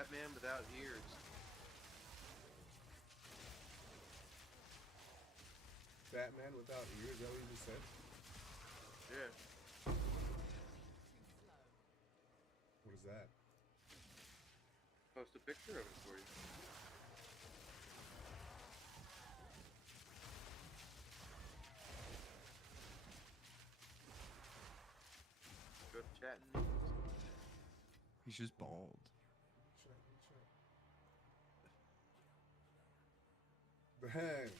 Batman without ears. Batman without ears, is that what you just said? Yeah. What is that? Post a picture of it for you. Go to chat and He's just bald. Check. Dang.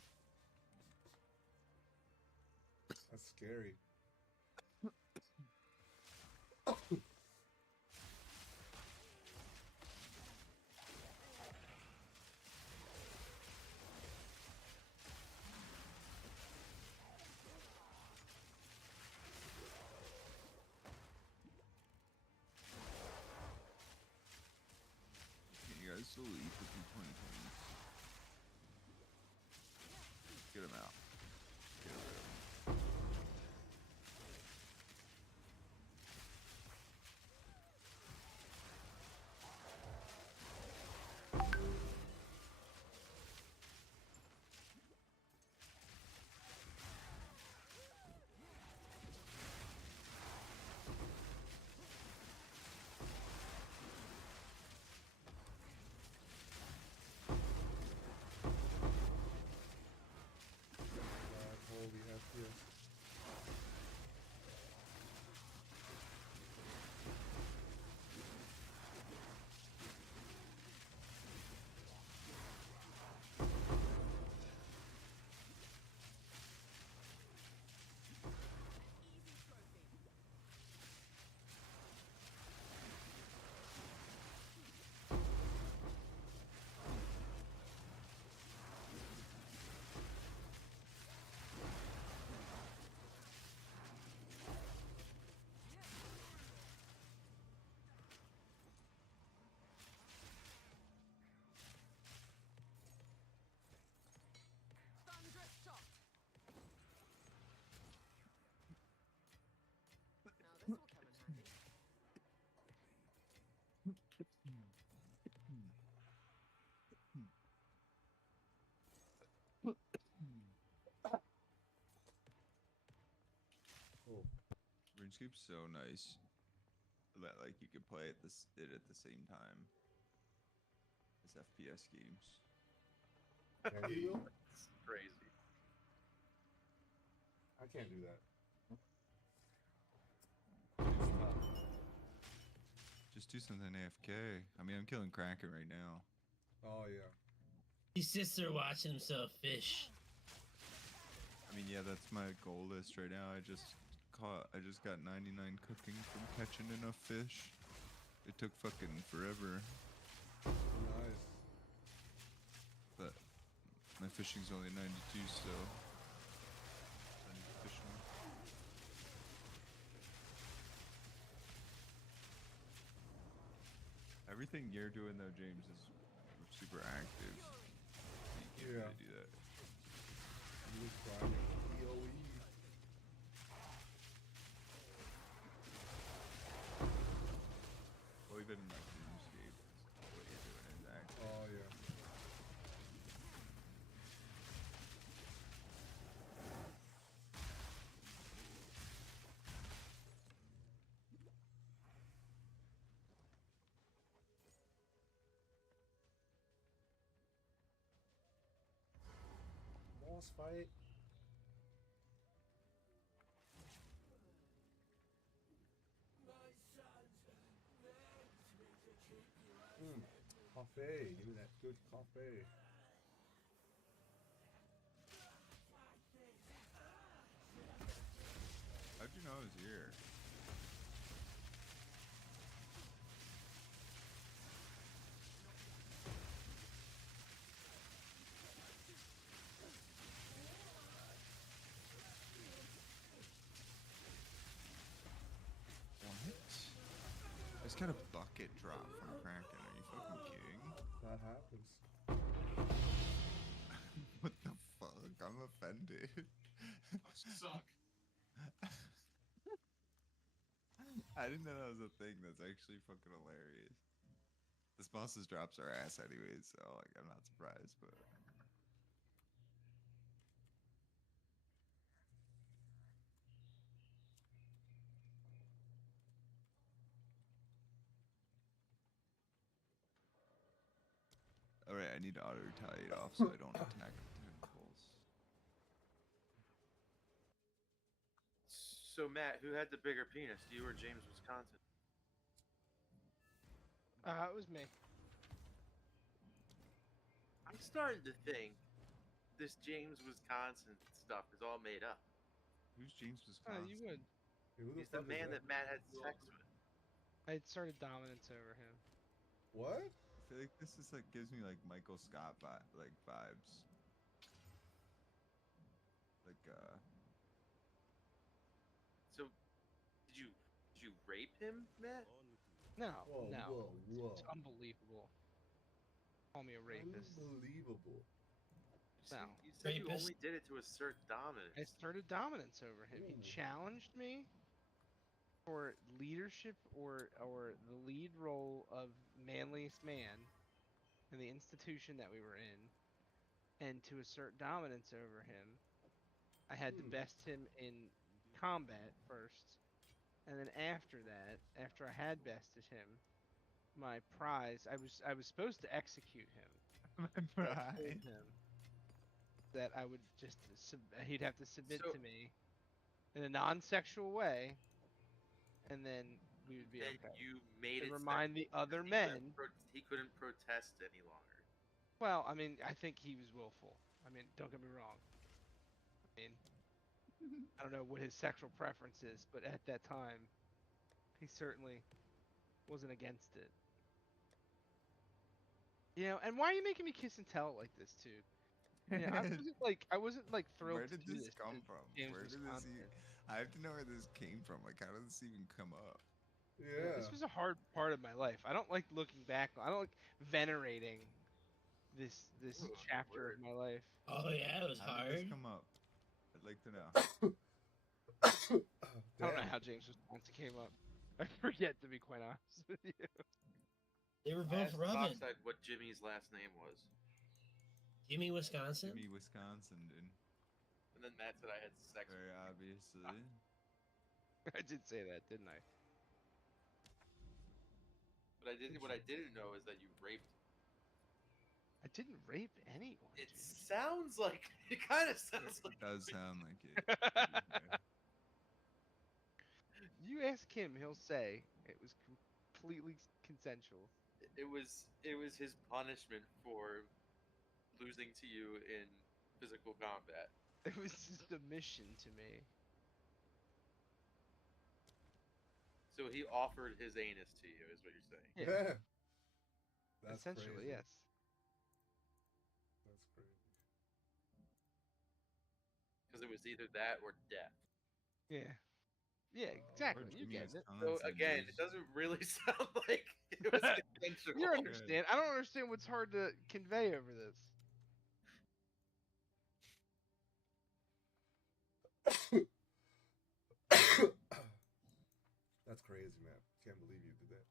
That's scary. You guys still eat the T15s. Get him out. Get rid of him. We have here. Now this will come in handy. Oh, RuneScape's so nice that like you could play it at the same time as FPS games. can you? it's crazy. I can't do that. Just do something AFK. I mean, I'm killing Kraken right now. Oh yeah. He sits there watching himself fish. I mean, yeah, that's my goal list right now. I just got 99 cooking from catching enough fish. It took fucking forever, Nice. but my fishing's only 92 still. So I need to fish more. Everything you're doing though, James, is super active. You can't really do that. You was grinding PoE. Well, even in like RuneScape, what you're doing is active. Oh yeah. Boss fight. Coffee. Give me that good coffee. How'd you know I was here? What? I just got a bucket drop from Kraken. Are you fucking kidding? That happens. What the fuck? I'm offended. Suck. I didn't know that was a thing. That's actually fucking hilarious. This boss's drops are ass anyways, so like I'm not surprised, but alright, I need to auto retaliate off so I don't attack with tentacles. So Matt, who had the bigger penis, you or James, Wisconsin? It was me. I'm starting to think this James, Wisconsin stuff is all made up. Who's James Oh, Wisconsin? you would. Hey, who He's the fuck is man that Matt had sex with. I had started dominance over him. What? I feel like this is like gives me like Michael Scott like vibes. Like So, did you rape him, Matt? No, Whoa, no. whoa, whoa. It's unbelievable. Call me a rapist. Unbelievable. No. You said you Rapist? only did it to assert dominance. I started dominance over him. He Ooh. challenged me for leadership or the lead role of manliest man in the institution that we were in, and to assert dominance over him, I had to best him in combat first, and then after that, after I had bested him, my prize, I was supposed to execute him. my But I pride. told him that I would just he'd have to submit So- to me in a non-sexual way, and then we would be And okay. you made To it remind the other he couldn't men. he couldn't protest any longer. Well, I mean, I think he was willful. I mean, don't get me wrong. I mean, I don't know what his sexual preference is, but at that time, he certainly wasn't against it. You know, and why are you making me kiss and tell it like this, too? You know, I wasn't like thrilled Where to did do this this come to from? James, Where did this Wisconsin. I have to know where this came from. Like, how did this even come up? Yeah. This was a hard part of my life. I don't like looking back. I don't like venerating this Ooh, chapter word. of my life. Oh yeah, it was How did this hard. come up? I'd like to know. I don't know Damn. how James Wisconsin came up. I forget, to be quite honest with you. They were I both asked rubbing. Foxside what Jimmy's last name was, Jimmy, Wisconsin. Jimmy, Wisconsin, dude. and then Matt said I had sex with Very him. obviously. I did say that, didn't I? But what I didn't know is that you raped. I didn't rape anyone. It James. sounds like it kind of sounds like It does sound like it. to be fair. You ask him, he'll say it was completely consensual. it was his punishment for losing to you in physical combat. It was just a mission to me. So he offered his anus to you, is what you're saying. Yeah, Yeah. That's essentially, crazy. yes. That's crazy. Because it was either that or death. Yeah. Yeah, exactly. Or You Jimmy, get it. So Wisconsin, again, dude. it doesn't really sound like it was consensual. You understand. I don't understand what's hard to convey over this. That's crazy, man. Can't believe you did that.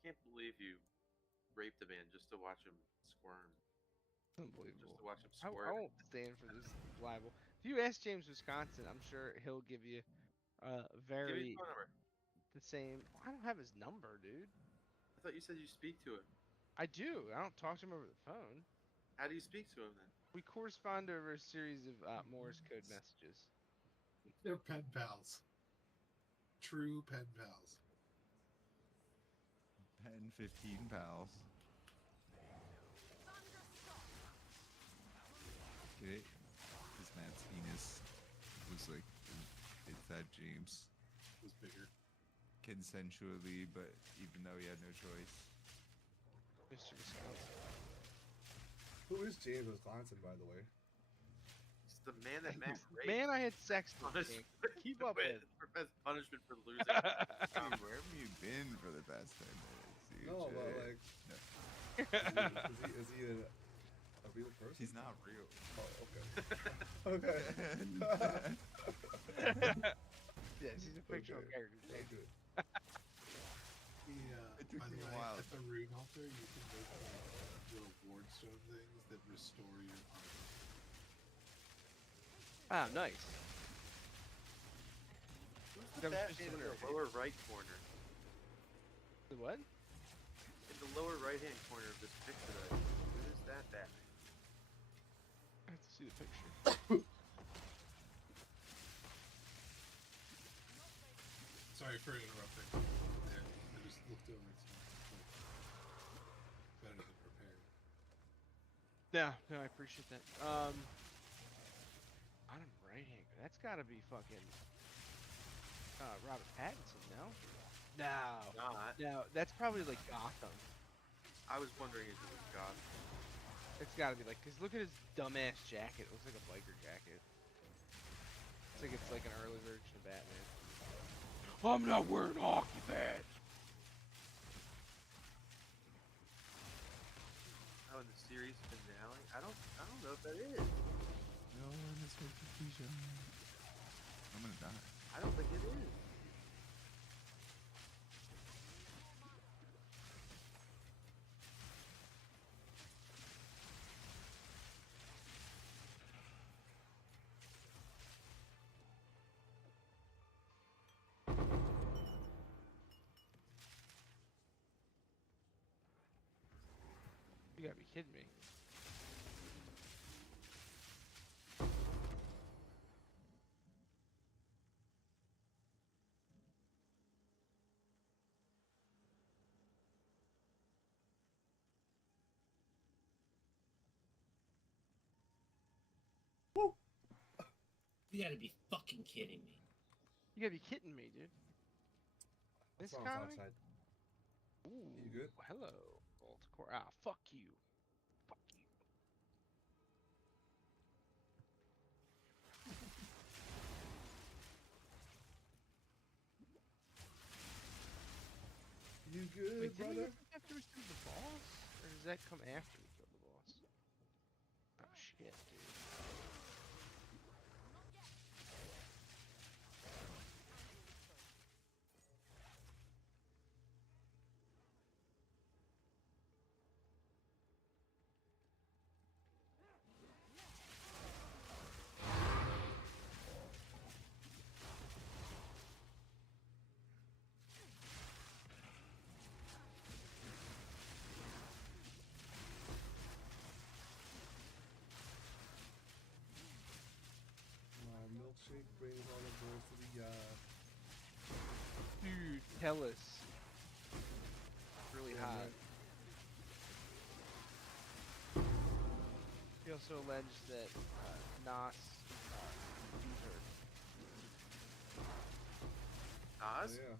Can't believe you raped a man just to watch him squirm. Just Unbelievable. to watch him I squirt. won't stand for this libel. If you ask James Wisconsin, I'm sure he'll give you Give me very his phone number. the same. I don't have his number, dude. I thought you said you speak to him. I do. I don't talk to him over the phone. How do you speak to him then? We correspond over a series of Morse code messages. They're pen pals. True pen pals. 10, 15 pals. Get it? This man's penis was like, it's that James. Was bigger. Consensually, but even though he had no choice. Mr. Wisconsin. Who is James Wisconsin, by the way? It's the man that Matt raped. Man, I had sex with. Punishment- James. Keep up with. for best punishment for losing. Dude, where have you been for the past 10 minutes, dude? No, but Shit. like, is he a real person? He's not real. Oh, okay. Okay. Yes, he's a fictional Okay. character. James. He, It took by like, wild. at the rune altar, you can make like little wardstone things that restore your armor. Ah, nice. Who's That the was just Batman in the wondering. lower right corner? The what? In the lower right-hand corner of this picture that I see. Who is that Batman? I have to see the picture. Sorry for interrupting. There, I just looked over at something. Better than prepared. Yeah, no, I appreciate that. Bottom right hand. That's gotta be fucking Robert Pattinson, no? No. Not. No, that's probably like Gotham. I was wondering if it was God. It's gotta be like, cause look at his dumbass jacket. It looks like a biker jacket. It's like an early version of Batman. I'm not wearing hockey pads. Oh, in the series finale? I don't know if that is. No, let's make the t-shirt. I'm gonna die. I don't think it is. You gotta be kidding me. You gotta be fucking kidding me. You gotta be kidding me, dude. This Song's economy? outside. Ooh, You good? hello, Baltimore. Ah, fuck you. Fuck you. You good, Wait, didn't we brother? have to receive the boss? Or does that come after we kill the boss? Oh shit, dude. My milkshake brings all the boys to the yard. Dude, tell us. Really Yeah, hot. man. He also alleged that Nas beat her. Oh, Nas? yeah.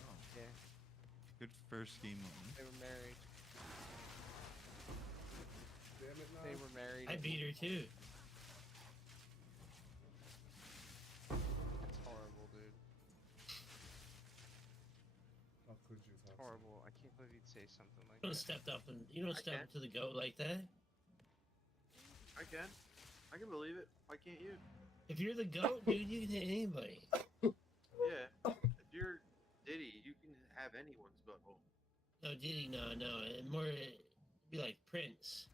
No. Yeah, Good first game on. they were married. Damn it, They Nas. were married. I beat her too. That's horrible, dude. How could you? It's horrible. I can't believe you'd say something like You don't that. step can. up to the goat like that. I can. I can believe it. Why can't you? If you're the goat, dude, you can hit anybody. Yeah. If you're Diddy, you can have anyone's butthole. No, Diddy, no. More, it'd be like Prince.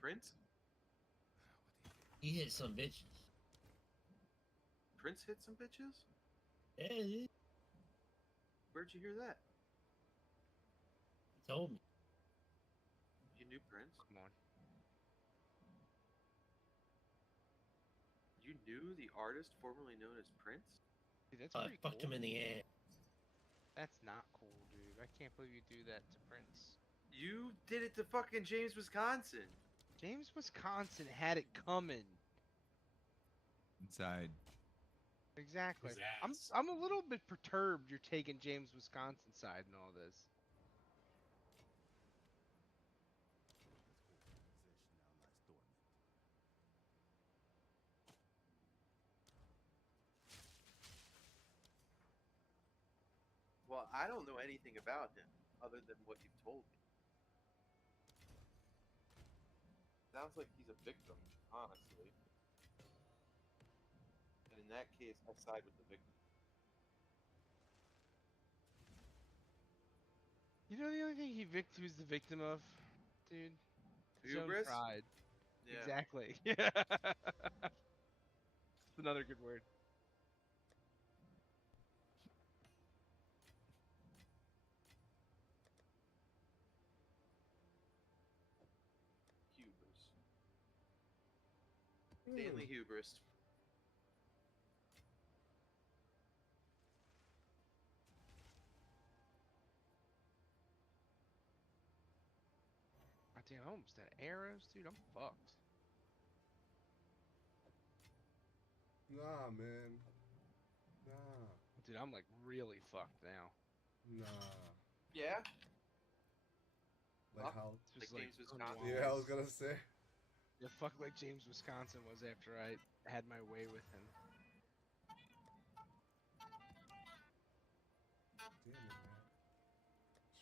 Prince? He hit some bitches. Prince hit some bitches? Yeah, dude. Where'd you hear that? He told me. You knew Prince? Come on. You knew the artist formerly known as Prince? Dude, that's I pretty fucked cool. him in the ass. That's not cool, dude. I can't believe you do that to Prince. You did it to fucking James, Wisconsin. James, Wisconsin had it coming. Inside. Exactly. His I'm ass. I'm a little bit perturbed you're taking James, Wisconsin side in all this. Well, I don't know anything about him other than what you've told me. Sounds like he's a victim, honestly. And in that case, I side with the victim. You know the only thing who's the victim of, dude? His own Hubris? pride. Yeah. Exactly. Yeah. It's another good word. Hubris. Hmm. Stanley Hubris. God damn, I almost had arrows, dude. I'm fucked. Nah, man. Nah. Dude, I'm like really fucked now. Nah. Yeah? Like Huh? how? It's just Like like James Wisconsin? Yeah, I was unwise. gonna say. Yeah, fuck like James Wisconsin was after I had my way with him. Damn it, man.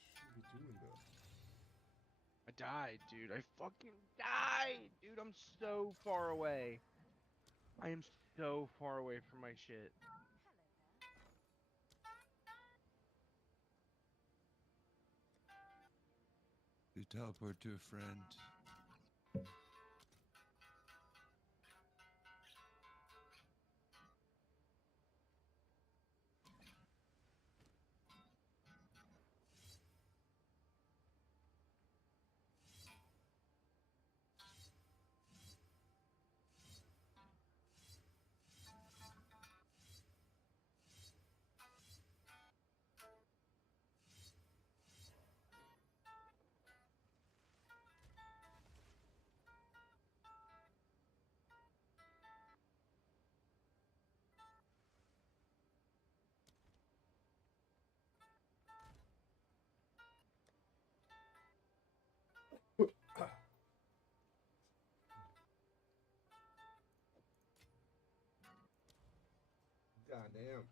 Shouldn't be doing that. I died, dude. I fucking died, dude. I'm so far away. I am so far away from my shit. You teleport to a friend. God damn.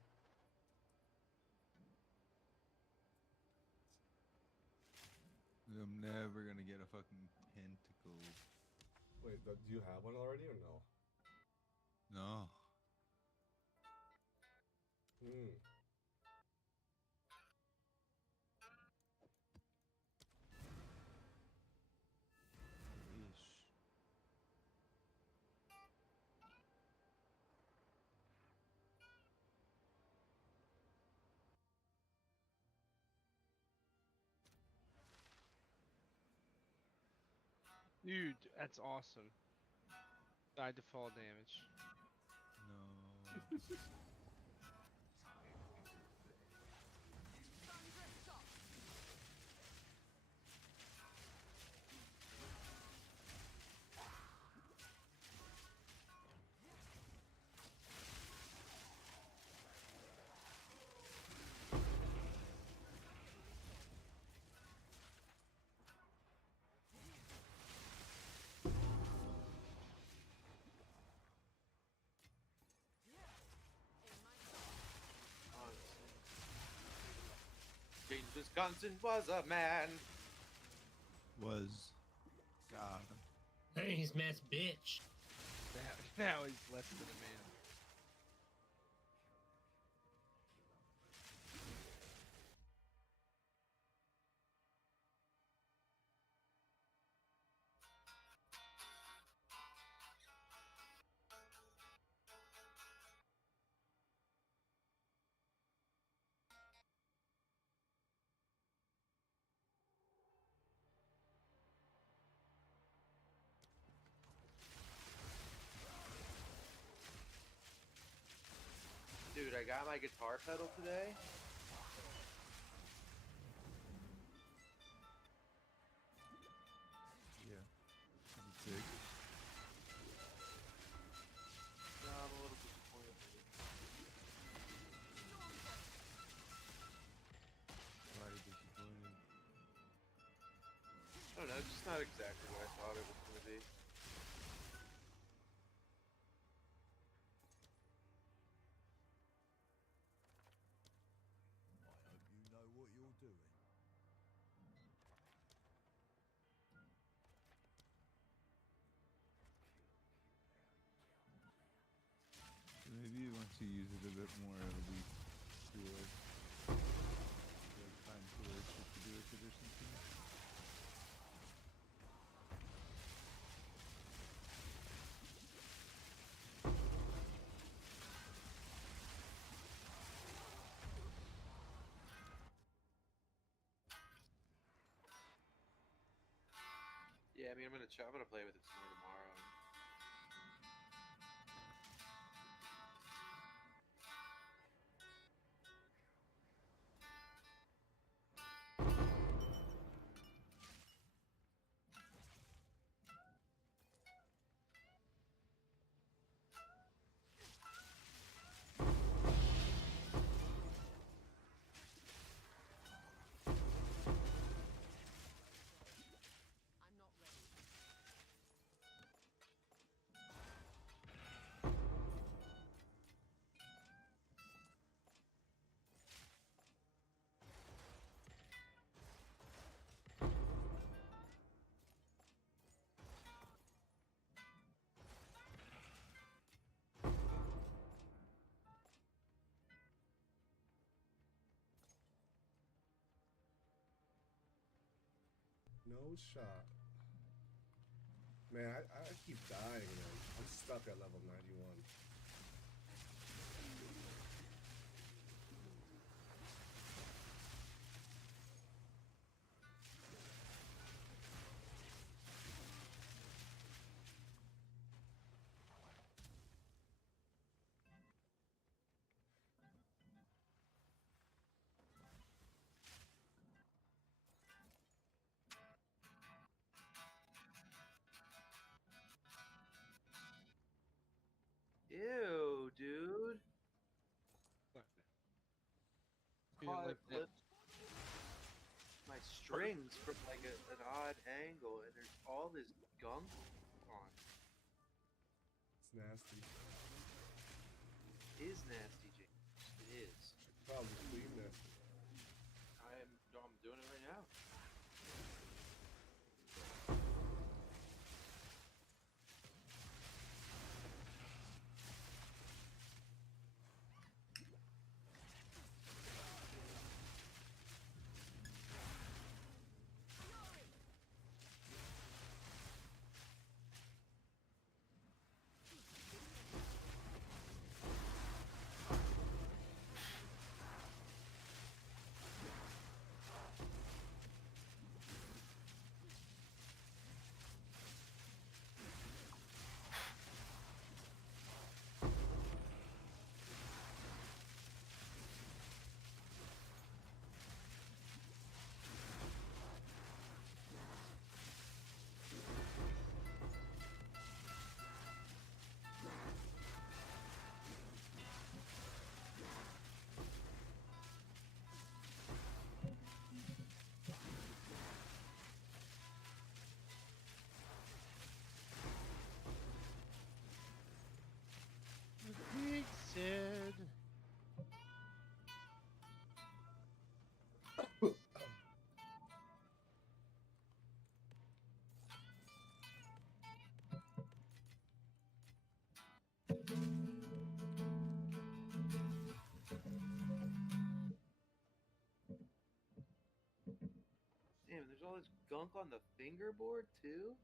I'm never gonna get a fucking tentacle. Wait, do you have one already or no? No. Hmm. Yeesh. Dude, that's awesome. Died to fall damage. No. James Wisconsin was a man. Was. God. Hey, he's Matt's bitch. Now he's less than a man. Dude, I got my guitar pedal today. Yeah. I'm sick. No, I'm a little disappointed. Why are you disappointed? I don't know, it's just not exactly what I thought it was going to be. I hope you know what you're doing. Maybe once you use it a bit more, it'll be cooler. You'll find cooler shit to do with it Yeah, I mean, I'm gonna play with it some more tomorrow. I'm not ready. No shot. Man, I keep dying, man. I'm stuck at level 91. Ew, dude. What? Caught like that? flipped my strings from like an odd angle, and there's all this gunk on. It's nasty. It is nasty, James. It is. Probably clean nasty. I'm doing it right now. Big Sid. Damn, there's all this gunk on the fingerboard too.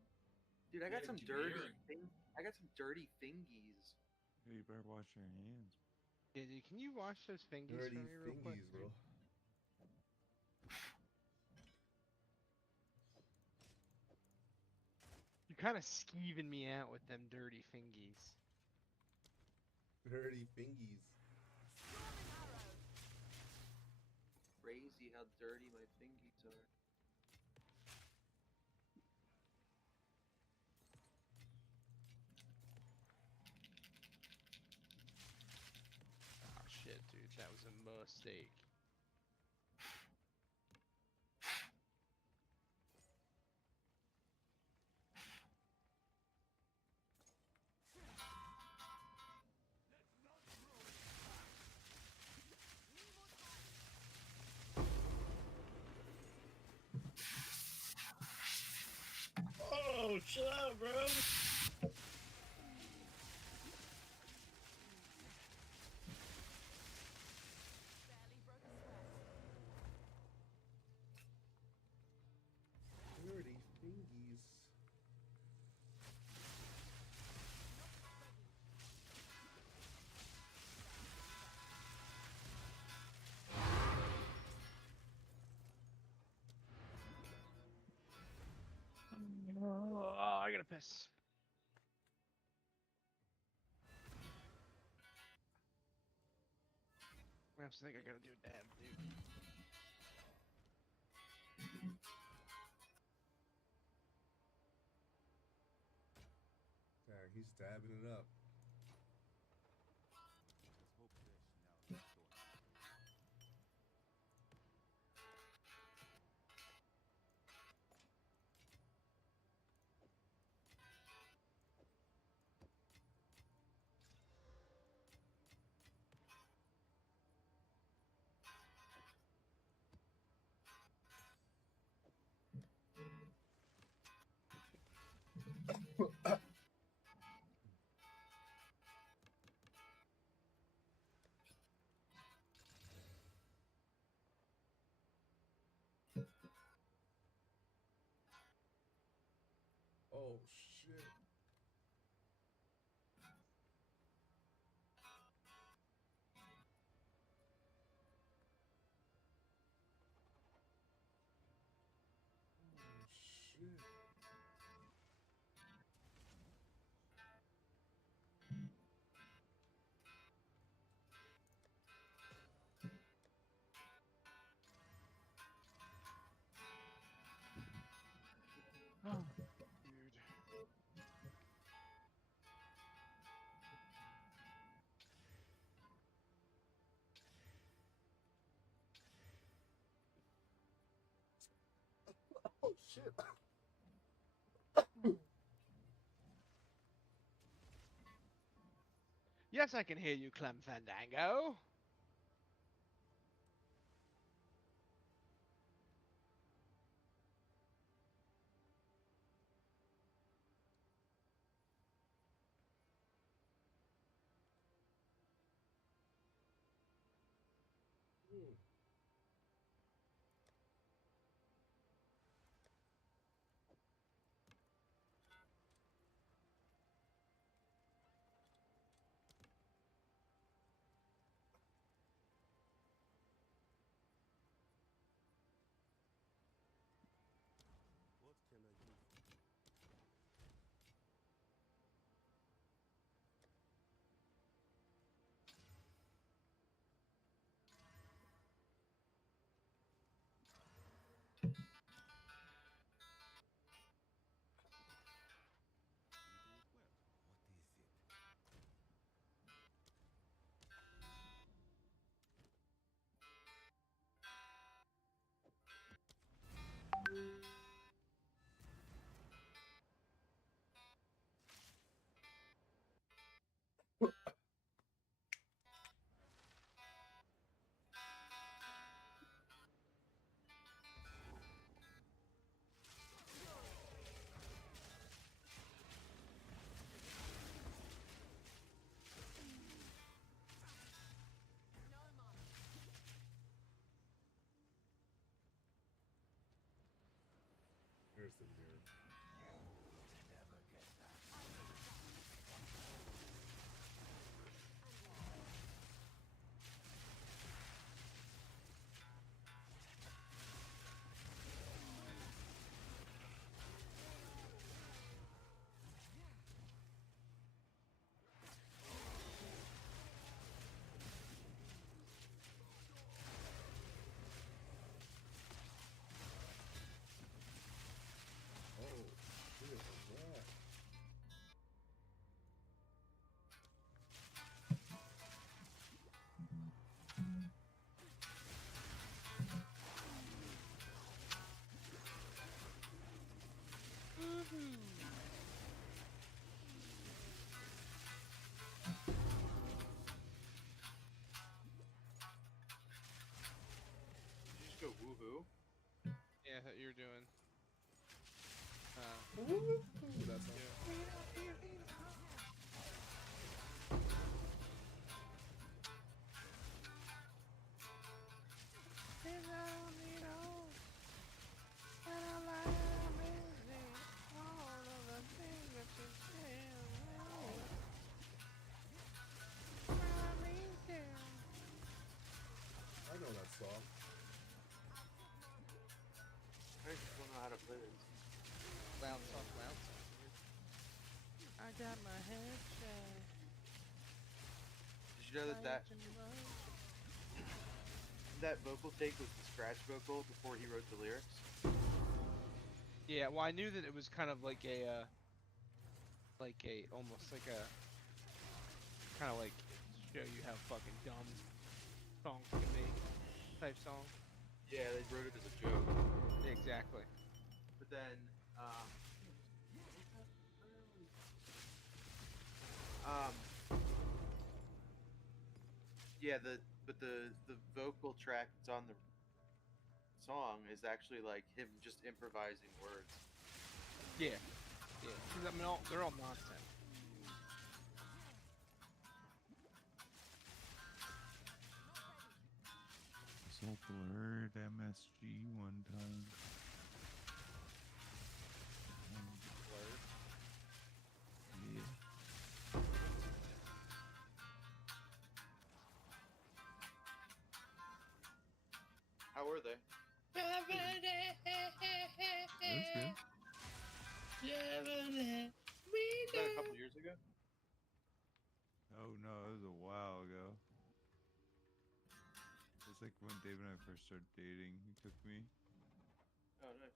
Dude, I got Yeah, some keep dirty hearing. I got some dirty fingies. Hey, you better wash your hands. Yeah, dude, can you wash those fingies for Dirty me real quick? fingies, bro. You're kind of skeeving me out with them dirty fingies. Dirty fingies. Crazy how dirty my fingies are. Oh shit, dude, that was a mistake. Oh, chill out, bro. Barely broke a sweat. Dirty fingies. piss. I also think I gotta do a dab, dude. Dang, he's dabbing it up. Let's hope this now is short. Oh shit. Oh shit. Oh, dude. Oh shit. Yes, I can hear you, Clem Fandango. Hmm. What can I do for you? Ready to equip. What is it? No, Mom. Here's the mirror. Oh shit, what's that? Did you just go woohoo? Yeah, that you're doing. Ooh, that's all. I know that song. I just don't know how to play this. Loud song, loud song. got my head shut. Did you know that vocal take was the scratch vocal before he wrote the lyrics? Yeah, well, I knew that it was kind of like a, almost like a, kind of like show you how fucking dumb songs can be, type song. Yeah, they wrote it as a joke. Yeah, exactly. But then, yeah, the vocal track that's on the song is actually like him just improvising words. Yeah, yeah. 'Cause, I mean, they're all nonsense. Saw blurred MSG one time. Blurred. Yeah. How were they? That's good. Was that a couple years ago? Oh no, it was a while ago. It's like when Dave and I first started dating. He took me. Oh, nice.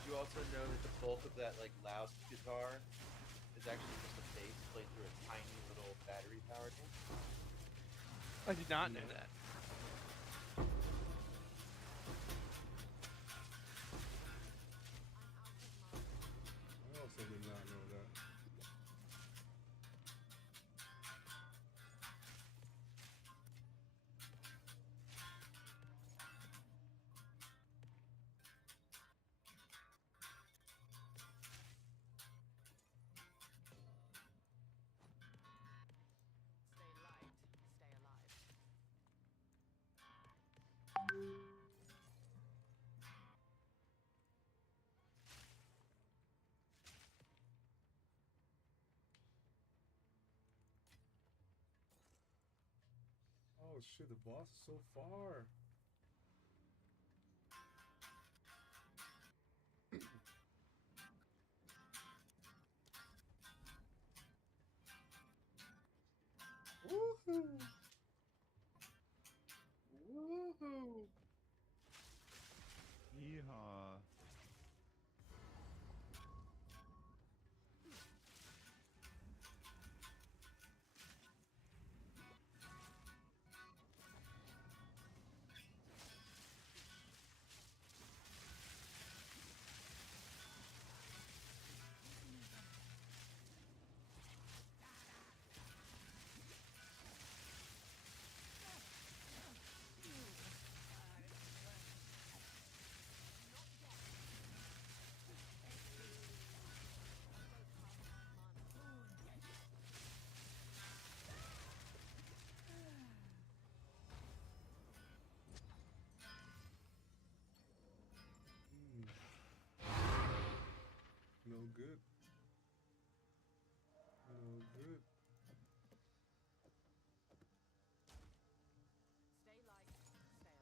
Did you also know that the bulk of that like loud guitar is actually just a bass played through a tiny little battery powered one? I did not know that. I also did not know that. Stay light, stay alive. Oh shit, the boss is so far. Woohoo! Woohoo! Yeehaw. No good. No good. Stay light, stay alive.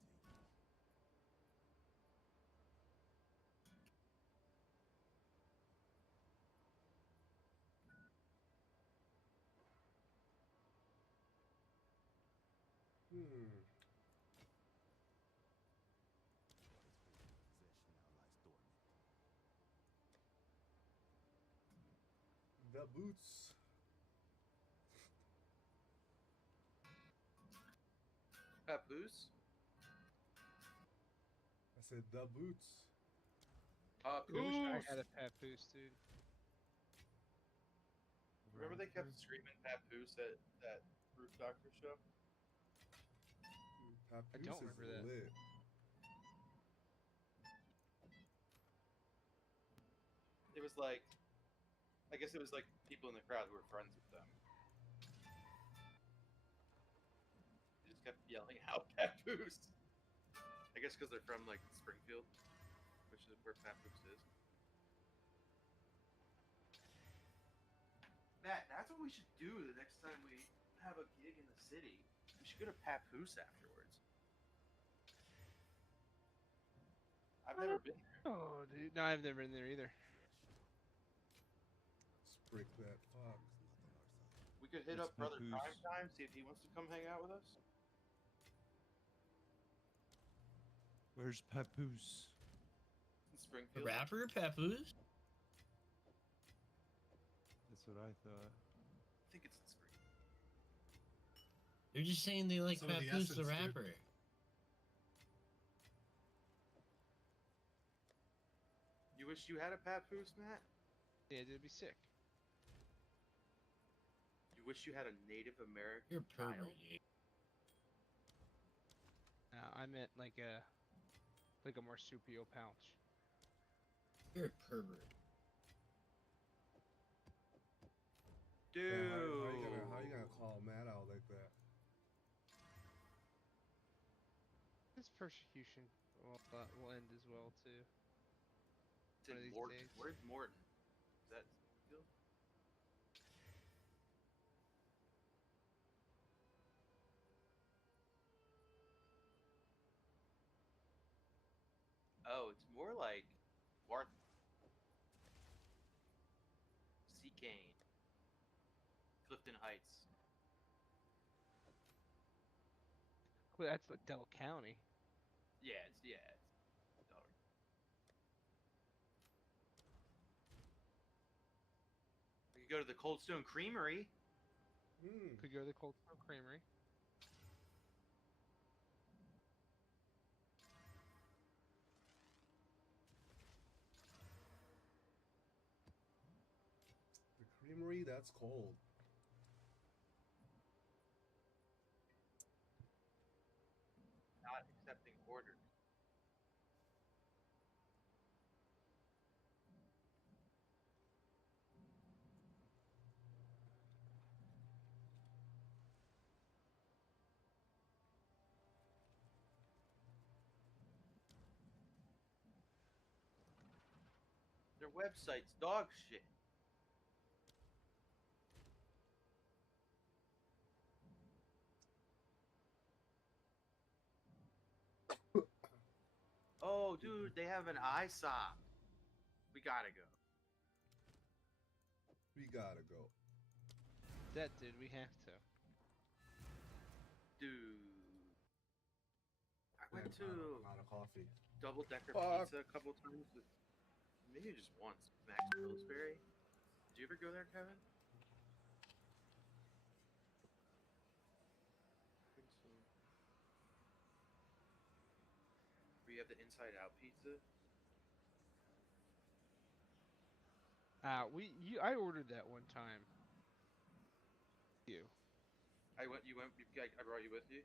Good eating. Hmm. The boots. Papoose? I said the boots. I wish I Papoose! had a papoose, dude. Remember they kept screaming Papoose at that Roof Doctor show? Papoose don't is remember that. lit. It was like, I guess it was like people in the crowd who were friends with them. They just kept yelling out Papoose. I guess because they're from like Springfield, which is where Papoose is. Matt, that's what we should do the next time we have a gig in the city. We should go to Papoose afterwards. I've never been there. Oh, dude. No, I've never been there either. Sprick that fuck. We could hit It's up Brother Papoose. Prime Time, see if he wants to come hang out with us. Where's Papoose? In A Springfield. rapper, Papoose? That's what I thought. I think it's in Springfield. They're just saying they like Some of the Papoose the essence, dude. rapper. You wish you had a Papoose, Matt? Yeah, it'd be sick. You wish you had a Native American You're a child? pervert, dude. No, I meant like a marsupial pouch. You're a pervert. Dude. Yeah, how you gonna call Matt out like that? This persecution will end as well too. It's in one of these Morton. days. Where's Morton? Is that Springfield? Oh, it's more like Wharton. Seacane. Clifton Heights. Well, that's like Del County. Yeah, it's Delaware. We could go to the Cold Stone Creamery. Could go to the Cold Stone Creamery. The creamery, that's cold. Not accepting orders. Their website's dog shit. Oh, dude, they have an ISOP. We gotta go. We gotta go. That dude, we have to. Dude. I Man, went to I'm out of coffee. Double Decker Fuck. Pizza a couple times with maybe just once. Max Pillsbury. Did you ever go there, Kevin? I think so. Where you have the inside out pizza? I ordered that one time. You. I brought you with you?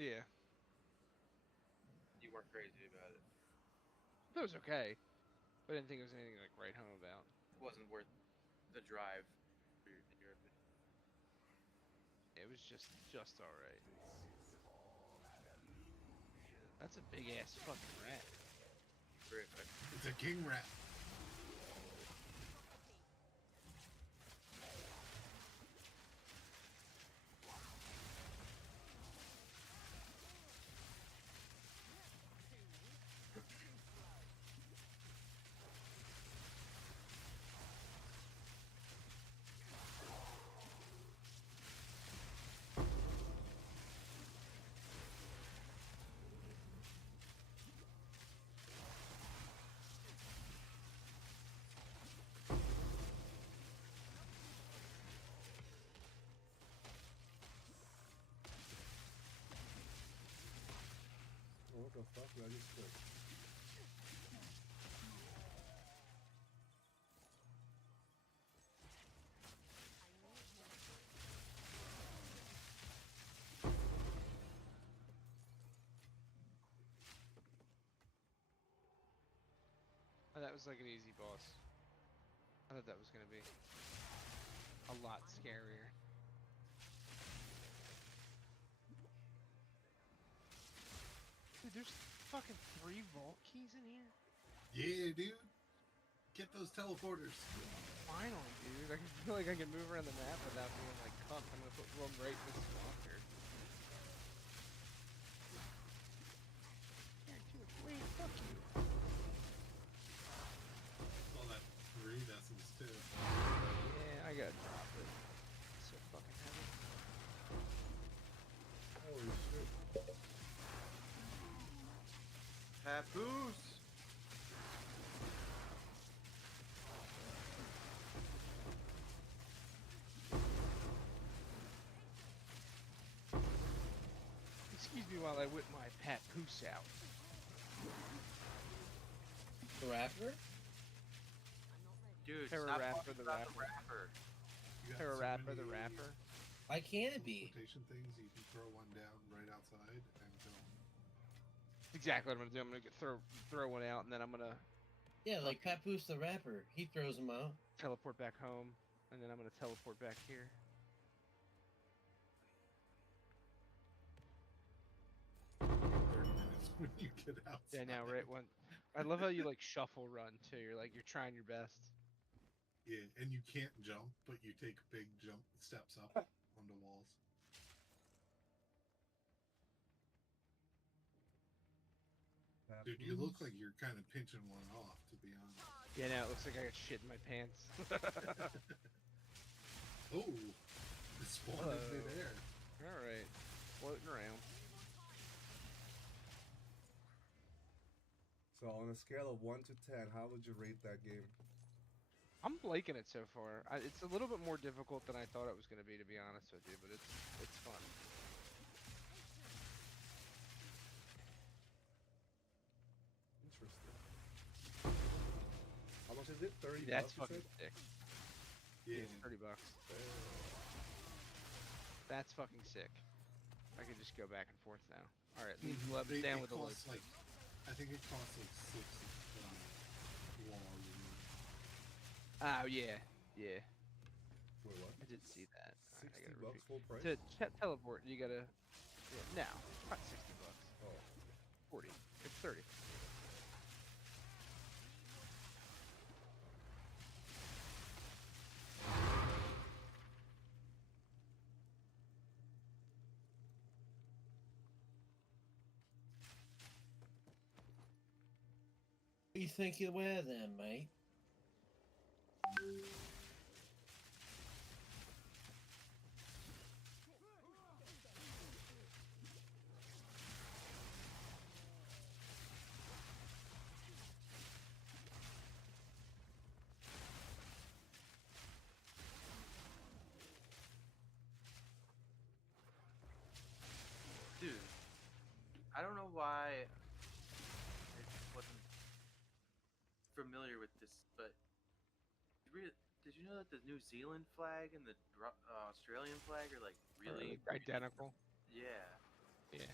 Yeah. You weren't crazy about it. That was okay. But I didn't think it was anything like right home about. It wasn't worth the drive, in your opinion. It was just alright. That's a big ass fucking rat. Very effective. It's a king rat. What the fuck did I just click? Oh, that was like an easy boss. I thought that was gonna be a lot scarier. Dude, there's fucking 3 vault keys in here? Yeah, dude. Get those teleporters. Finally, dude. I can feel like I can move around the map without being like cuffed. I'm gonna put one right in this walker. Yeah, dude, wait, fuck you. All that iridescence too. Yeah, I gotta drop it. It's so fucking heavy. Holy shit. Papoose! Excuse me while I whip my papoose out. The rapper? Dude, Terror stop rapper, talking the about rapper. You got Terror so rapper, the many rapper. Why can't it be? Teleportation things, you can throw one down right outside and kill 'em. Exactly what I'm gonna do. I'm gonna throw one out and then I'm gonna Yeah, like Papoose the rapper. He throws them out. teleport back home and then I'm gonna teleport back here. 30 minutes when you get outside. Yeah, now right when I love how you like shuffle run too. You're like you're trying your best. Yeah, and you can't jump, but you take big jump steps up onto walls. Dude, you look like you're kind of pinching one off, to be honest. Yeah, now it looks like I got shit in my pants. Oh, it spawned Hello. in midair. All right, floating around. So on a scale of 1 to 10, how would you rate that game? I'm liking it so far. It's a little bit more difficult than I thought it was going to be honest with you, but it's fun. Interesting. How much is it? 30 That's bucks, you fucking said? sick. Yeah, It's $30. That's fucking sick. I can just go back and forth now. All right, leave the weapons down it with the load. costs like, I think it costs like 6 wall removal. Oh yeah, yeah. Wait, what? I did see that. All right, I 60 gotta bucks repeat. full price? To teleport, you gotta. Yeah, no, not $60. Oh. 40. It's 30. What do you think you wear then, mate? Dude, I don't know why I wasn't familiar with this, but did you know that the New Zealand flag and the Australian flag are like really identical. Yeah. Yeah.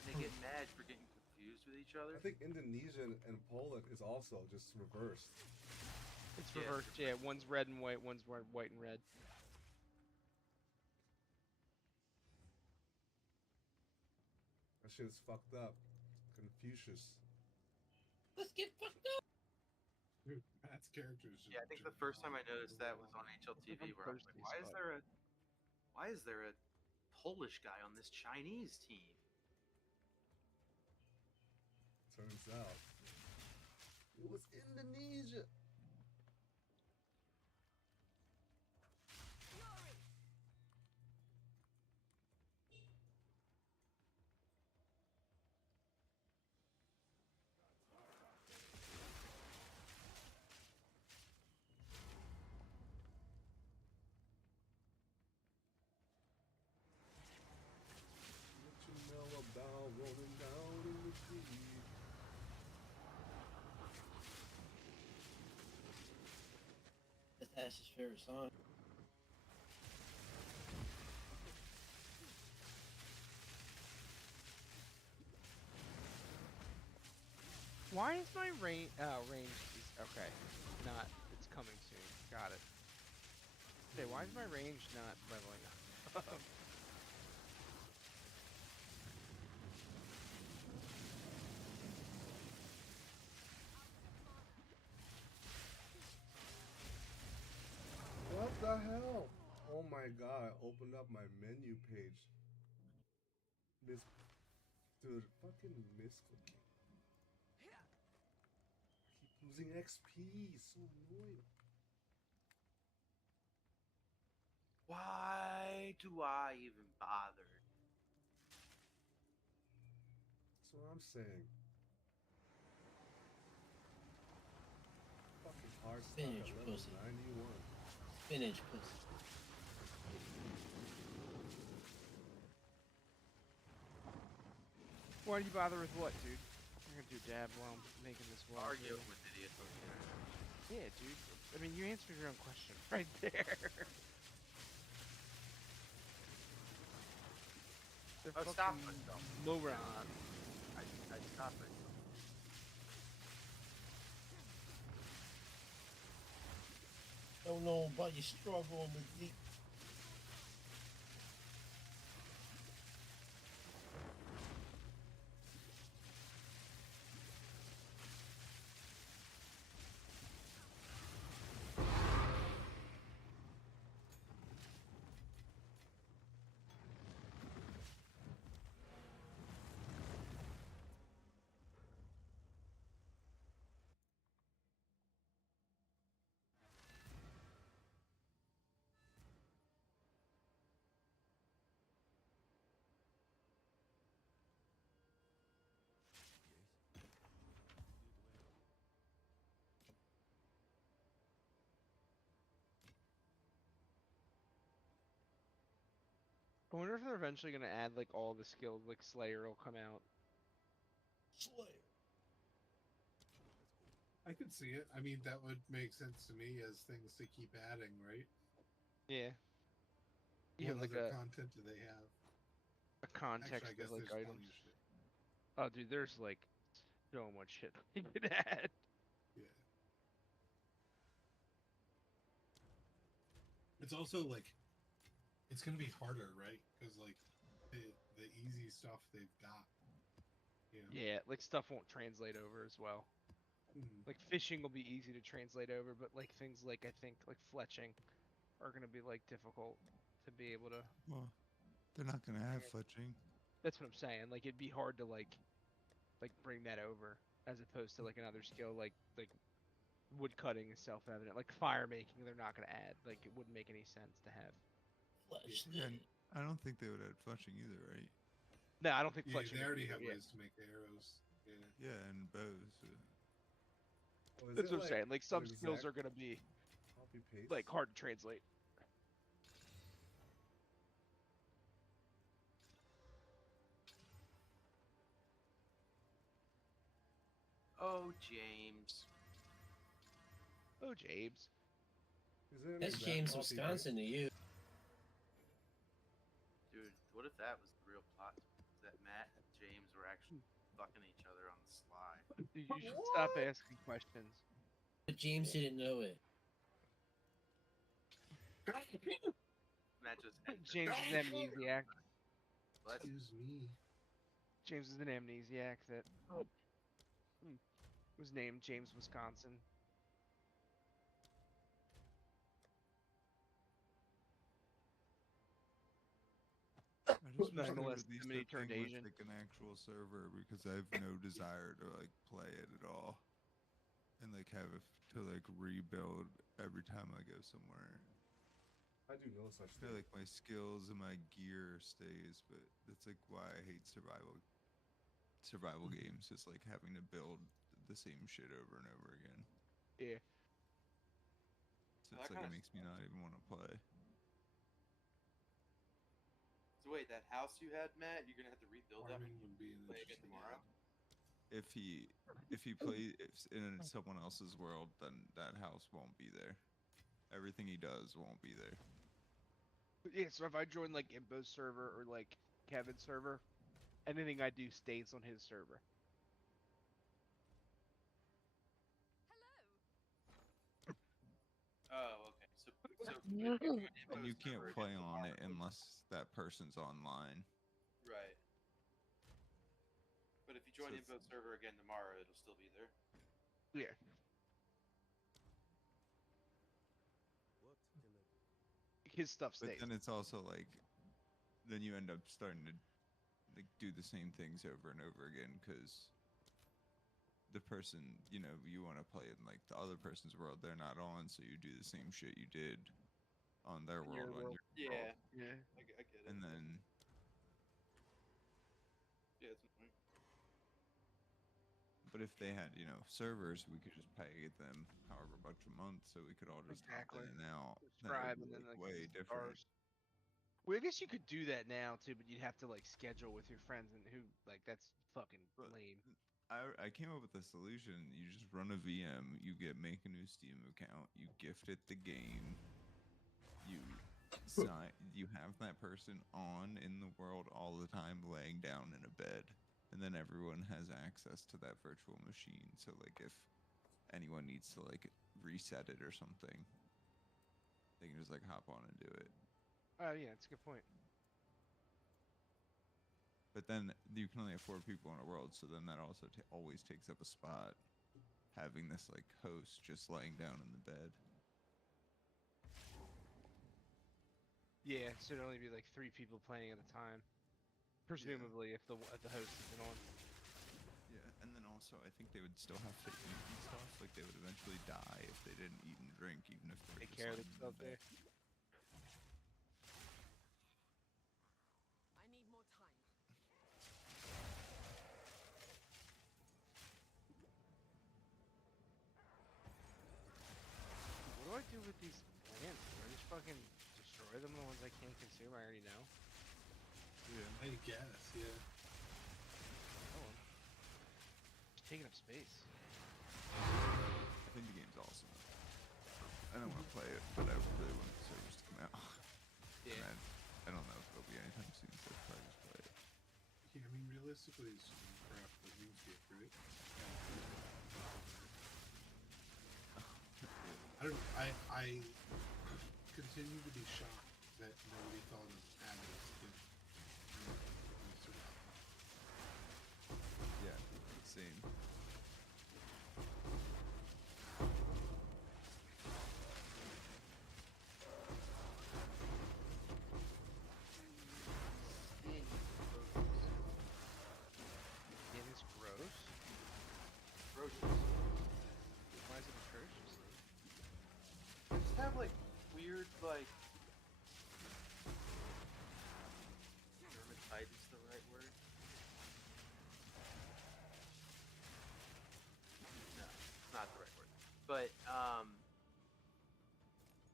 And they get mad for getting confused with each other. I think Indonesia and Poland is also just reversed. It's Yeah, reversed. Yeah, one's red and white. One's white and red. That shit is fucked up. Confucius. Let's get fucked up. Dude, Matt's character is just Yeah, I think the jumping first time I all noticed over that the was wall. on HLTV, I'm where I was thirsty like, as why is there a Polish guy on this Chinese team? Turns out it was Indonesia. That's his favorite song. Why is my range? Range is okay. Not. It's coming soon. Got it. Okay, why is my range not leveling up? What the hell? Oh my god, I opened up my menu page. Miss. Dude, fucking misclicking. Keep losing XP. So annoying. Why do I even bother? That's what I'm saying. Fucking hard stuff Spinach at level pussy. 91. Spinach pussy. Why do you bother with what, dude? I'm gonna do dab while I'm making this one. Arguing with idiots over here. Yeah, dude. I mean, you answered your own question right there. They're Oh, stop fucking myself. moron. I stopped myself. Don't know about your struggle with the. I wonder if they're eventually gonna add like all the skills, like Slayer will come out. Slayer. I could see it. I mean, that would make sense to me as things to keep adding, right? Yeah. You have What like other a content do they have? context Actually, I of guess like there's items. plenty of shit. Oh, dude, there's like so much shit they could add. Yeah. It's also like it's gonna be harder, right? Because like the easy stuff they've got. You know? Yeah, like stuff won't translate over as well. Mhm. Like fishing will be easy to translate over, but like things like I think like fletching are gonna be like difficult to be able to. Well, they're not gonna have fletching. That's what I'm saying. Like it'd be hard to like bring that over as opposed to like another skill like wood cutting is self-evident. Like fire making, they're not gonna add. Like it wouldn't make any sense to have. Flesh. Yeah, and I don't think they would add fletching either, right? No, I don't think Yeah, fletching. they would already be have either, ways to make arrows. Yeah. Yeah, and bows. Oh, is That's it what I'm saying. Like some an skills exact are gonna be copy paste? like hard to translate. Oh, James. Oh, James. Is it an That's exact James, copy Wisconsin to you. Dude, what if that was the real plot? That Matt and James were actually fucking each other on the sly. Dude, you should stop asking questions. But James didn't know it. Matt just entered. James is an amnesiac. What? Excuse me. James is an amnesiac that was named James, Wisconsin. I just wish they Nonetheless, would at least somebody have turned thing with Asian. like an actual server because I have no desire to like play it at all, and like have to like rebuild every time I go somewhere. I do no such I feel thing. like my skills and my gear stays, but that's like why I hate survival games. Is like having to build the same shit over and over again. Yeah. So That it's like kinda it makes me not even want to play. So wait, that house you had, Matt, you're gonna have to rebuild that Farming would be an play again interesting tomorrow? If he plays in someone else's world, then that house won't be there. everything he does won't be there. Yeah, so if I join like Impo's server or like Kevin's server, anything I do stays on his server. Oh, okay. So And you can't play on it unless that person's online. Right. But if you join So it's- Invo's server again tomorrow, it'll still be there. Yeah. What KLEVV? His stuff But stays. then it's also like, then you end up starting to like do the same things over and over again because the person, you know, you want to play in like the other person's world, they're not on, so you do the same shit you did on their On your world, on world. your world. Yeah. I get it. And then, Yeah, it's annoying. but if they had, you know, servers, we could just pay them however much a month, so we could all just hop Exactly. in and out. Then it Subscribe would and be, then like, like way the different. stars. Well, I guess you could do that now too, but you'd have to like schedule with your friends and who like that's fucking But lame. I came up with a solution. You just run a VM, you make a new Steam account, you gift it the game, you you have that person on in the world all the time laying down in a bed, and then everyone has access to that virtual machine. So like if anyone needs to like reset it or something, they can just like hop on and do it. Oh yeah, that's a good point. But then you can only have 4 people in a world, so then that also always takes up a spot, having this like host just laying down in the bed. Yeah, so it'd only be like 3 people playing at a time, presumably if the host isn't on. Yeah, and then also I think they would still have to eat and stuff. Like they would eventually die if they didn't eat and drink, even if they were Take just care of lying in themselves bed. there. I need more time. What do I do with these plants? Do I just fucking destroy them? The ones I can't consume, I already know. Yeah. I guess, yeah. Oh, just taking up space. I think the game's awesome. I don't want to play it, but I really want the servers to come out. Yeah. And I don't know if it'll be anytime soon, so I'll probably just play it. Yeah, I mean, realistically, it's just crap like RuneScape, right? I don't know. I continue to be shocked that nobody thought of adding a skin. Yeah, same. It is gross. Atrocious. Why is it atrocious? They just have like weird like. Dermatitis the right word? No, it's not the right word. But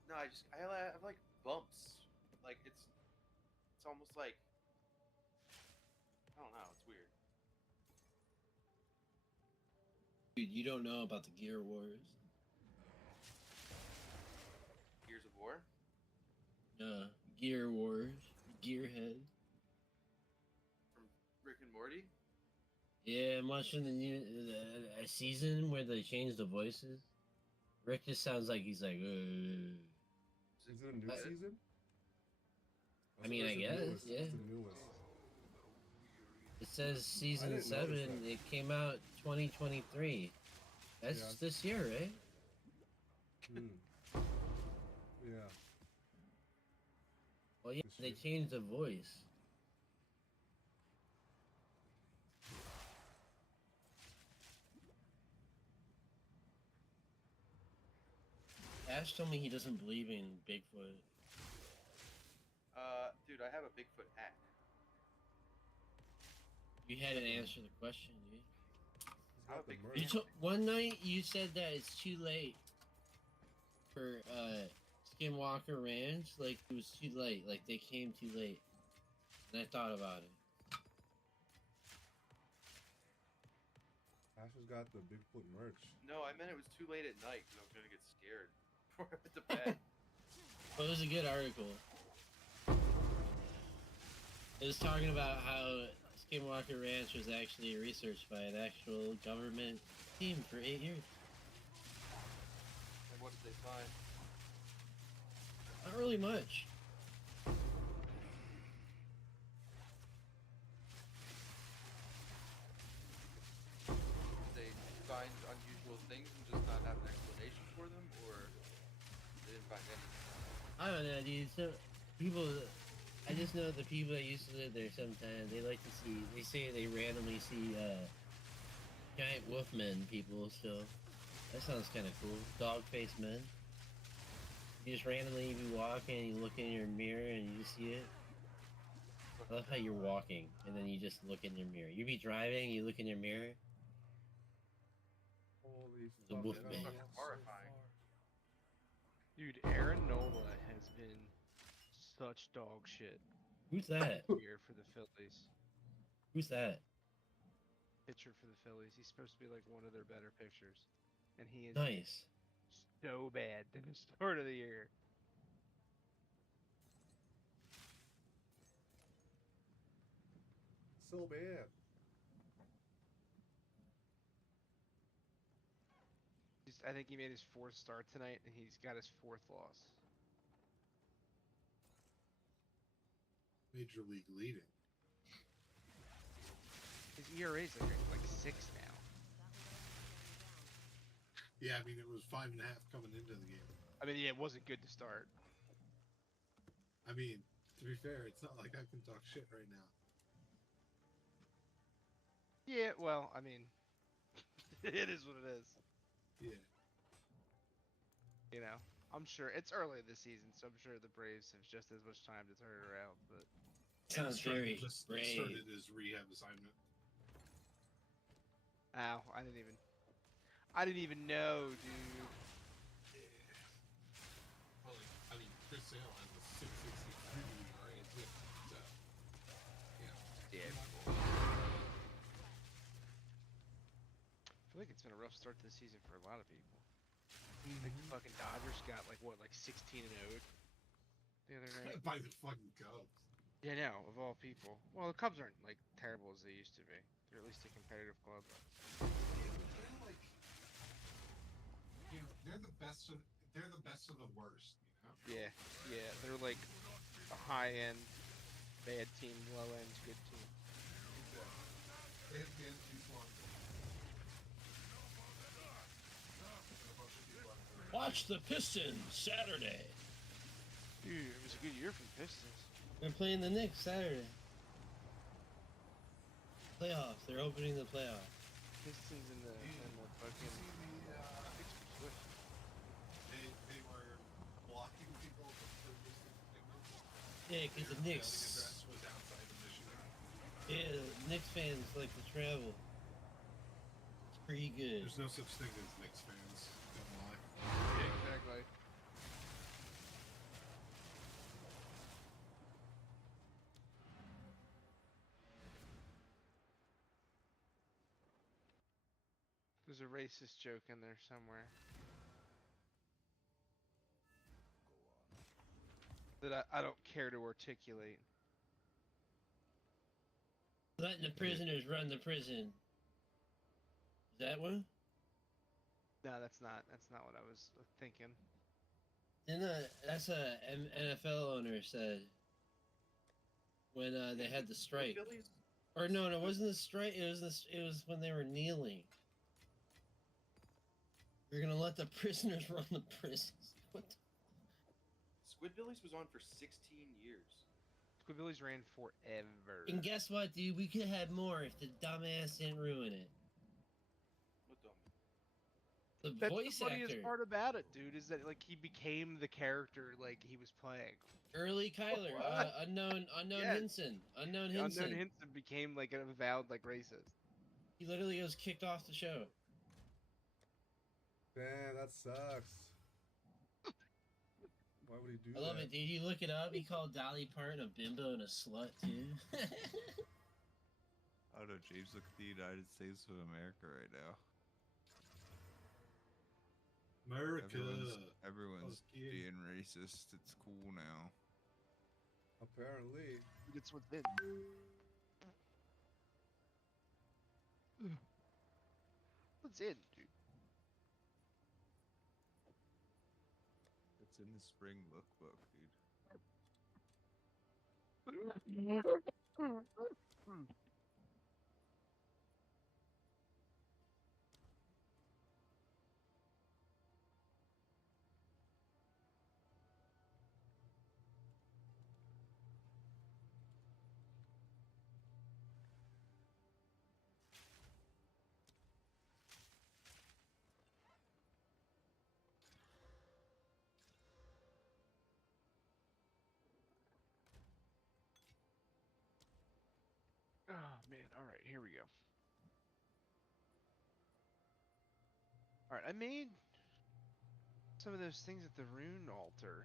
no, I have like bumps. Like it's almost like I don't know. It's weird. Dude, you don't know about the Gear Wars. Gears of War. Gear Wars. Gearhead. From Rick and Morty. Yeah, I'm watching a season where they changed the voices. Rick just sounds like he's like, Is it a new season? I mean, I guess, newest. yeah. It's the newest. It says season didn't notice 7. that. It came out 2023. That's Yeah. this year, right? Yeah. Well, yeah, This they year. changed the voice. Ash told me he doesn't believe in Bigfoot. Dude, I have a Bigfoot hat. You hadn't answered the question, dude. He's How got the big merch. fan? You one night you said that it's too late for Skinwalker Ranch. Like it was too late. Like they came too late. And I thought about it. Asher's got the Bigfoot merch. No, I meant it was too late at night because I was gonna get scared before I went to bed. Well, it was a good article. It was talking about how Skinwalker Ranch was actually researched by an actual government team for 8 years. And what did they find? Not really much. Did they find unusual things and just not have an explanation for them, or they didn't find anything? I don't know, dude. So people, I just know the people that used to live there. Sometimes they like to see. They say they randomly see giant wolfmen people. So that sounds kind of cool. Dog-faced men. You just randomly be walking and you look in your mirror and you just see it. I love how you're walking and then you just look in your mirror. You be driving, you look in your mirror. Holy The fuck, Wolfman. that's Fucking horrifying. Dude, Aaron Nola has been such dog shit Who's that? here for the Phillies. Who's that? Pitcher for the Phillies. He's supposed to be like one of their better pitchers, and he is Nice. so bad to the start of the year. so bad. I think he made his 4th start tonight, and he's got his 4th loss. Major league leading. His ERA is like 6 now. Yeah, I mean it was 5.5 coming into the game. I mean, yeah, it wasn't good to start. I mean, to be fair, it's not like I can talk shit right now. Yeah, well, I mean, it is what it is. Yeah. You know, I'm sure it's early this season, so I'm sure the Braves have just as much time to turn it around. But Sounds very just brave. started his rehab assignment. ow, I didn't even know, dude. Well, I mean, Chris Sale has a 663 ERA too, so yeah. Yeah. I feel like it's been a rough start to the season for a lot of people. Like the fucking Dodgers got like 16-0 the other night. By the fucking Cubs. Yeah, no, of all people. Well, the Cubs aren't like terrible as they used to be. They're at least a competitive club. They're like, they're the best of the worst. You know? Yeah, they're like a high-end bad team, low-end good team. They have been too long. Watch the Pistons Saturday. Dude, it was a good year for the Pistons. They're playing the Knicks Saturday. Playoffs. They're opening the playoffs. Pistons and the fucking. They were blocking people for Yeah, because the Knicks. address was outside of Michigan. Yeah, Knicks fans like to travel. It's pretty good. There's no such thing as Knicks fans. Don't lie. Yeah, exactly. There's a racist joke in there somewhere. That I don't care to articulate. Letting the prisoners run the prison. Is that one? No, that's not what I was thinking. And that's a NFL owner said when they had the strike. Phillies? Or no, it wasn't the strike. It was when they were kneeling. We're gonna let the prisoners run the prisons. What? Squidbillies was on for 16 years. Squidbillies ran forever. And guess what, dude? We could have more if the dumbass didn't ruin it. What dumb? The That's voice the funniest actor, part about it, dude, is that like he became the character like he was playing. Early Kyler, unknown Yeah. Hinson, unknown Hinson. Unknown Hinson became like an avowed like racist. He literally was kicked off the show. Damn, that sucks. Why would he do I that? love it, dude. You look it up. He called Dolly Parton a bimbo and a slut too. Oh no, James, look at the United States of America right now. America. Everyone's Fuck yeah. being racist. It's cool now. Apparently. It's what's in. What's in, dude? It's in the spring lookbook, dude. Oh man, alright, here we go. Alright, I made some of those things at the rune altar.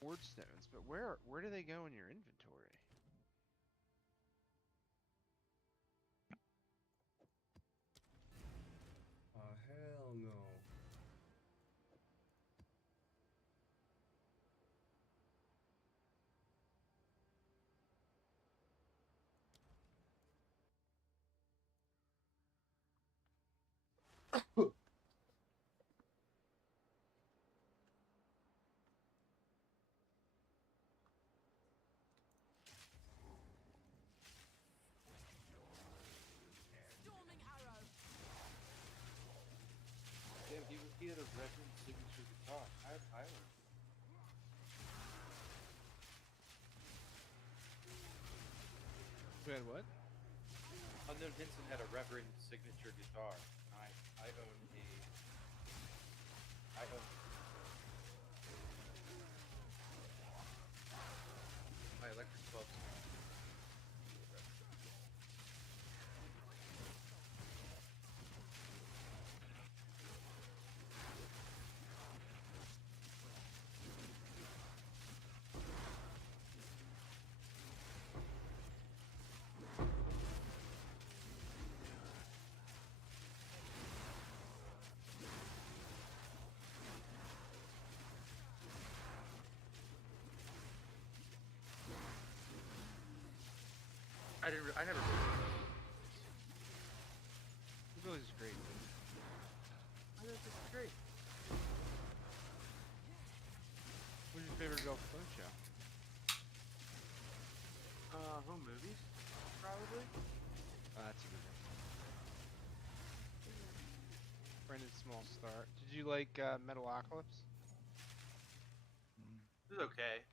Ward stones, but where do they go in your inventory? Hell no. Storming arrow. Damn, he had a reverend signature guitar. I have Island. Who had what? Unknown Hinson had a reverend signature guitar. I own a. I own. My electric 12. I never. This village is great. I think this is great. What's your favorite golf phone show? Home movies, probably. That's a good one. Brendan Small start. Did you like Metalocalypse? This is okay.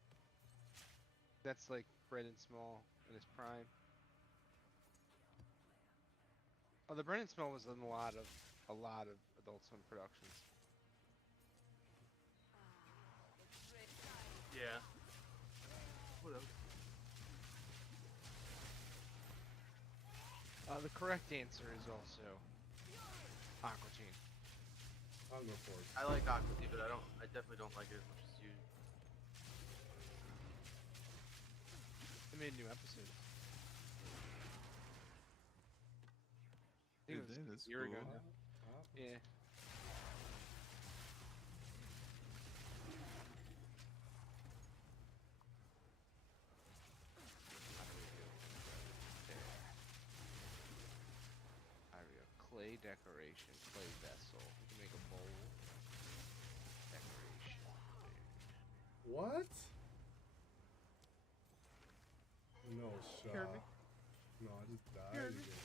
That's like Brendan Small in his prime. Oh, the Brendan Small was in a lot of Adult Swim productions. Yeah. What else? The correct answer is also Aqua Teen. I'll go for it. I like Aqua Teen, but I definitely don't like it as much as you. They made new episodes. I think it was That's a year ago cool. now. Yeah. There we go. Clay decoration, clay vessel. We can make a bowl. Decoration, dude. What? No shot. Heard me? No, I just died Heard me? again.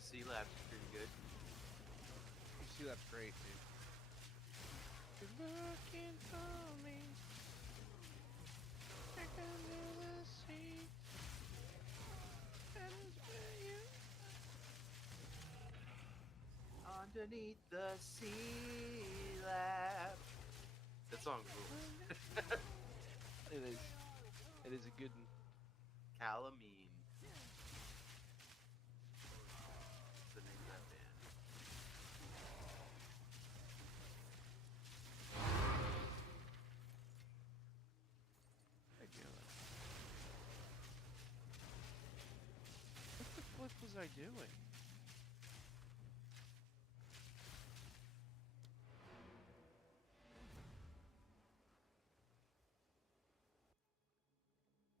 C-Lab's pretty good. C-Lab's great, dude. You're looking for me. Back under the sea. That is where you Underneath the C-Lab. That song rules. It is. It is a good one. Calamine. That's the name of that band. doing?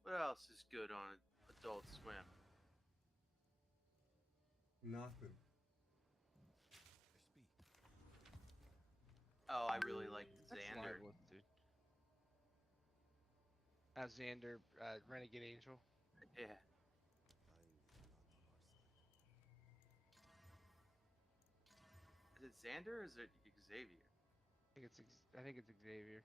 What else is good on Adult Swim? Nothing. Oh, I really like That's Xander. libelous, dude. Xander, Renegade Angel. Yeah. Is it Xander or is it Xavier? I think it's Xavier.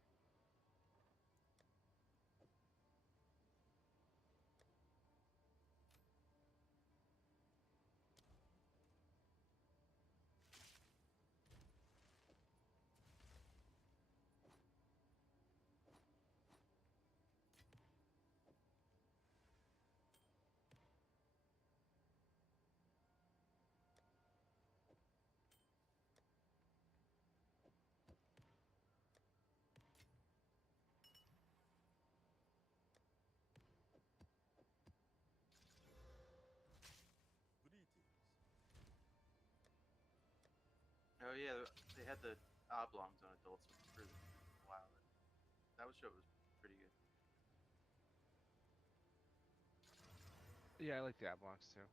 Oh yeah, they had the oblongs on Adult Swim for a while. That show was pretty good. Yeah, I like the Oblongs too.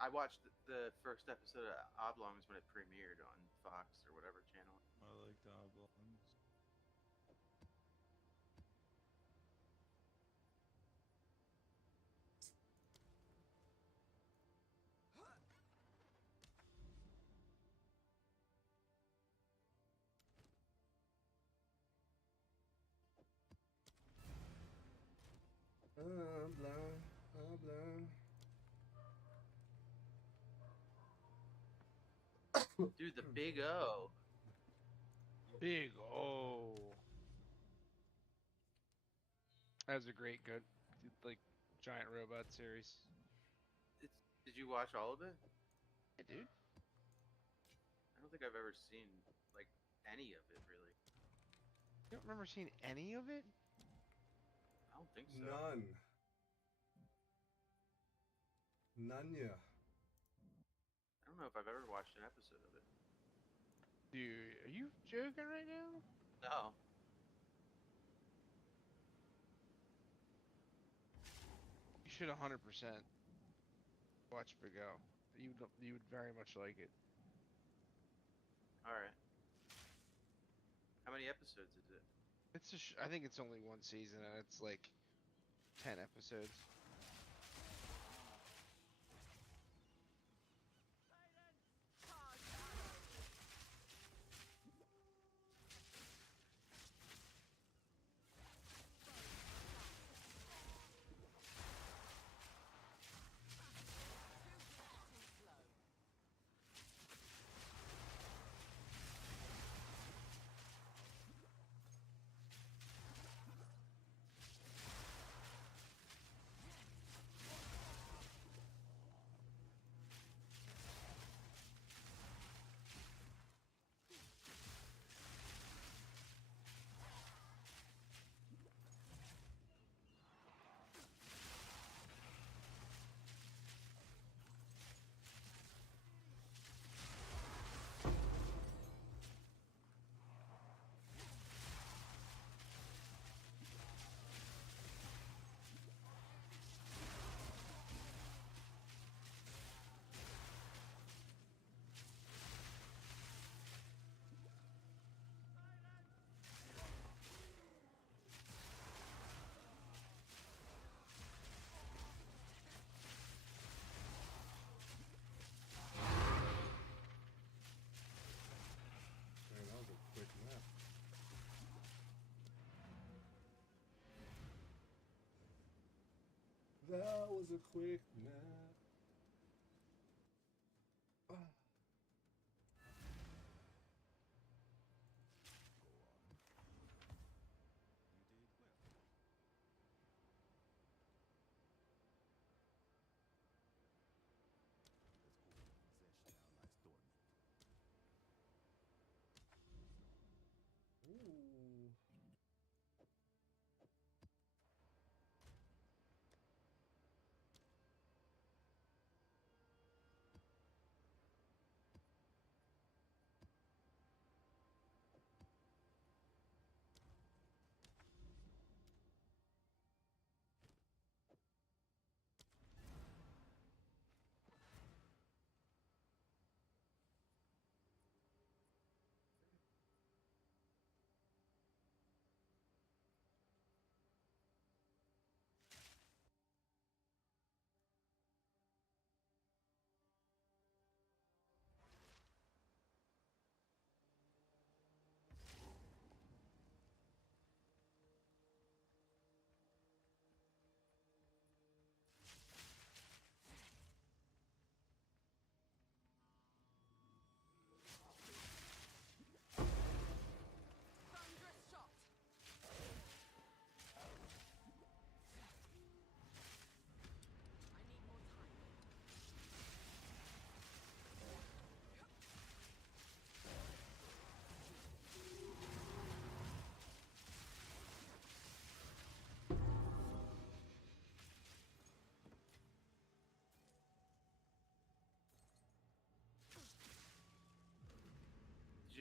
I watched the first episode of Oblongs when it premiered on Fox or whatever channel. I like the oblongs. Dude, the Big O. Big O. That was a great, good, like, giant robot series. Did you watch all of it? Yeah, dude. I don't think I've ever seen like any of it really. You don't remember seeing any of it? I don't think so. None. None, yeah. I don't know if I've ever watched an episode of it. Dude, are you joking right now? No. You should 100% watch Big O. You would very much like it. All right. How many episodes is it? It's I think it's only one season and it's like 10 episodes. Man, that was a quick map. That was a quick nap. Ah. Ooh.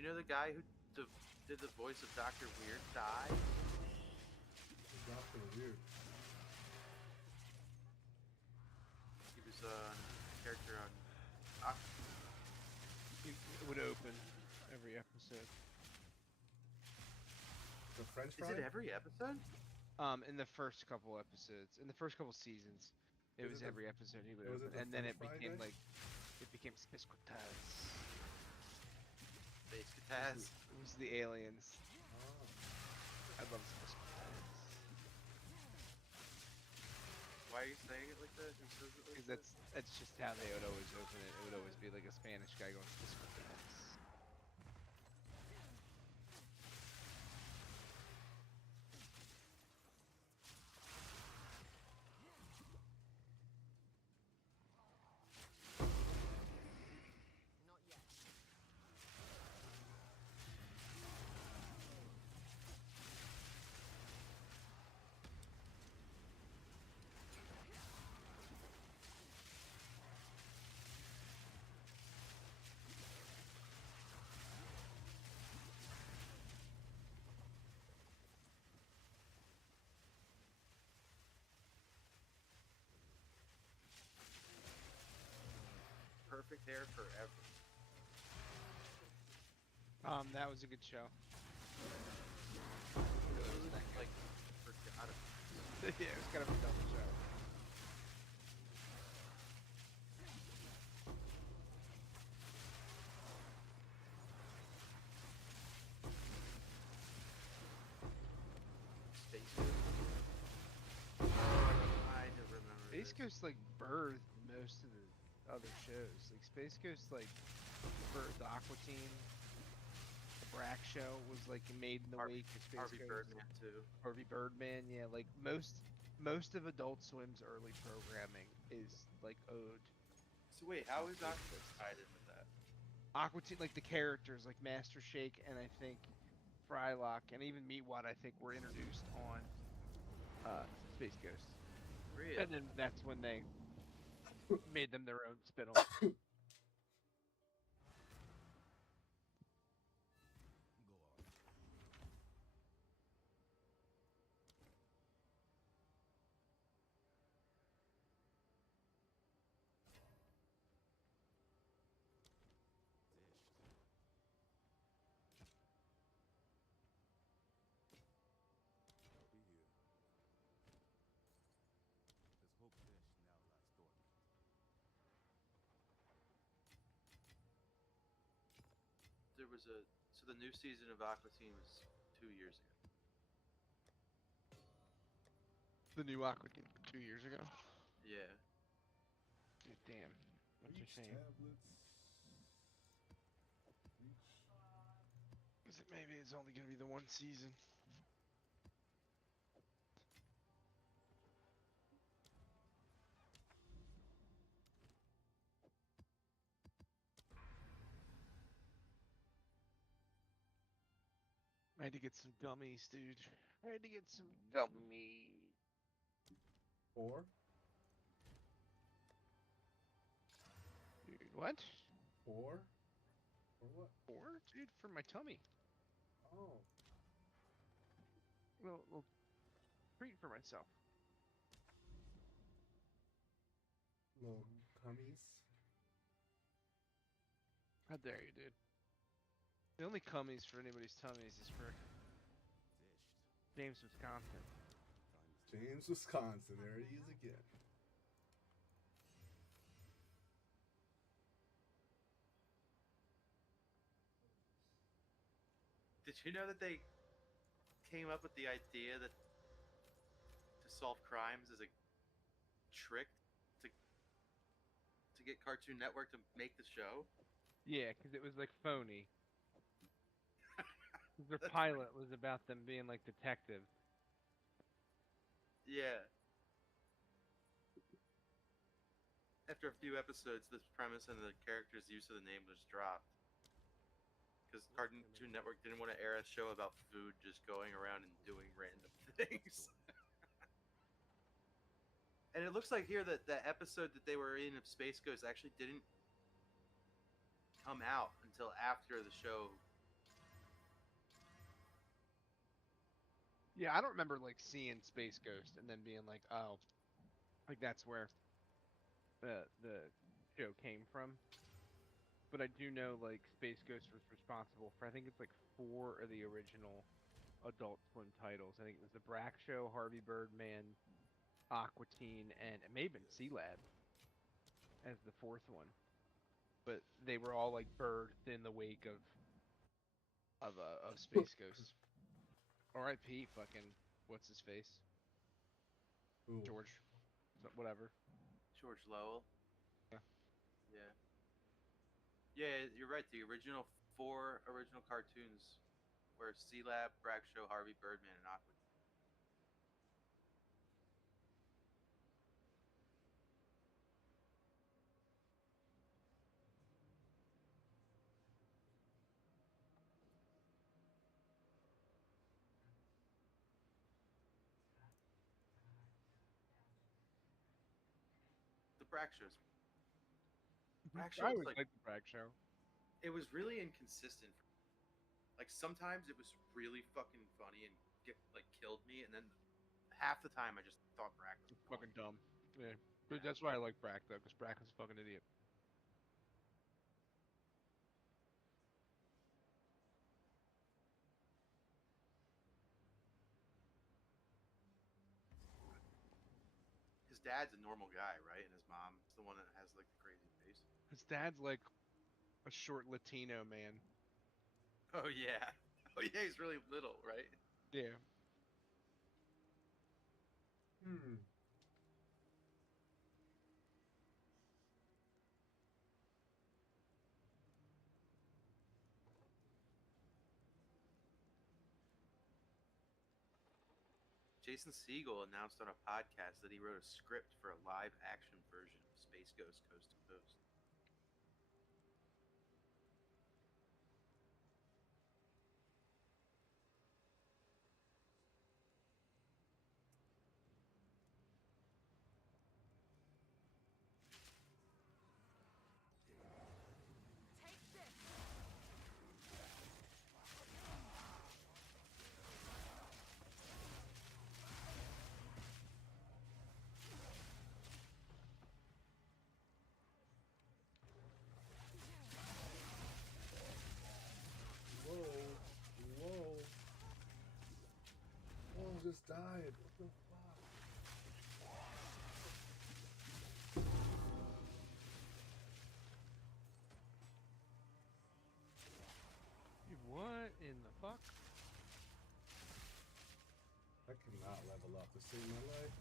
you know the guy who did the voice of Dr. Weird died? Dr. Weird. He was a character on It would open every episode. The French Is fry? it every episode? In the first couple episodes, in the first couple seasons, it Was was it the- every episode he would was it open, the and then French it fry became guy? like, it became Spisquataz. Space Kataz. It was the aliens. Ah. I love Spisquataz. Why are you saying it like that? Who says it like Because that's just how they would always open it. It would always be like a Spanish guy going Spisquataz. Not yet. Perfect hair forever. That was a good show. Like, forgot it. Yeah, it was kind of a dumb show. Space Ghost. I don't remember. Space this. Ghost like birthed most of the other shows. Like Space Ghost like birthed Aqua Teen. The Brack Show was like made in the wake of Space Harvey Ghost. Birdman too. Harvey Birdman, yeah. Like most of Adult Swim's early programming is like ode. So wait, how is Octopus tied in with that? Aqua Teen, like the characters, like Master Shake and I think Frylock and even Meatwad, I think were introduced on Space Ghost. Really? And then that's when they made them their own spin-off. Go on. Dished. Be here. Let's hope Dish now lies dormant. There was a so the new season of Aqua Teen was 2 years ago. The new Aqua Teen 2 years ago. Yeah. Dude, damn. That's a Reach shame. tablets. Reach. Is it maybe it's only gonna be the one season? I had to get some gummies, dude. I had to get some gummies. 4. Dude, what? 4? For what? 4? Dude, for my tummy. Oh. Little treat for myself. Little cummies. How dare you, dude? The only cummies for anybody's tummies is for Dished. James, Wisconsin. Time is James, Wisconsin. There he is again. Did you know that they came up with the idea that to solve crimes is a trick to get Cartoon Network to make the show? Yeah, because it was like phony. 'Cause their That's pilot was about them being like detectives. Yeah. After a few episodes, this premise and the character's use of the name was dropped. Because Cartoon Network didn't want to air a show about food just going around and doing random things. And it looks like here that the episode that they were in of Space Ghost actually didn't come out until after the show Yeah, I don't remember like seeing Space Ghost and then being like, oh, like that's where the show came from. But I do know like Space Ghost was responsible for I think it's like 4 of the original Adult Swim titles. I think it was the Brack Show, Harvey Birdman, Aqua Teen, and it may have been Sea Lab as the 4th one. But they were all like birthed in the wake of Space Ghost. R.I.P. Fucking what's his face? Ooh. George, whatever. George Lowell. Yeah. Yeah. Yeah, you're right. The original 4 original cartoons were Sea Lab, Brack Show, Harvey Birdman, and Aqua. The Brack Show's. Brack Show I was always like liked the Brack Show. it was really inconsistent. Like sometimes it was really fucking funny and killed me, and then half the time I just thought Brack was Fucking dumb. Yeah. Yeah. That's why I like Brack though, because Brack is a fucking idiot. His dad's a normal guy, right? And his mom's the one that has like the crazy face. His dad's like a short Latino man. Oh yeah. Oh yeah, he's really little, right? Yeah. Hmm. Jason Segel announced on a podcast that he wrote a script for a live action version of Space Ghost Coast to Coast. Take this. Whoa. Whoa. Whoa, just died. What the fuck? What in the fuck? I cannot level up to save my life.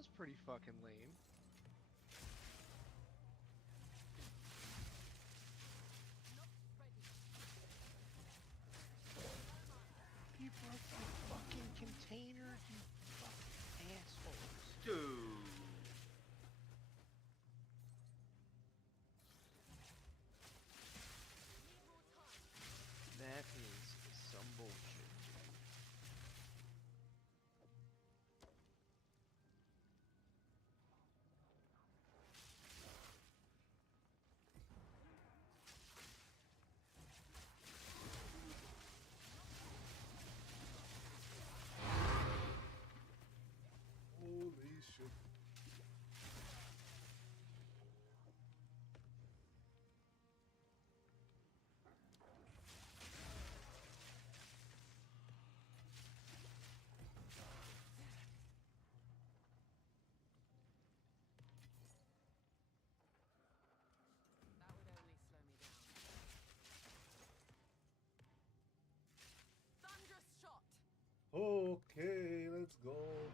was pretty fucking lame. You broke my fucking container, you fucking assholes. Dude. That is some bullshit, dude. Holy shit. That would only slow me down. Thunderous shot. Okay, let's go.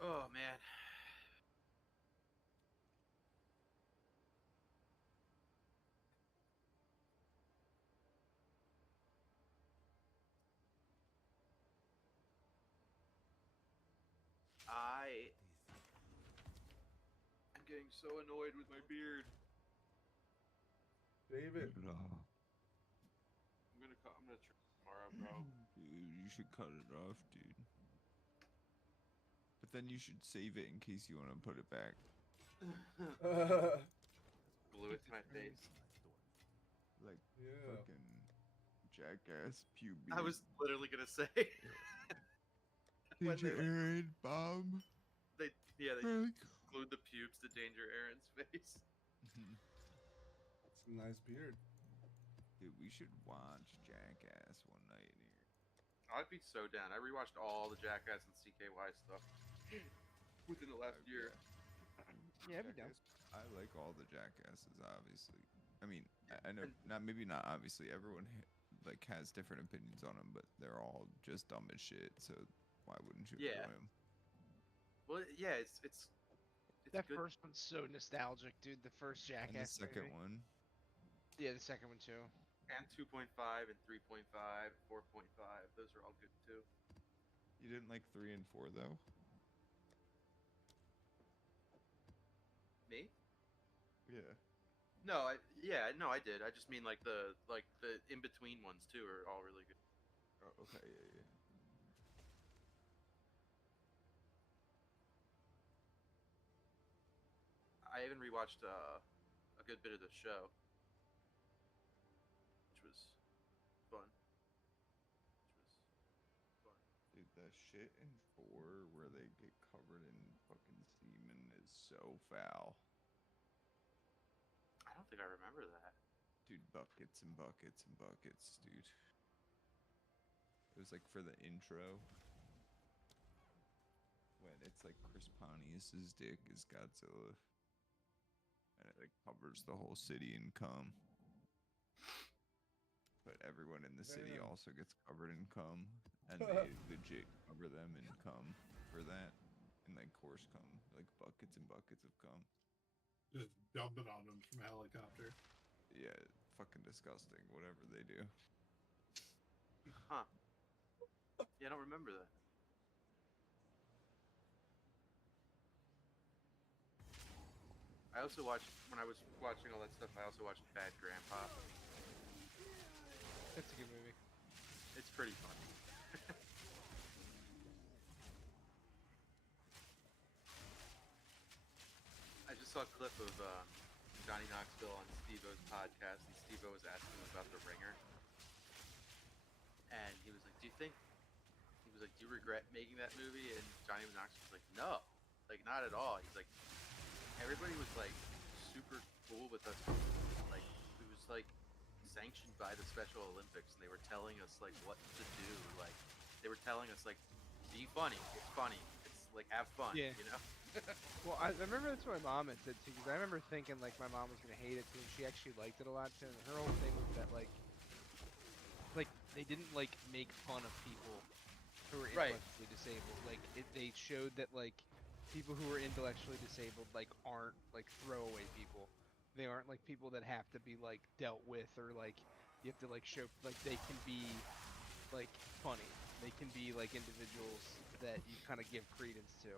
Oh man. I'm getting so annoyed with my beard. David. Cut it off. I'm gonna trim it tomorrow, bro. Dude, you should cut it off, dude. But then you should save it in case you want to put it back. Glue it to my face. Like Yeah. fucking jackass pubic. I was literally gonna say. when Danger they, Aaron bomb. they Frank. glued the pubes to Danger Aaron's face. It's a nice beard. Dude, we should watch Jackass one night in here. I'd be so down. I rewatched all the Jackass and CKY stuff within the last year. Yeah, I'd be down. Jackass- I like all the Jackasses, obviously. I mean, I know, And- maybe not obviously. Everyone like has different opinions on them, but they're all just dumb as shit. So why wouldn't you Yeah. enjoy them? Well, yeah, it's That good. first one's so nostalgic, dude. The first And the Jackass second movie. one, Yeah, the second one too. And 2.5 and 3.5, 4.5. Those are all good too. you didn't like 3 and 4 though. Me? Yeah. No, I did. I just mean like the in between ones too are all really good. Oh, okay. Yeah. I even rewatched a good bit of the show, which was fun. Dude, the shit in 4 where they get covered in fucking semen is so foul. I don't think I remember that. Dude, buckets and buckets and buckets, dude. It was like for the intro. When it's like Chris Pontius's dick is Godzilla. And it like covers the whole city in cum. But everyone in the city Damn. also gets covered in cum. And they legit cover them in cum for that. And like coarse cum. Like buckets and buckets of cum. Just dump it on them from a helicopter. Yeah, fucking disgusting. Whatever they do. Huh. Yeah, I don't remember that. I also watched, when I was watching all that stuff, I also watched Bad Grandpa. That's a good movie. It's pretty funny. I just saw a clip of Johnny Knoxville on Steve-O's podcast, and Steve-O was asking him about The Ringer. And he was like, do you regret making that movie? And Johnny Knoxville was like, no, like not at all. He's like, everybody was like super cool with us. Like, it was like sanctioned by the Special Olympics, and they were telling us like what to do. Like, they were telling us like, be funny. It's funny. like have fun, Yeah. you know. Well, I remember that's what my mom had said too, because I remember thinking like my mom was gonna hate it too, and she actually liked it a lot too. And her whole thing was that like they didn't like make fun of people who were Right. intellectually disabled. Like they showed that like people who are intellectually disabled like aren't like throwaway people. They aren't like people that have to be like dealt with, or like you have to like show like they can be like funny. They can be like individuals that you kind of give credence to.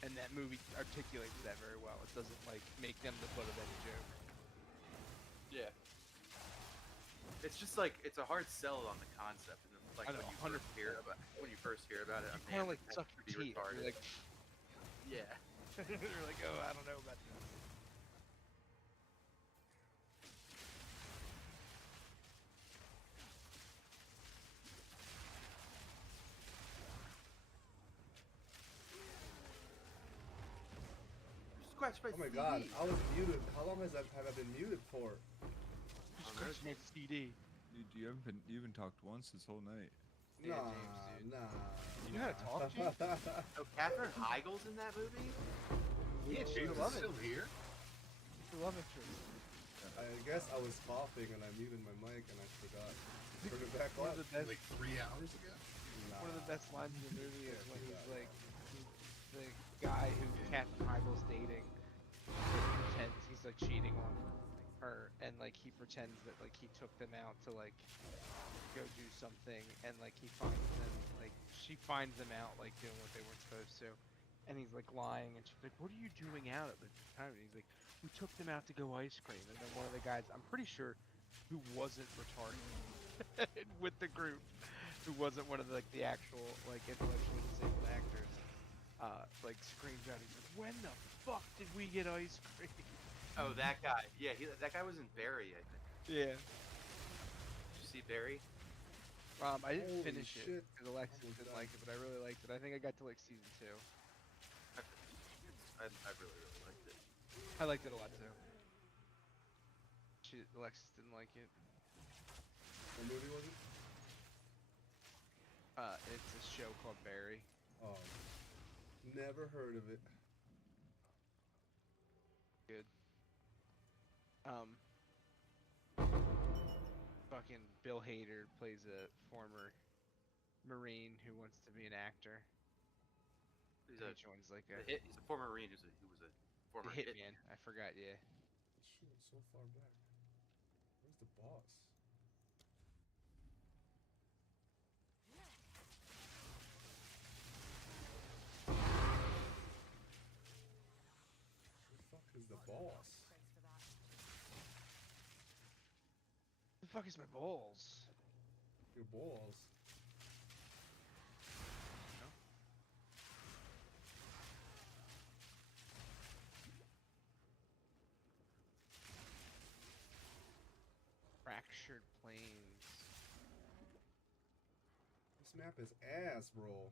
And that movie articulates that very well. It doesn't like make them the butt of any joke. Yeah. It's just like it's a hard sell on the concept, and then, like I know, when you first hear about it, You man, kind of like that's suck your pretty teeth. retarded. You're like, Yeah. you're like, oh, I don't know about this. Scratch my Oh my CD. god, I was muted. How long have I been muted for? Scratch my CD. Dude, you haven't talked once this whole night. Yeah, Nah, James, dude. nah. You know how to talk, James? So Katherine Heigl's in that movie? Yeah, she's James a love is still interest. here? She's a love interest. I guess I was coughing and I muted my mic and I forgot. Turn it back One on. of the best, Like 3 hours ago? one of the best lines in the movie is Yeah, when he's forgot. like, the guy who Katherine Heigl's dating, like, pretends he's like cheating on her, and like he pretends that like he took them out to like go do something, and like he finds them, like she finds them out like doing what they weren't supposed to, and he's like lying, and she's like, "What are you doing out at the time?" And he's like, "We took them out to go ice cream." And then one of the guys, I'm pretty sure, who wasn't retarded with the group, who wasn't one of the, like the actual like intellectually disabled actors, like screams out, he's like, "When the fuck did we get ice cream?" Oh, that guy. Yeah, that guy was in Barry, I think. Yeah. Did you see Barry? I didn't Holy finish it shit. because Alexis Almost didn't done. like it, but I really liked it. I think I got to like season 2. I really, really liked it. I liked it a lot too. Alexis didn't like it. What movie was it? It's a show called Barry. Oh, never heard of it. Good. Fucking Bill Hader plays a former Marine who wants to be an actor. He's He a, joins like he's a former Marine who was a former hitman. I forgot. Yeah. Shoot, it's so far back. Where's the boss? Where the fuck is the boss? Thanks for that. The fuck is my balls? Your balls. Fractured planes. This map is ass, bro.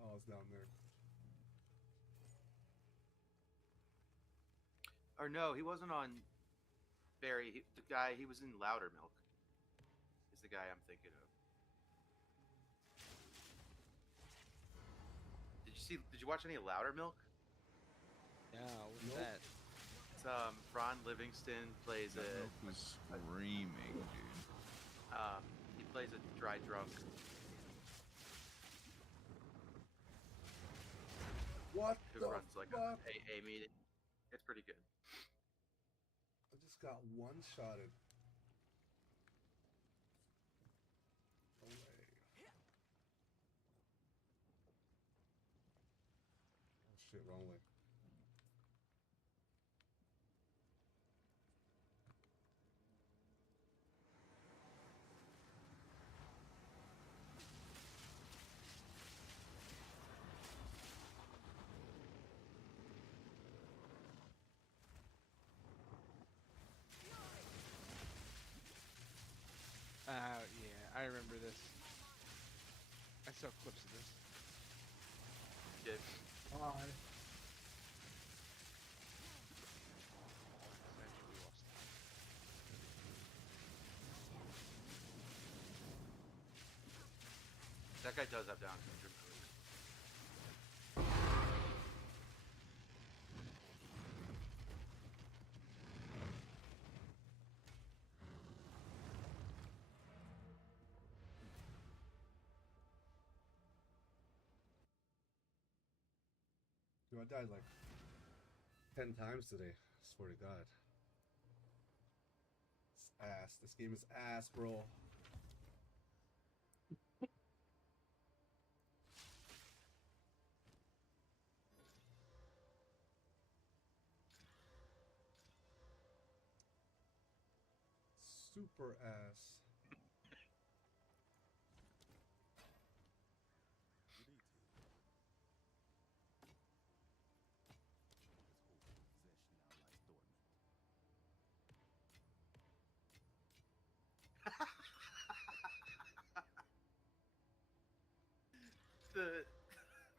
Oh, it's down there. Or no, he wasn't on Barry. The guy, he was in Loudermilk. Is the guy I'm thinking of. Did you watch any of Loudermilk? Yeah, what's Nope. that? It's Ron Livingston plays That a milk was screaming, dude. he plays a dry drunk. What Who the runs like fuck? a AA meeting. It's pretty good. I just got one-shotted. No way. Oh shit, wrong way. Yeah, I remember this. I saw clips of this. Good. guy does have Down syndrome. Dude, I died like 10 times today. I swear to God. It's ass. This game is ass, bro. Super ass. Good day to you. Let's hope your possession now lies dormant.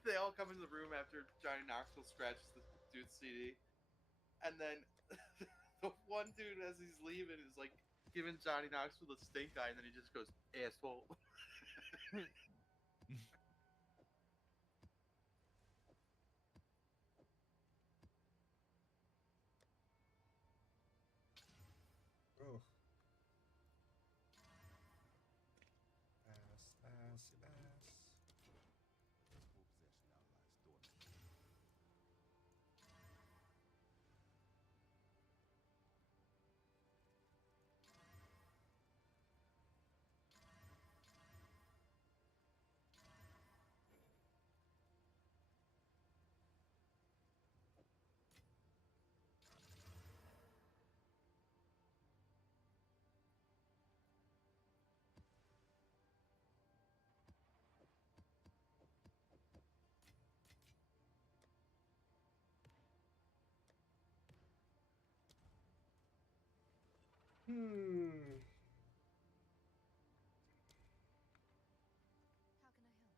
They all come into the room after Johnny Knoxville scratches the dude's CD, and then the one dude, as he's leaving, is like giving Johnny Knoxville the stink eye, and then he just goes, "Asshole." Oh. Ass, ass, ass. Let's hope possession now lies dormant. Hmm. How can I help?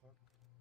What the fuck?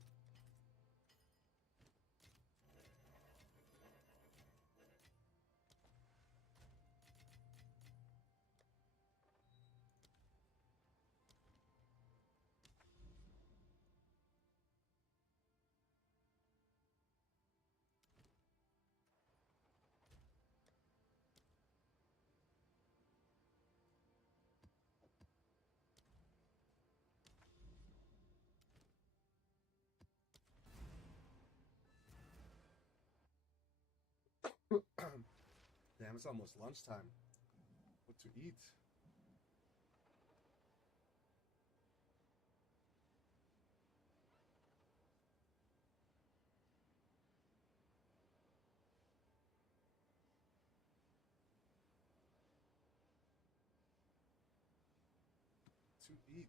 Damn, it's almost lunchtime. What to eat? To eat.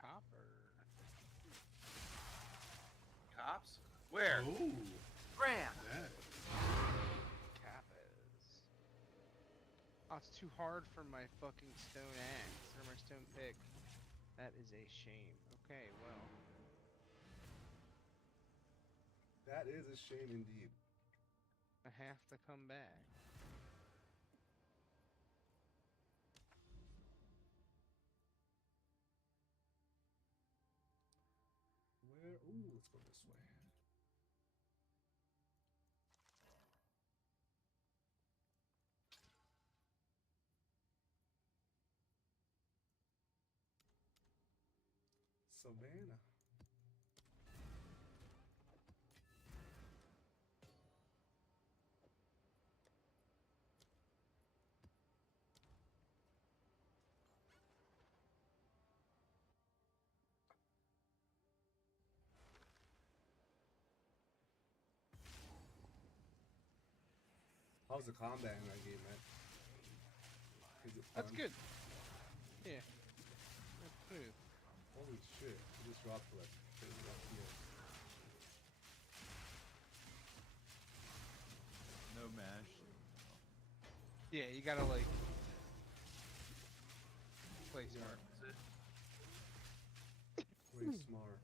Copper. Cops? Where? Oh, Grant! that. Kappas. Oh, it's too hard for my fucking stone axe or my stone pick. That is a shame. Okay, well. That is a shame indeed. I have to come back. Where? Ooh, let's go this way. Savannah. How's the combat in that game, man? Is it That's fun? good. Yeah. That's smooth. Holy shit. Just rock click. Put it up here. No mash. Yeah, you gotta like play smart. Is it? Play smart.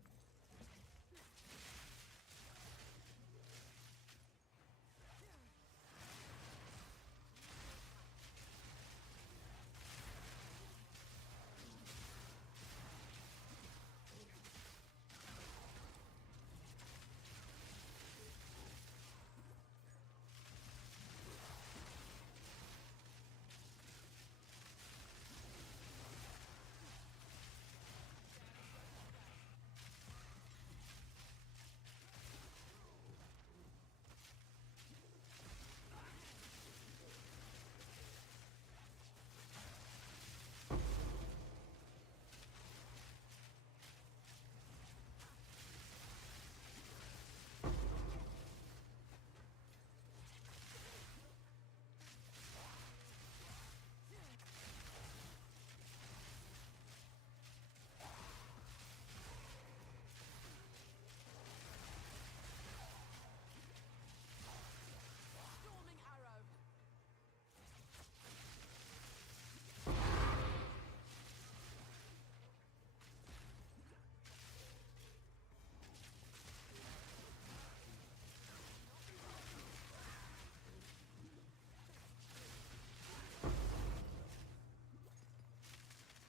Storming arrow.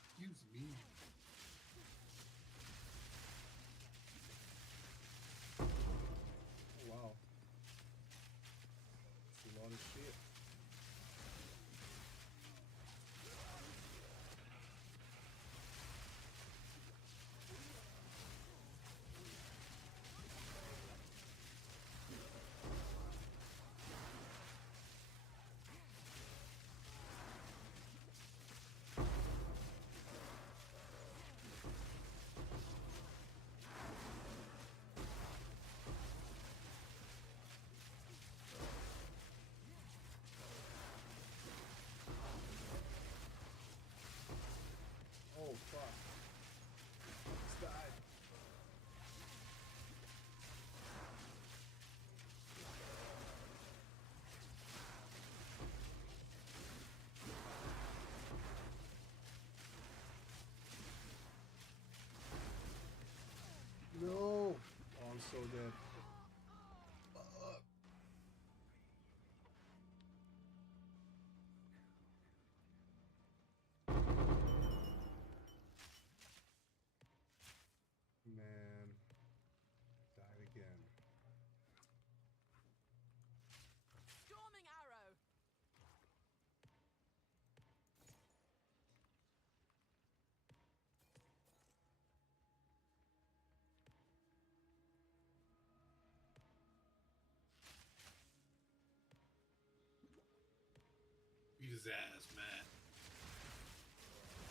Excuse me. Wow. It's a lot of shit. Oh fuck. Let's die. No! Oh, I'm so dead. Fuck. Man. Died again. Storming arrow. Beat his ass, Matt.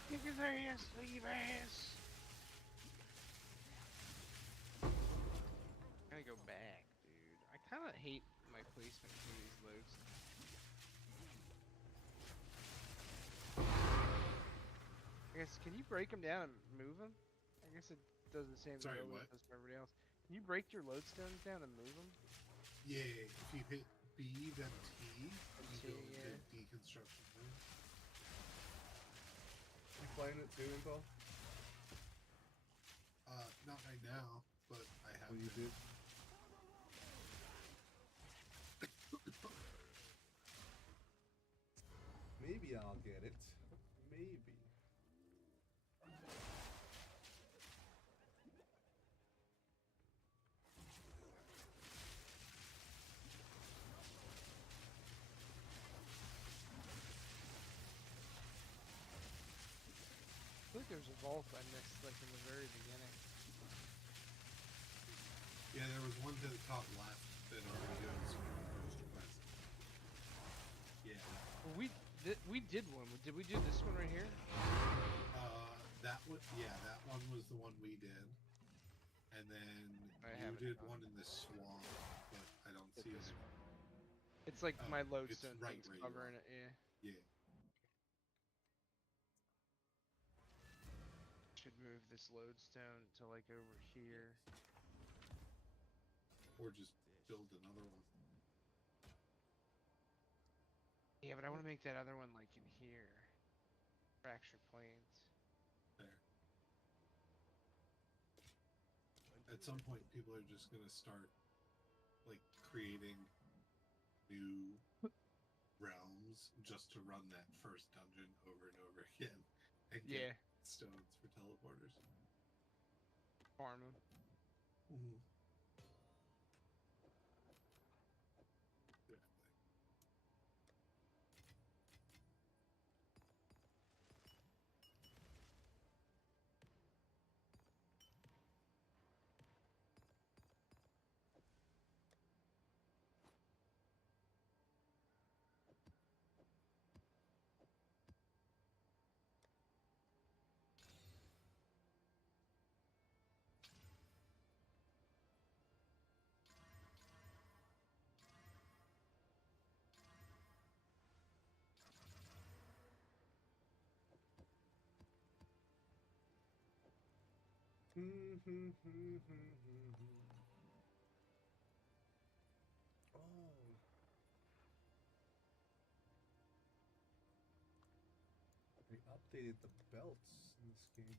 Kick his ass, leave ass. I gotta go back, dude. I kind of hate my placement for these loads. I guess, can you break them down and move them? I guess it does the same Sorry, thing what? it does for everybody else. Can you break your loadstones down and move them? Yeah, if you hit B, then T, you T, go into yeah. deconstruction mode. You playing it too, Info? Not right now, but I have. What you been. did? Maybe I'll get it. Maybe. I feel like there's a vault I missed, like in the very beginning. Yeah, there was one to the top left that already goes from the first quest. Yeah. Well, we did one. Did we do this one right here? That one. Yeah, that one was the one we did. And then I you haven't did done. one in the swamp, but I don't Did see this it. one. It's like Oh, my it's lodestone right thing's where you covering are. it. Yeah. Yeah. Should move this this lodestone to like over here. Or just build another one. Yeah, but I want to make that other one like in here. Fracture planes. There. At some point, people are just gonna start like creating new realms just to run that first dungeon over and over again and Yeah, get stones for teleporters. farm them. Mm-hmm. Oh. They updated the belts in this game.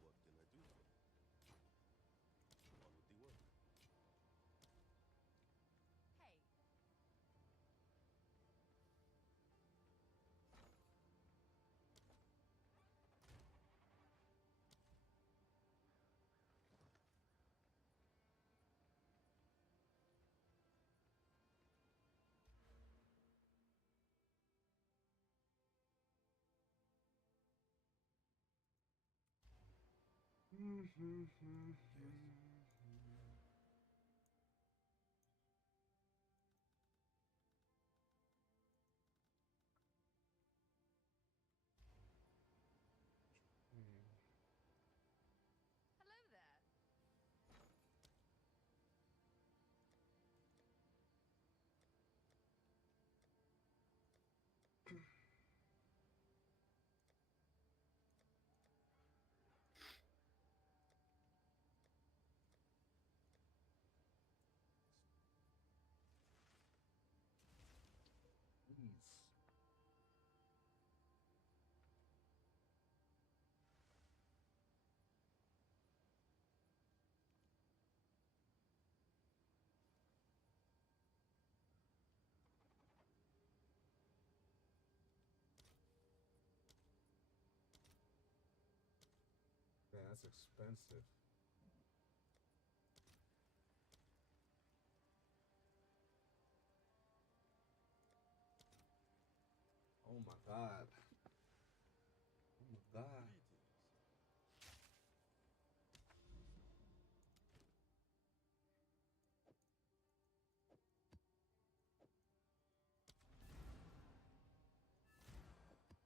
What can I do for you? What would you want? Hey, hello there. Please. Man, that's expensive. Oh my god. Oh my god. Greetings.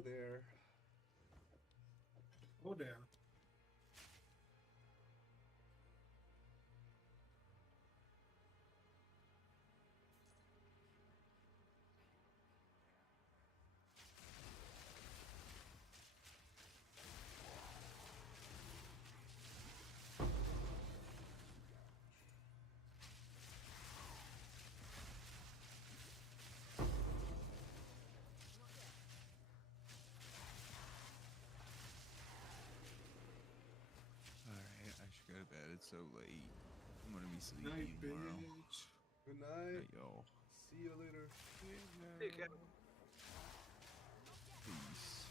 Oh there. Oh damn. Alright, I should go to bed. It's so late. I'm gonna be Night, sleepy tomorrow. bitch. Good night. Night, y'all. See you later. Hey, Kevin. Peace.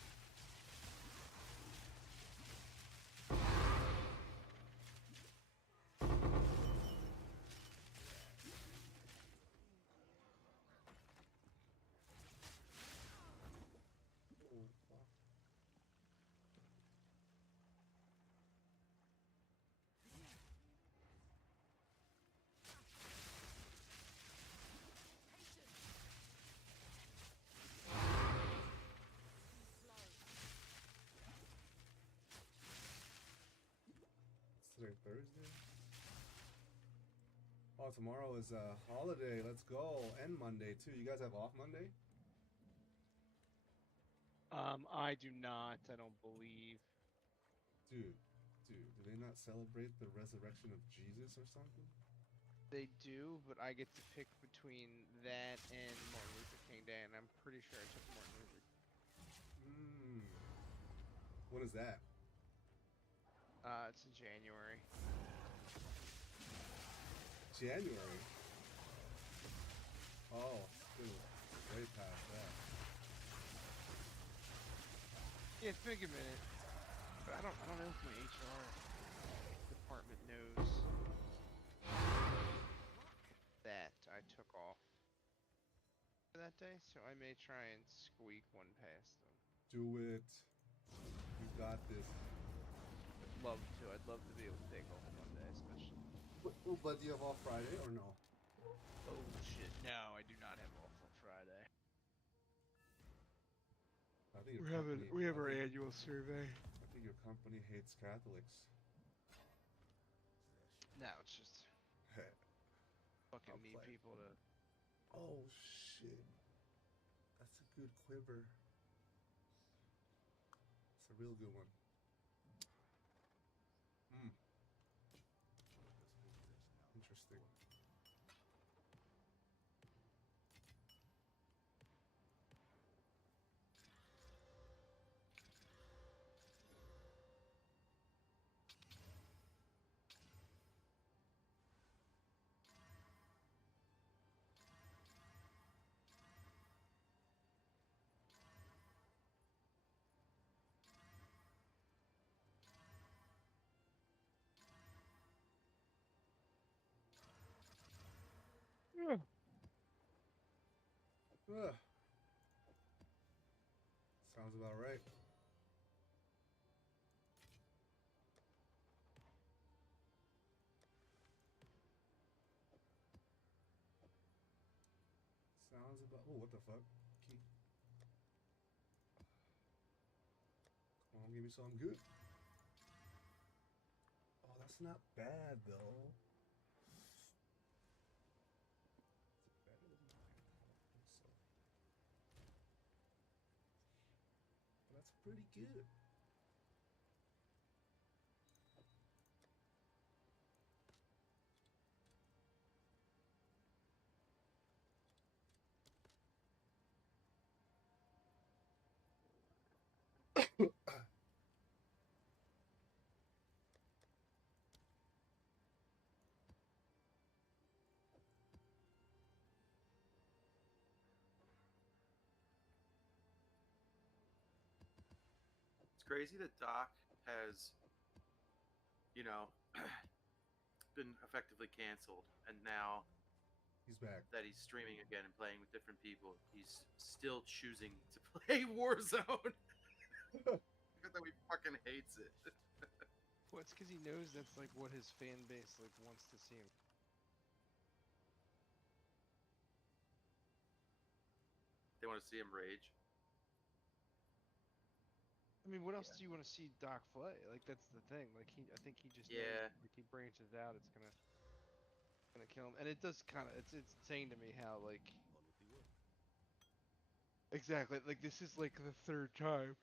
Oh, fuck. It's today Thursday? Oh, tomorrow is a holiday. Let's go. And Monday, too. You guys have off Monday? I do not. I don't believe. Dude, do they not celebrate the resurrection of Jesus or something? They do, but I get to pick between that and Martin Luther King Day, and I'm pretty sure I took Martin Luther. Mmm. When is that? It's in January. January? Oh, dude. Way past that. Yeah, it's been a good minute, but I don't know if my HR department knows that I took off for that day, so I may try and squeak one past them. Do it. You got this. I'd love to. I'd love to be able to take off one day, especially. But do you have off Friday or no? Oh shit! No, I do not have off on Friday. I think your company, We have our I think- annual survey. I think your company hates Catholics. No, it's just fucking I'll need play. people to. Oh shit. That's a good quiver. It's a real good one. Hmm. Interesting. Ugh. Sounds about right. Sounds about. Oh, what the fuck? Keep. Come on, give me something good. Oh, that's not bad though. Is it better than mine? I don't think so. But that's pretty good. It's crazy that Doc has, you know, been effectively canceled, and now He's back. that he's streaming again and playing with different people, he's still choosing to play Warzone. Even though he fucking hates it. Well, it's because he knows that's like what his fan base like wants to see him. They want to see him rage. I mean, what else do you want to see Doc play? Like that's the thing. Like I think he just knows, Yeah. like he branches out, it's gonna kill him. And it does kind of it's insane to me how like exactly like this is like the third time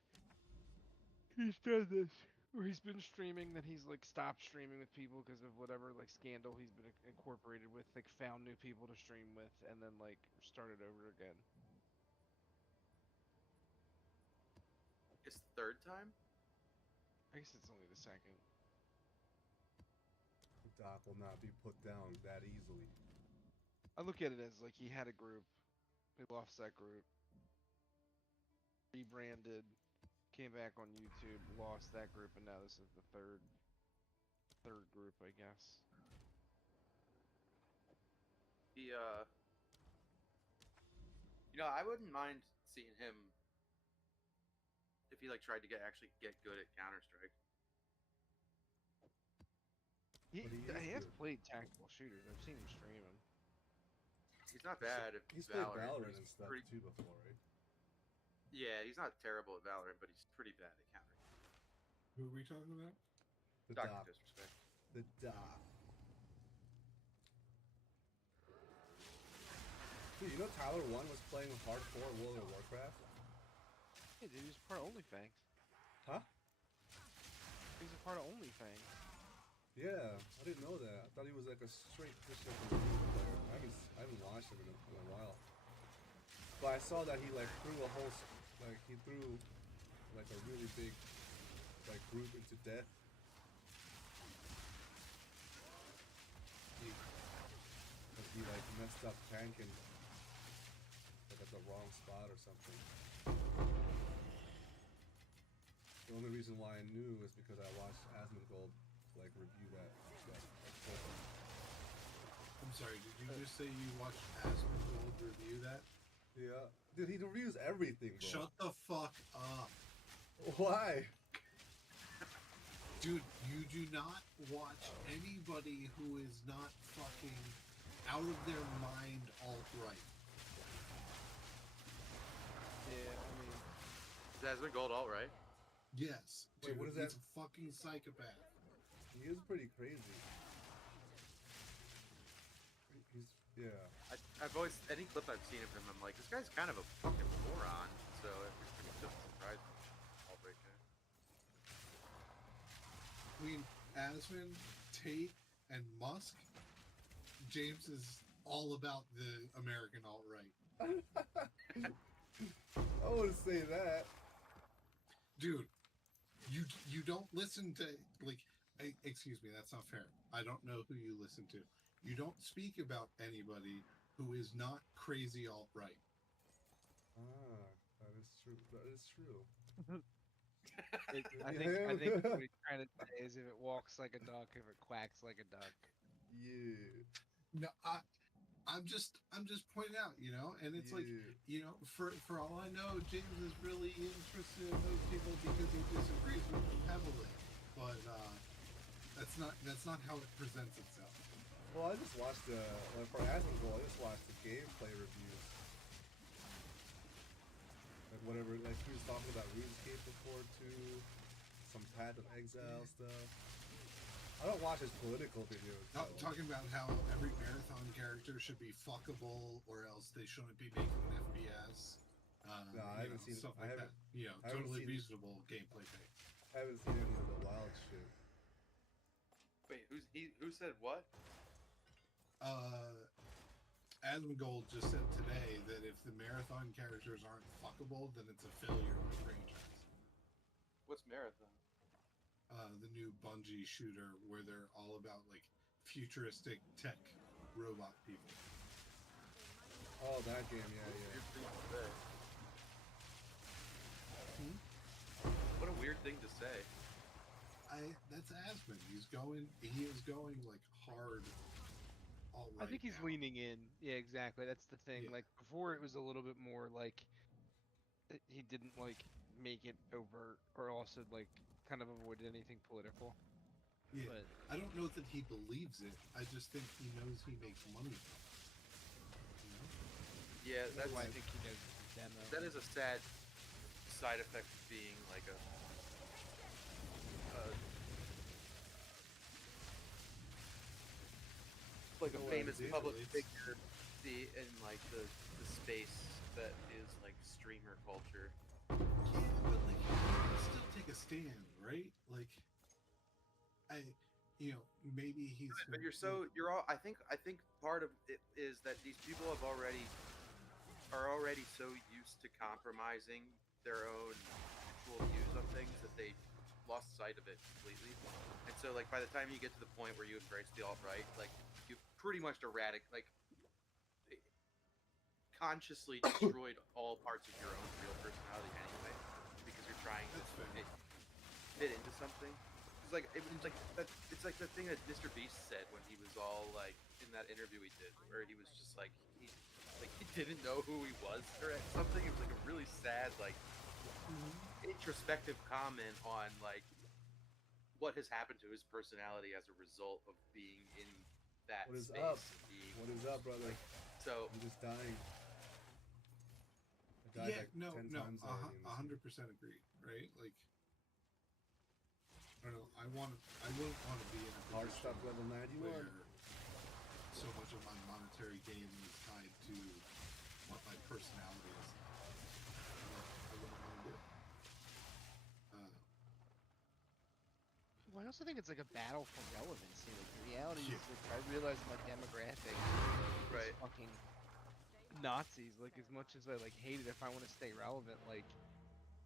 he's done this. Or he's been streaming, then he's like stopped streaming with people because of whatever like scandal he's been incorporated with. Like found new people to stream with, and then like started over again. It's the third time. I guess it's only the second. Doc will not be put down that easily. I look at it as like he had a group, he lost that group, rebranded, came back on YouTube, lost that group, and now this is the third group, I guess. He I wouldn't mind seeing him if he like tried to actually get good at Counter Strike. He But has good. played tactical shooters. I've seen him stream them. He's not bad at He's played Valorant. Valorant and stuff too before, right? Yeah, he's not terrible at Valorant, but he's pretty bad at Counter. Who are we talking about? The Dr. Doc. Disrespect. The Doc. Dude, you know Tyler 1 was playing hardcore World of Warcraft? Yeah, dude, he's part of OnlyFans. Huh? He's a part of OnlyFans. Yeah, I didn't know that. I thought he was like a straight Christian player. I haven't watched him in a while. But I saw that he like threw a whole he threw like a really big like group into death. Because he like messed up tanking like at the wrong spot or something. The only reason why I knew is because I watched Asmongold like review that. I'm sorry, did you just say you watched Asmongold review that? Yeah. Dude, he reviews everything, bro. Shut the fuck up. Why? Dude, you do not watch anybody who is not fucking out of their mind alt-right. Yeah, I mean, Desmond Gold, all right. Yes. Wait, Dude, what is he's that? a fucking psychopath. He is pretty crazy. Yeah. I've always any clip I've seen of him, I'm like, this guy's kind of a fucking moron. So it doesn't surprise me. All right, Between Asmon, Tate, and Musk, James is all about the American alt-right. I wouldn't say that. Dude, you don't listen to, like, excuse me, that's not fair. I don't know who you listen to. You don't speak about anybody who is not crazy alt-right. Ah, that is true. That is true. I think what he's trying to say is if it walks like a duck, if it quacks like a duck. Yeah. No, I'm just pointing out, and it's like, for all I know, James is really interested in those people because he disagrees with them heavily. But that's not how it presents itself. Well, I just watched for Asmongold, I just watched the gameplay reviews. Like whatever, like he was talking about RuneScape before too, some Path of Exile stuff. I don't watch his political videos. Talking about how every marathon character should be fuckable, or else they shouldn't be making an FPS. No, I haven't seen stuff I like haven't, that. I haven't Totally seen- reasonable gameplay thing. I haven't seen any of the wild shit. Wait, who said what? Asmongold just said today that if the marathon characters aren't fuckable, then it's a failure of the franchise. What's Marathon? The new Bungie shooter where they're all about like futuristic tech robot people. Oh, that game, yeah. Weird thing to say. What a weird thing to say. That's Asmon. He is going like hard. All right I think he's now. leaning in. Yeah, exactly. That's the thing. Yeah. Like before, it was a little bit more like he didn't like make it overt, or also like kind of avoided anything political. Yeah. But I don't know that he believes it. I just think he knows he makes money from it. Yeah, that's I think he knows it's a demo. that is a sad side effect of being like a like a Oh, famous data public leaks. figure in like the space that is like streamer culture. Yeah, but like you can still take a stand, right? Like, maybe he's. But you're all. I think part of it is that these people are already so used to compromising their own actual views on things that they lost sight of it completely. And so, like, by the time you get to the point where you embrace the alt-right, like, you've pretty much consciously destroyed all parts of your own real personality anyway, because you're trying to That's fair. fit into something. It's like it's like the thing that Mr. Beast said when he was all like in that interview he did, where he was just like he didn't know who he was or something. It was like a really sad, like introspective comment on like what has happened to his personality as a result of being in that What is space. up? Being, What is up, brother? so I'm just dying. I died Yeah, like no, 10 no, times already. in this game. 100% agree, right? Like, I don't know. I wouldn't want to be in a Hard position stuff level 91. where so much of my monetary gain is tied to what my personality is. I wouldn't want to do it. Well, I also think it's like a battle for relevancy. Like the reality Yeah. is, like I realize my demographic Right. is fucking Nazis. Like as much as I like hate it, if I want to stay relevant, like,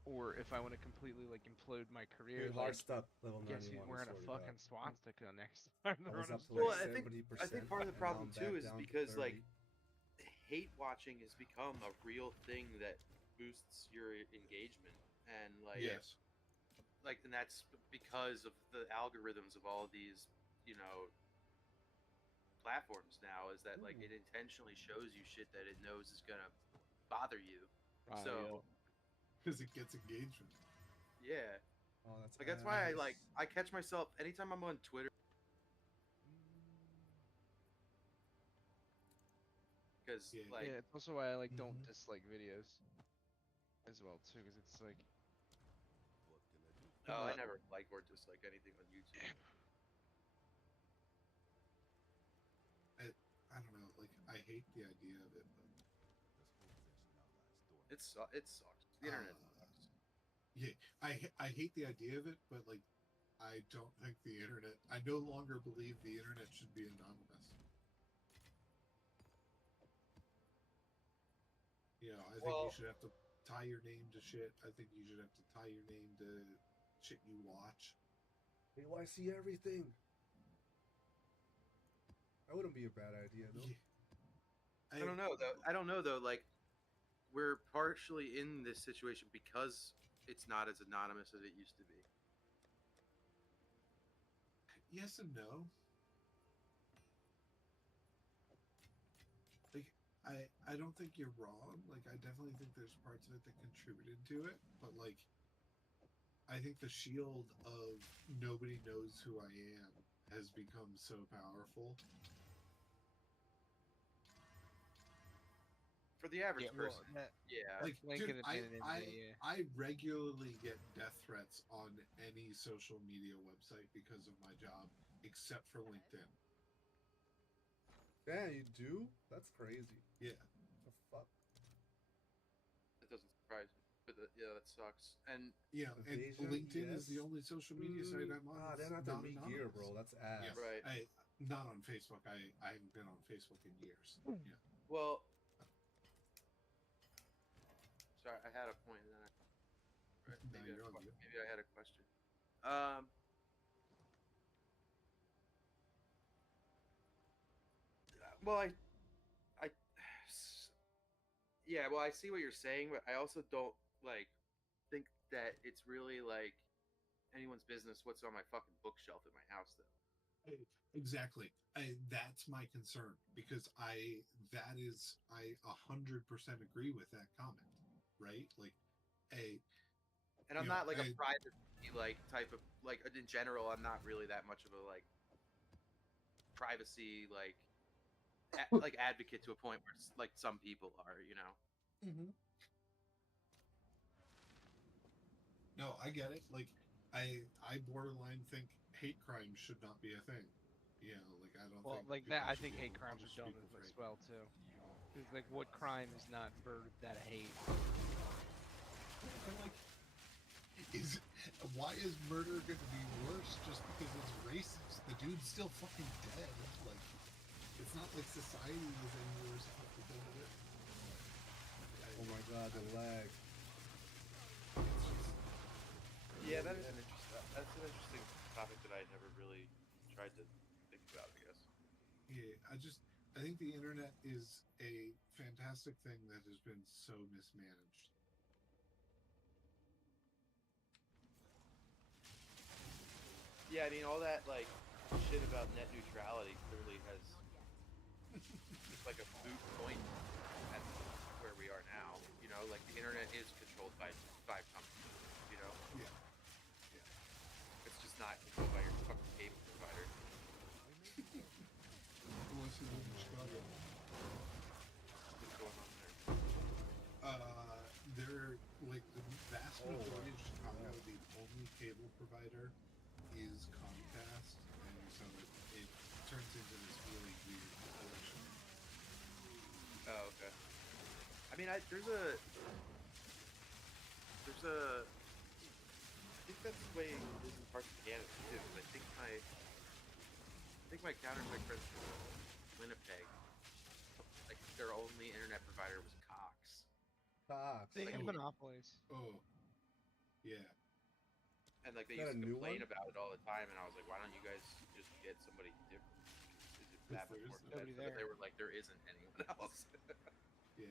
or if I want to completely like implode my career, Dude, hard like, stuff level 91. guess who's wearing I a swear to fucking God. swastika next time I they're was on a up to Well, like stream? 70%. I think part of the and now problem I'm too back is down to because like 30. hate watching has become a real thing that boosts your engagement, and like Yes. and that's because of the algorithms of all of these platforms now, is that like it intentionally shows you shit that it knows is gonna bother you. So Because it gets engagement. yeah, Oh, that's like that's why ass. I catch myself anytime I'm on Twitter, because Yeah. like Yeah, it's also why I like don't Mhm. dislike videos as well too, because it's like What can I do? oh, I Uh, never like or dislike anything on YouTube. I don't know. Like, I hate the idea of it, but Let's hold possession now, lies. Storm. It sucks. The internet sucks. yeah, I hate the idea of it, but like, I don't think the internet. I no longer believe the internet should be anonymous. I think you Well, should have to tie your name to shit. I think you should have to tie your name to shit you watch. Hey, well, I see everything. That wouldn't be a bad idea, though. Yeah. I don't know though. Like, we're partially in this situation because it's not as anonymous as it used to be. Yes and no. Like, I don't think you're wrong. Like, I definitely think there's parts of it that contributed to it, but like, I think the shield of nobody knows who I am has become so powerful. For the average yeah, well, person, that, yeah. Like, Lincoln dude, and anonymity, yeah. I regularly get death threats on any social media website because of my job, except for LinkedIn. Yeah, you do? That's crazy. Yeah. The fuck? That doesn't surprise me. But yeah, that sucks. And Yeah, and Evasion, LinkedIn is the yes. only social media site I'm on. Ah, that's they're not the me gear, anonymous. bro. That's ass. Yeah, right. Not on Facebook. I haven't been on Facebook in years. Yeah. Well, sorry, I had a point, and then No, you're all good. maybe I had a question. Well, yeah. Well, I see what you're saying, but I also don't like think that it's really like anyone's business what's on my fucking bookshelf at my house, though. Exactly. That's my concern, because I 100% agree with that comment, right? Like, and I'm not like a privacy like type of like in general. I'm not really that much of a like privacy like like advocate to a point where it's like some people are, Mm-hmm. No, I get it. Like, I borderline think hate crime should not be a thing. You know, like I don't Well, think like people that, I should think be hate able to crimes are punish dumb people for as hate. well too. 'Cause, like, what crime is not birthed out of hate? And like, why is murder going to be worse just because it's racist? The dude's still fucking dead. Like, it's not like society is any worse because of it. Oh my god, the lag. It's just, Yeah, that is an interesting. That's an interesting topic that I never really tried to think about. I guess. yeah, I think the internet is a fantastic thing that has been so mismanaged. Yeah, I mean, all that like shit about net neutrality clearly has it's like a moot point at where we are now. You know, like the internet is controlled by 5 companies. You know, Yeah. it's just not controlled by your fucking cable provider. Unless you live in Chicago. What's going on there? They're like the vast Oh, majority of Chicago, wow. the only cable provider is Comcast, and so it turns into this really weird collection. Oh, okay. I mean, there's a, I think that's the way it is in parts of Canada too. I think my Counter-Strike friends from Winnipeg, like their only internet provider was Cox. Cox. They Like, have oh. monopolies. Oh, yeah. And like they Is that used to a new complain one? about it all the time, and I was like, why don't you guys just get somebody different? Is it that much There more is nobody expensive? But they there. were like, there isn't anyone else. Yeah.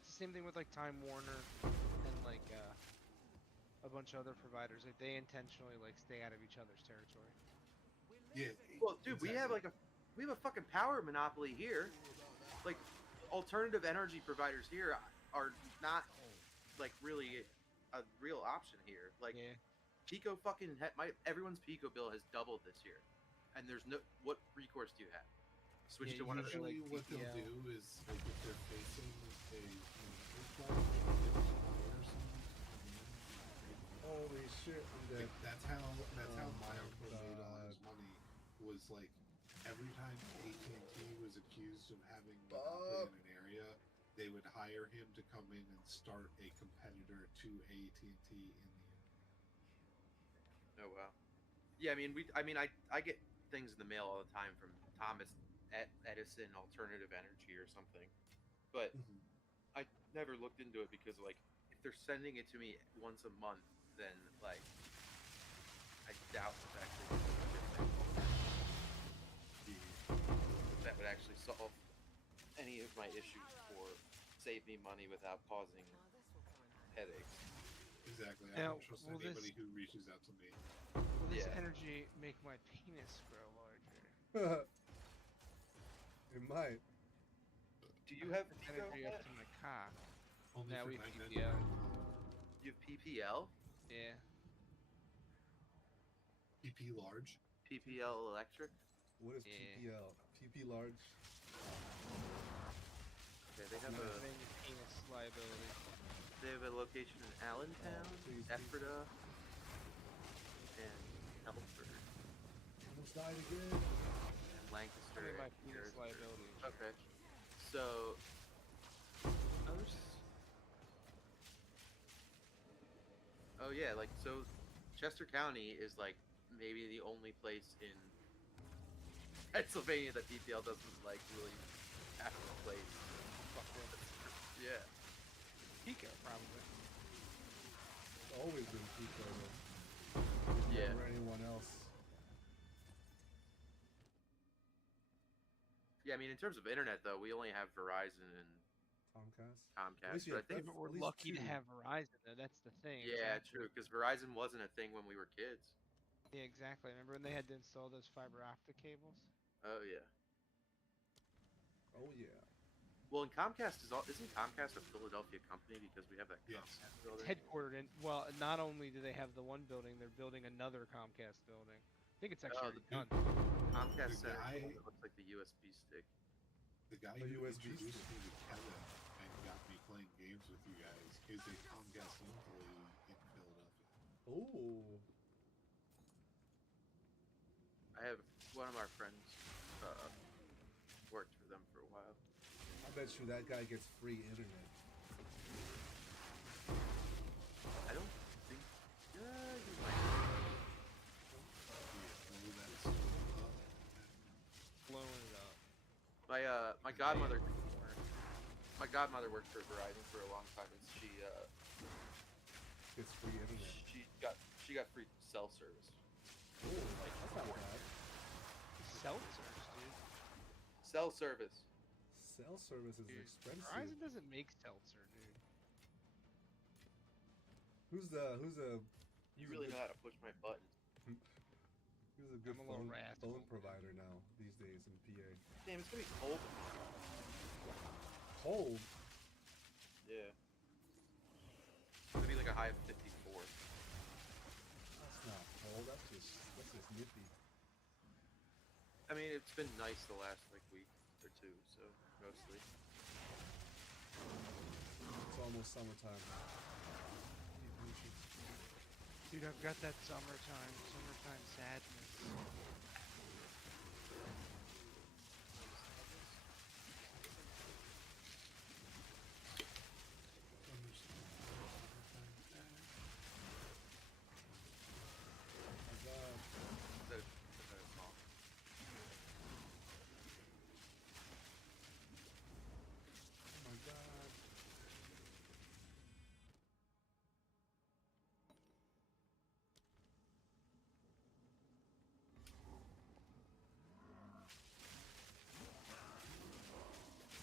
It's the same thing with like Time Warner and like a bunch of other providers. Like they intentionally like stay out of each other's territory. Yeah. Well, dude, we have a fucking power monopoly here. Like, alternative energy providers here are not like really a real option here. Like, Yeah. Pico everyone's Pico bill has doubled this year, and there's no what recourse do you have? Switch Yeah, to one of the Usually, like what they'll PPL. do is like if they're facing a neutral flag, they'll hire someone to come in and break them. Holy shit, I'm dead. Like, that's how Oh my my uncle made all his God. money. Was like every time AT&T was accused of having monopoly in an area, they would hire him to come in and start a competitor to AT&T in the area. Oh wow. Yeah, I get things in the mail all the time from Thomas Edison Alternative Energy or something, but I never looked into it because like if they're sending it to me once a month, then like I doubt it's actually that would actually solve any of my issues or save me money without causing headaches. Exactly. I Now, don't trust will anybody this- who reaches out to me. Will this Yeah. energy make my penis grow larger? It might. Do you have This Pico? energy up to my cock? Only Now for we have night PPL. You have PPL? Yeah. PP large. PPL Electric? What is Yeah. PPL? PP large? Okay, they have Having penis liability. a location in Allentown, please, please. Ephrata, and Telford, Almost died again. and Lancaster. Having my and penis Harrisburg. liability. Okay. So, oh yeah, like so, Chester County is like maybe the only place in Pennsylvania that PPL doesn't like really have to place. Fuck them. Yeah. Pico, probably. It's always been Pico. Yeah. Never anyone else. Yeah, I mean, in terms of internet though, we only have Verizon and Comcast. Comcast. At least you But I have think, Yeah, but we're at least lucky to two. have Verizon, though. That's the thing. yeah, exactly. true, because Verizon wasn't a thing when we were kids. Yeah, exactly. Remember when they had to install those fiber optic cables? Oh yeah. Oh yeah. Well, and Comcast isn't Comcast a Philadelphia company because we have that Yes. Comcast It's building? headquartered in. Well, not only do they have the one building, they're building another Comcast building. I think it's actually already done. Comcast The Center. guy- It looks like the USB stick. The guy A who USB introduced stick. me to Kevin and got me playing games with you guys is a Comcast employee in Philadelphia. Ooh. I have one of our friends worked for them for a while. I bet you that guy gets free internet. I don't think. Yeah, he might. Yeah, that's up. Blowing it up. My godmother. My godmother worked for Verizon for a long time, and Gets free internet. she got free cell service. Ooh, that's not bad. Seltzers, dude. Cell service. Cell service is Dude, expensive. Verizon doesn't make seltzer, dude. Who's the You really know how to push my buttons. who's a good I'm a little phone rascal. provider now these days in PA? Damn, it's gonna be cold. Cold. Yeah. It's gonna be like a high of 54. That's not cold. That's just nippy. I mean, it's been nice the last like week or two, so mostly. It's almost summertime. Dude, I've got that summertime sadness. My God. Is that a song? Oh my God.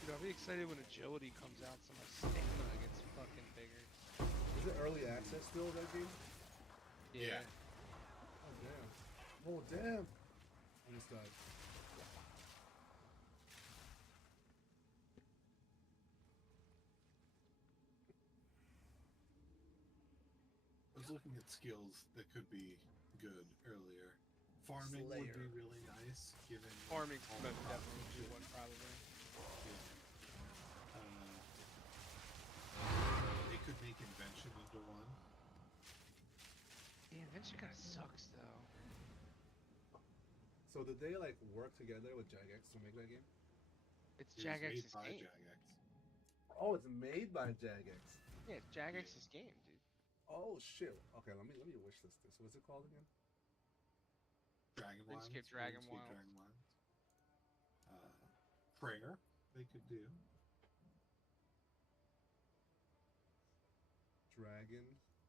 Dude, I'll be excited when agility comes out so my stamina gets fucking bigger. Is it early access still, that game? Yeah. Oh damn. Oh damn. I just died. I was looking at skills that could be good earlier. Farming would be really nice, given Farming's all most the definitely shit. one, probably. They could make invention into one. Yeah, invention kinda sucks though. So did they like work together with Jagex to make that game? It's It was made Jagex's by game. Jagex. Oh, it's made by Jagex. Yeah, it's Jagex's game, dude. Oh shit. Okay, let me wish list this. What's it called again? Dragon Wilds. RuneScape Dragon RuneScape Wilds. Dragon Wilds. Prayer, they could do. Dragon.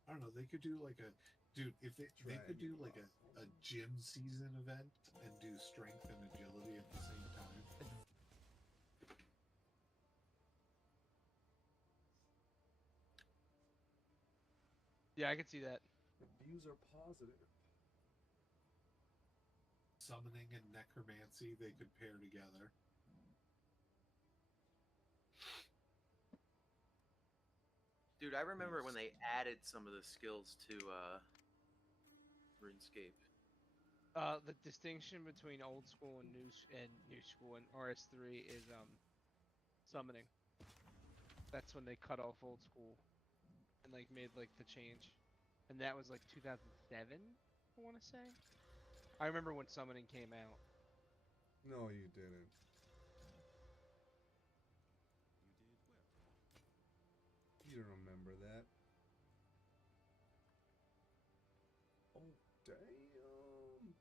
I don't know. They could do like a dude. If they could do like a gym season event and do strength and agility at the same time. Yeah, I can see that. The views are positive. Summoning and necromancy they could pair together. Dude, I remember when they added some of the skills to RuneScape. The distinction between old school and new school and RS3 is summoning. That's when they cut off old school and like made like the change, and that was like 2007. I want to say. I remember when summoning came out. No, you didn't. You don't remember that. Oh, damn.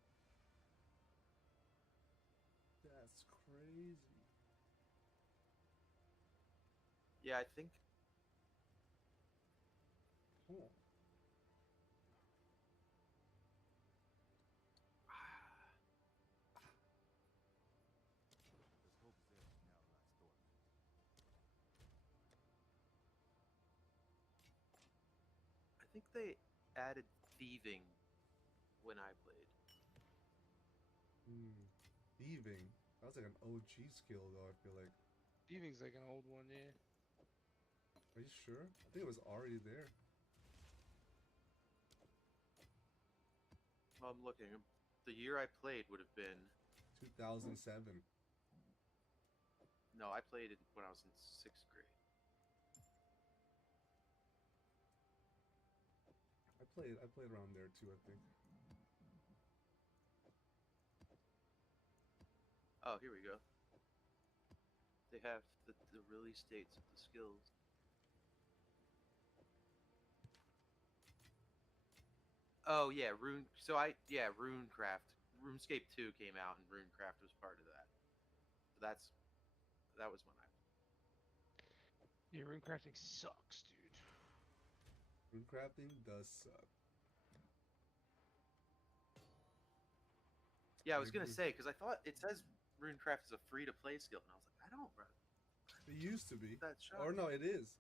That's crazy. Yeah, I think. Oh. Let's hope possession now lies dormant. I think they added thieving when I played. Thieving. That was like an OG skill, though, I feel like. Thieving's like an old one, yeah. Are you sure? I think it was already there. I'm looking. The year I played would have been. 2007. No, I played it when I was in 6th grade. I played around there too, I think. Oh, here we go. They have the release dates of the skills. Oh yeah, Runecraft. RuneScape 2 came out, and Runecraft was part of that. So that was when I. Yeah, rune crafting sucks, dude. Rune crafting does suck. Yeah, I I was gonna agree. say because I thought it says Runecraft is a free-to-play skill, and I was like, I don't, bro. It used to be. That shot. Or no, it is.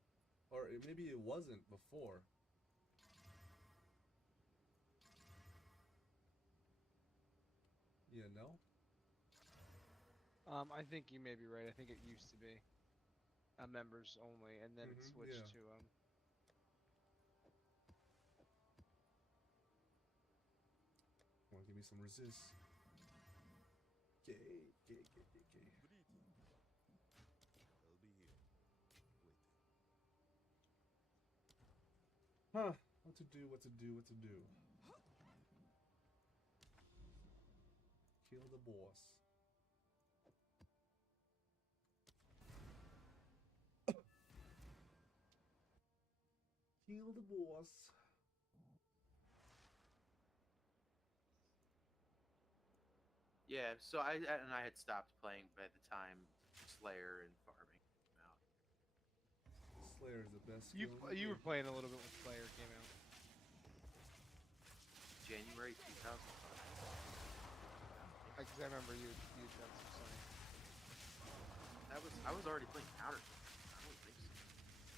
Or maybe it wasn't before. Yeah, no? I think you may be right. I think it used to be members only, and then it switched yeah. to Come on, give me some resist. Okay. Greeting. I'll be here. Waiting. Huh. What to do? Kill the boss. Kill the boss. Yeah, so I had stopped playing by the time Slayer and Farming came out. Slayer is the best you. skill in the You were game. playing a little bit when Slayer came out. January 2005. Because I remember you done some Slayer. I was already playing Counter. I don't think so.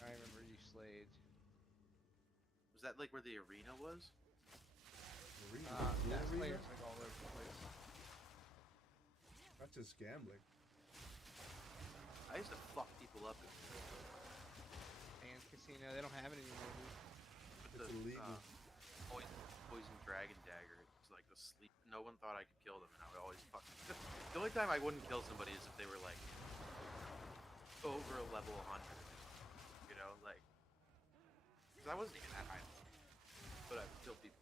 I remember you slayed. Was that like where the arena was? Arena. Yeah, Arena? Slayer's like all over the place. That's just gambling. I used to fuck people up in And Casino, they don't have it anymore, dude. with It's the illegal. poison dragon dagger. It's like the sleep. No one thought I could kill them, and I would always fuck. The only time I wouldn't kill somebody is if they were like over a level 100. You know, like because I wasn't even that high, but I'd kill people.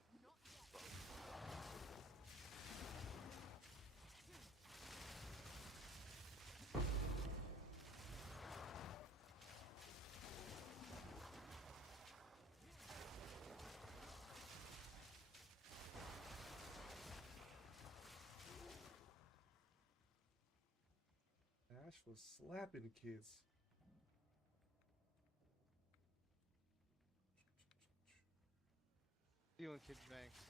Ash was slapping kids. Stealing kids' banks.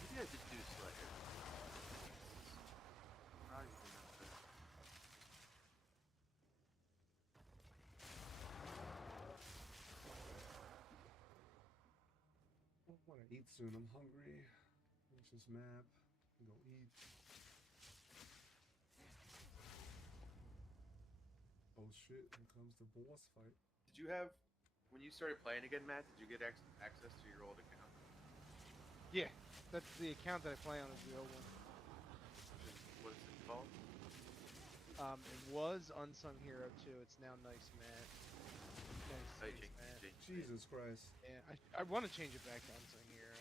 Maybe I did do Slayer. Not even that. I want to eat soon. I'm hungry. Finish this map. Go eat. Oh shit! Here comes the boss fight. Did you have when you started playing again, Matt? Did you get access to your old account? Yeah, that's the account that I play on is the old one. What is it called? It was Unsung Hero 2. It's now Nice Matt. Nice Oh, you Matt. changed the name. Jesus Christ! Yeah, I want to change it back to Unsung Hero.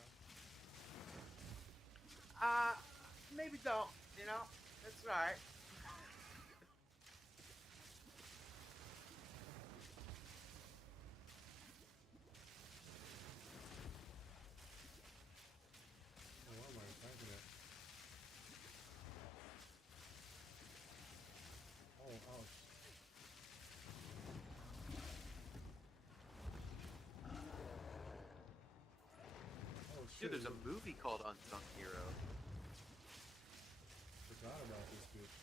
Maybe don't. You know, that's right. Oh, why am I typing it? Oh, ouch. Oh shit! Dude, there's a movie called Unsung Hero. Forgot about this bitch.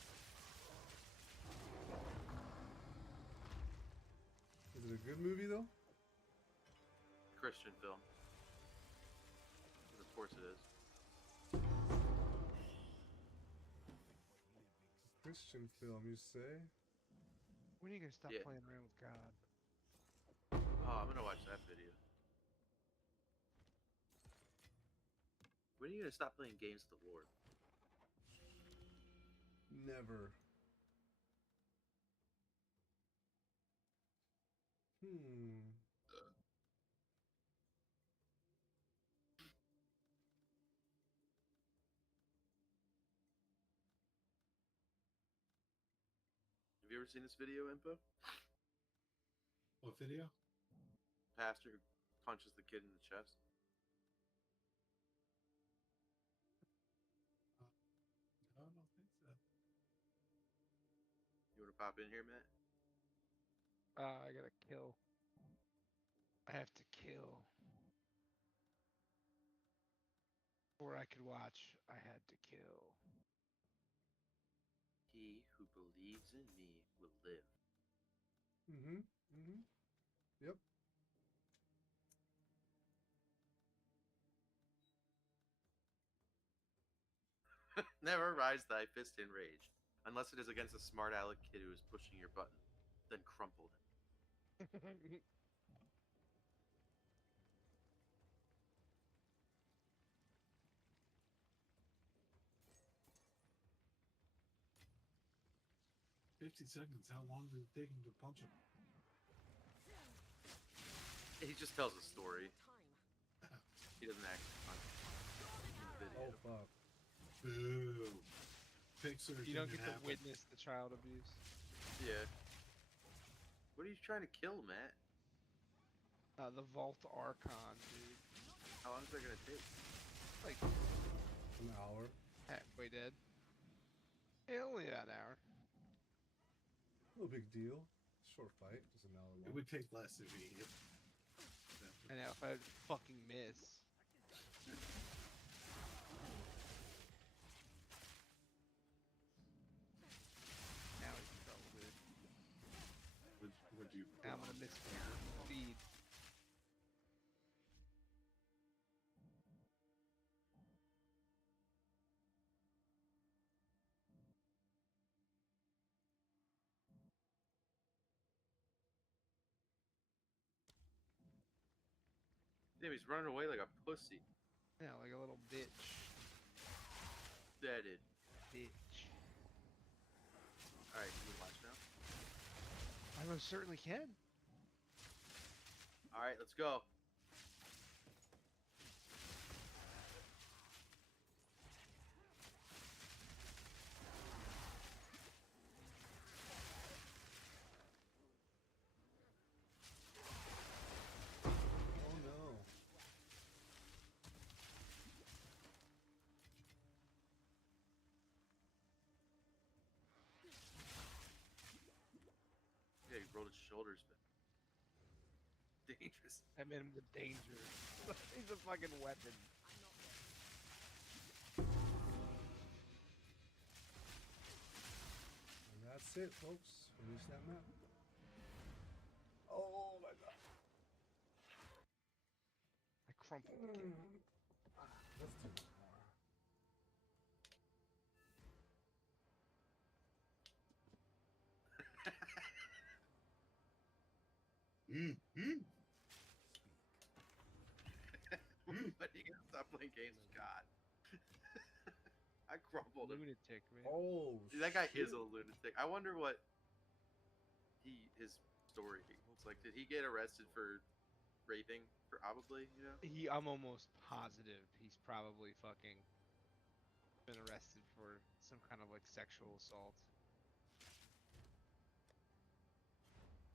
Is it a good movie though? Christian film. Of course it is. Christian film, you say? When are you gonna stop Yeah. playing around with God? Oh, I'm gonna watch that video. When are you gonna stop playing games with the Lord? Never. you ever seen this video, Impo? What video? Pastor who punches the kid in the chest. No, I don't think so. You want to pop in here, Matt? I gotta kill. I have to kill. Before I could watch, I had to kill. He who believes in me will live. Mm-hmm. Mm-hmm. Yep. Never rise thy fist in rage, unless it is against a smart aleck kid who is pushing your button. Then crumple him. 50 seconds. How long did it take him to punch him? He just tells a story. Time. He doesn't actually punch in the video. Oh fuck. Boo. Pixar You don't didn't get to happen. witness the child abuse. Yeah. What are you trying to kill, Matt? The Vault Archon, dude. How long is that gonna take? Like An hour. halfway dead. Yeah, only that hour. No big deal. Short fight. Just an hour It long. would take less if he hit. And now if I would fucking miss. Now he's in trouble, dude. Would you? Now I'm gonna miss speed. Damn, he's running away like a pussy. Yeah, like a little bitch. Deaded. Bitch. Alright, can we watch now? I most certainly can. Alright, let's go. Oh no. Yeah, he rolled his shoulders, but dangerous. I made him the danger. He's a fucking weapon. And that's it, folks. Finish that map. Oh my god. I crumpled the kid. Let's do one more. But you gotta stop playing games with God. I crumpled him. Lunatic, man. Oh, That guy shit. is a lunatic. I wonder what his story equals. Like, did he get arrested for raping? Probably, you know? I'm almost positive he's probably fucking been arrested for some kind of like sexual assault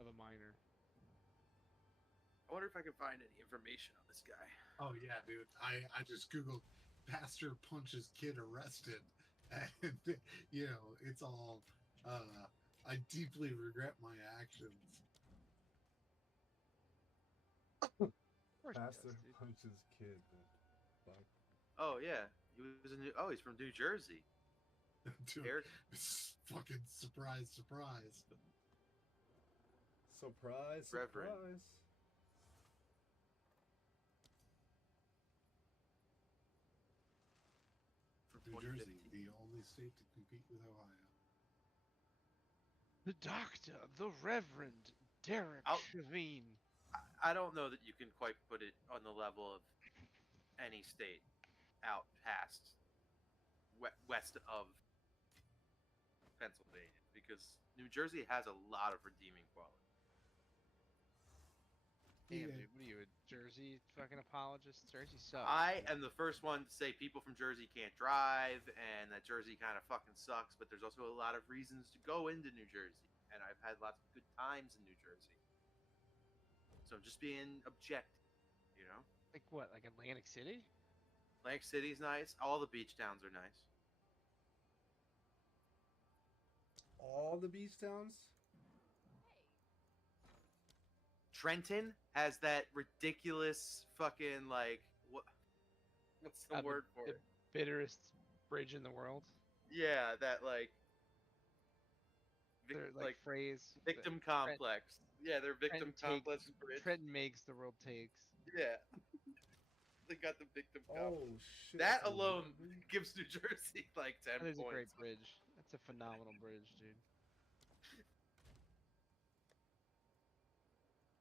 of a minor. I wonder if I can find any information on this guy. Oh yeah, dude. I just googled pastor punches kid arrested, and you know it's all. I deeply regret my actions. Of course he Pastor does, dude. punches kid. Man. Fuck. Oh yeah, he was in. He's from New Jersey. Dude, Eric, fucking surprise, surprise. Surprise, Reverend. surprise. from New Jersey, 2015. the only state to compete with Ohio. The doctor, the Reverend Derek I'll- Chavine. I don't know that you can quite put it on the level of any state out past west of Pennsylvania, because New Jersey has a lot of redeeming qualities. Damn, Yeah. dude, what are you, a Jersey fucking apologist? Jersey sucks. I am the first one to say people from Jersey can't drive and that Jersey kind of fucking sucks, but there's also a lot of reasons to go into New Jersey, and I've had lots of good times in New Jersey. So I'm just being objective, you know. Like what? Like Atlantic City? Atlantic City's nice. All the beach towns are nice. All the beach towns? Trenton has that ridiculous fucking like what's the word for the it? bitterest bridge in the world. Yeah, that like Their like phrase. victim complex. Yeah, their victim complex bridge. Trenton makes, the world takes. Yeah. They got the victim complex. Oh shit. That that's a alone movie? gives New Jersey like 10 That is points. a great bridge. That's a phenomenal bridge, dude.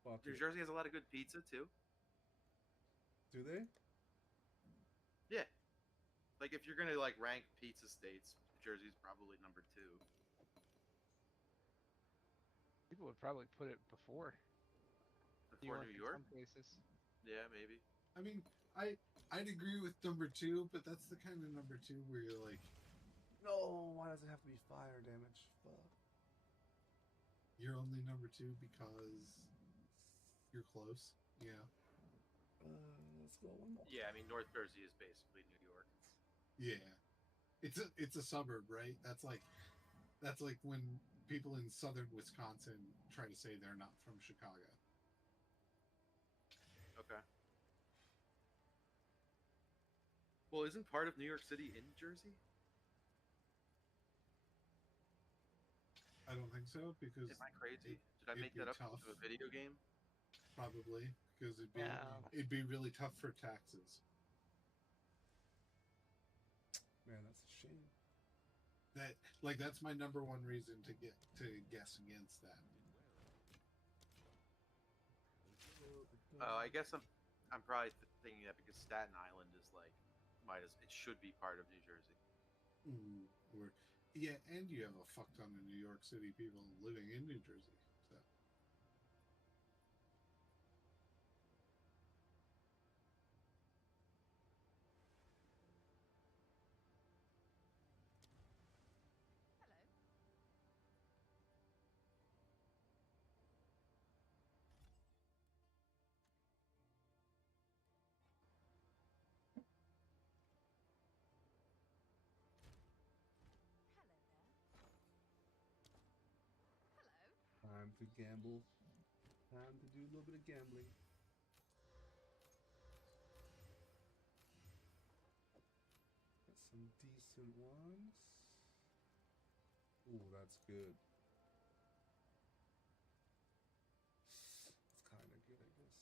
Fuck New it. Jersey has a lot of good pizza too. Do they? Yeah. Like if you're gonna like rank pizza states, New Jersey's probably number 2. People would probably put it before Before New in York? some places. Yeah, maybe. I mean, I'd agree with number 2, but that's the kind of number 2 where you're like, No, why does it have to be fire damage? Fuck. you're only number 2 because you're close. Yeah. Let's go one more. Yeah, I mean North Jersey is basically New York. Yeah. It's a suburb, right? That's like when people in southern Wisconsin try to say they're not from Chicago. Okay. Well, isn't part of New York City in Jersey? I don't think so because Am I crazy? Did I it'd make be that up tough. into a video game? Probably because Yeah. it'd be really tough for taxes. Man, that's a shame. That's my number one reason to guess against that. I guess I'm probably thinking that because Staten Island is like it should be part of New Jersey. Yeah, and you have a fuck ton of New York City people living in New Jersey. So. Hello. Hello there. Hello. Time to gamble. Time to do a little bit of gambling. Got some decent ones. Ooh, that's good. It's kind of good, I guess.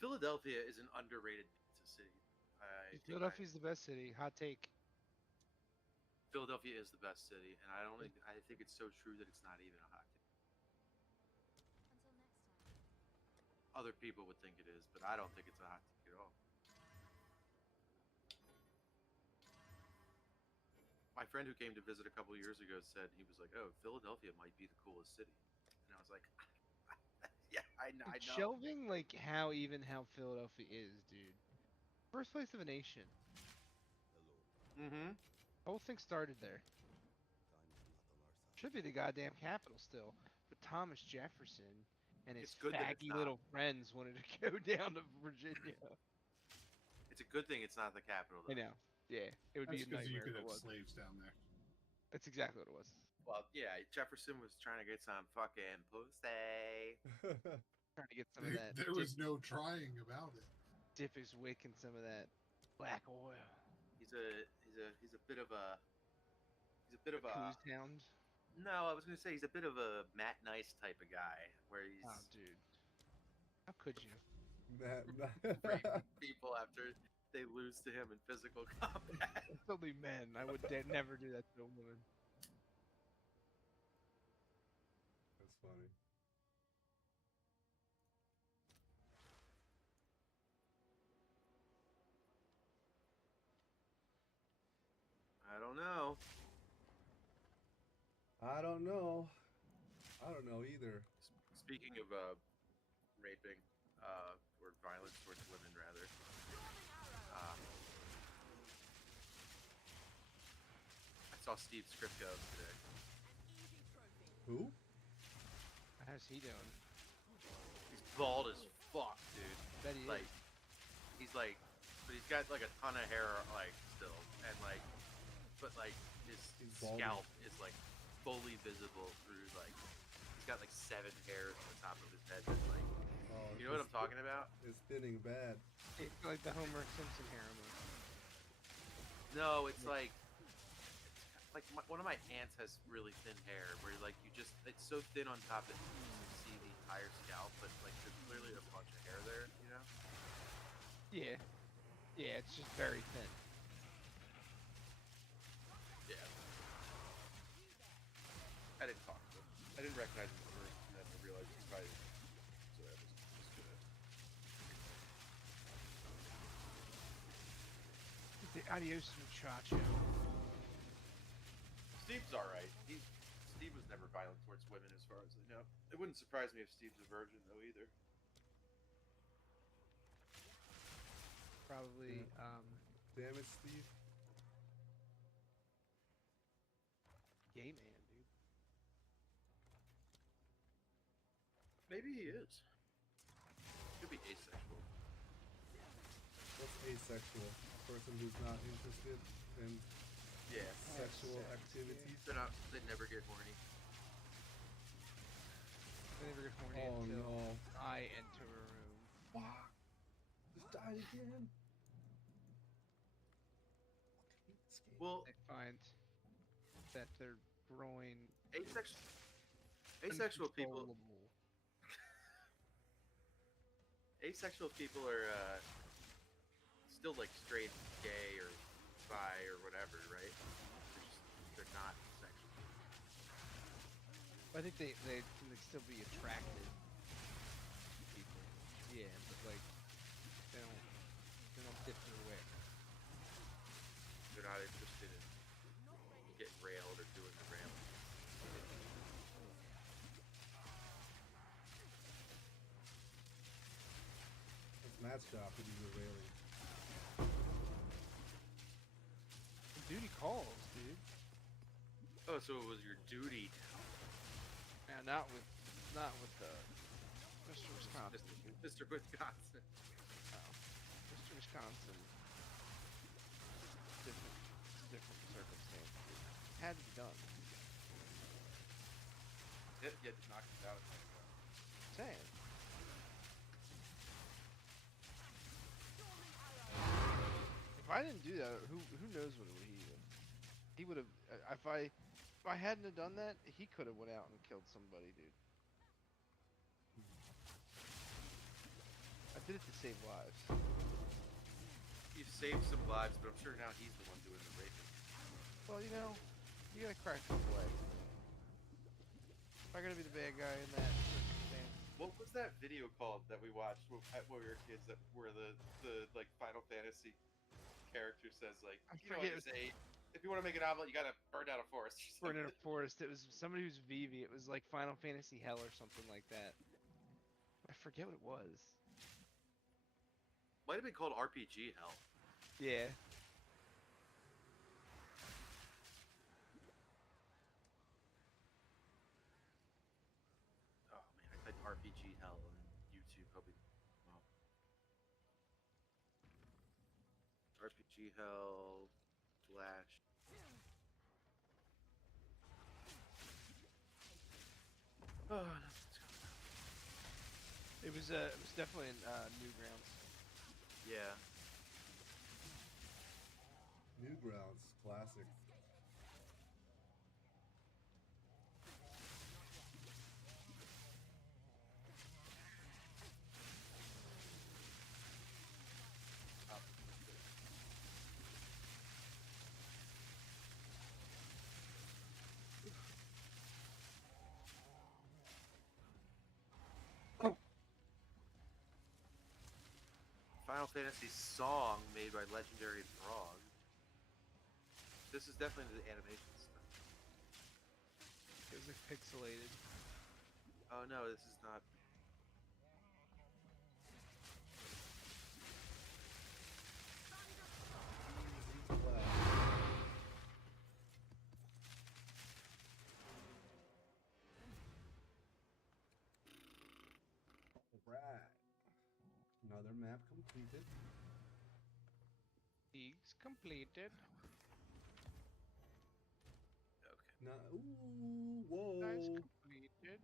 Philadelphia is an underrated pizza city. Philadelphia's the best city. Hot take. Philadelphia is the best city, and I think it's so true that it's not even a hot take. Until next time. Other people would think it is, but I don't think it's a hot take at all. My friend who came to visit a couple years ago said he was like, "Oh, Philadelphia might be the coolest city," and I was like, "Yeah, I know." It's shelving like how Philadelphia is, dude. First place of a nation. Mm-hmm. Whole thing started there. Should be the goddamn capital still, but Thomas Jefferson and his It's good that it's faggy not. little friends wanted to go down to Virginia. It's a good thing it's not the capital, though. I know. Yeah, it would That's be a because you nightmare could if it have was. slaves down there. That's exactly what it was. Well, yeah, Jefferson was trying to get some fucking pussy. Trying to get some of that. There was no trying about it. Dip his wick in some of that black oil. He's a bit of a Coos hound. No, I was gonna say he's a bit of a Matt Nice type of guy, where he's Oh, dude. How could you? raping people after they lose to him in physical combat. It's only men. I would never do that to a woman. That's funny. I don't know. I don't know. I don't know either. Speaking of raping, or violence towards women, rather. I saw Steve Skripko today. Who? How's he doing? He's bald as fuck, dude. Bet he Like, he's like, but he's got like a ton of hair, like still, and like, but like his He's balding. scalp is like fully visible through like, he's got like 7 hairs on the top of his head. That's like, Oh, you know what I'm talking about? It's thinning bad. is. It's like the Homer Simpson hair almost. No, it's like one of my aunts has really thin hair, where like you just, it's so thin on top that you can see the entire scalp, but like there's clearly a bunch of hair there, you know? Yeah. Yeah, it's just very thin. Yeah. I didn't talk to him. I didn't recognize him at first, and then I realized he's probably. So I was just gonna. The adios muchacho. Steve's alright. Steve was never violent towards women, as far as I know. It wouldn't surprise me if Steve's a virgin, though, either. Probably, Damn it, Steve. gay man, dude. Maybe he is. Could be asexual. What's asexual? A person who's not interested in Yeah. sexual activities. They never get horny. I never get horny Oh until no. I enter a room. Fuck. Just died again. Well, They find that their groin asexual people. uncontrollable. Asexual people are still like straight, gay, or bi, or whatever, right? They're not sexual. I think they can still be attracted to people. Yeah, but like they don't dip their wick. They're not interested in getting railed or doing the railing. It's Matt's job to do the railing. Duty calls, dude. Oh, so it was your duty, Yeah, not with Mr. Wisconsin. Mr. Wisconsin. No. Mr. Wisconsin. Different circumstance. Had to be done. You had to knock it out. Saying. If I didn't do that, who knows what he would have. If I hadn't have done that, he could have went out and killed somebody, dude. I did it to save lives. You've saved some lives, but I'm sure now he's the one doing the raping. Well, you know, you gotta crack both legs. If I gotta be the bad guy in that circumstance. What was that video called that we watched when we were kids? That where the like Final Fantasy character says like, I you know what forget. you say, if you want to make an omelet, you gotta burn down a forest. or Burn in a something. forest. It was somebody who's Vivi. It was like Final Fantasy Hell or something like that. I forget what it was. Might have been called RPG Hell. Yeah. Oh man, I typed RPG Hell on YouTube. Hoping, well, RPG Hell Flash. Oh, nothing's coming out. It was definitely in Newgrounds. Yeah. Newgrounds, classic. Final Fantasy song made by Legendary Frog. This is definitely the animation stuff. It was like pixelated. Oh no, this is not. map completed. Leagues completed. Okay. Now, ooh, whoa. Nice completed.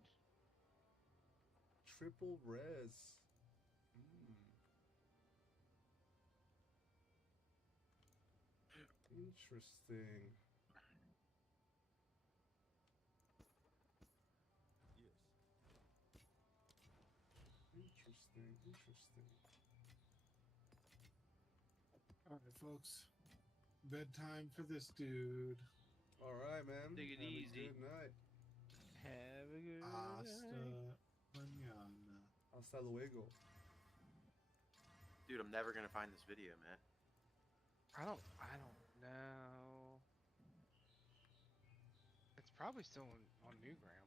Triple res. Interesting. Yes. Interesting. All right, folks. Bedtime for this dude. All right, man. Take it Have easy. a good night. Have a good Hasta night. mañana. Hasta luego. Dude, I'm never gonna find this video, man. I don't know. It's probably still on Newground.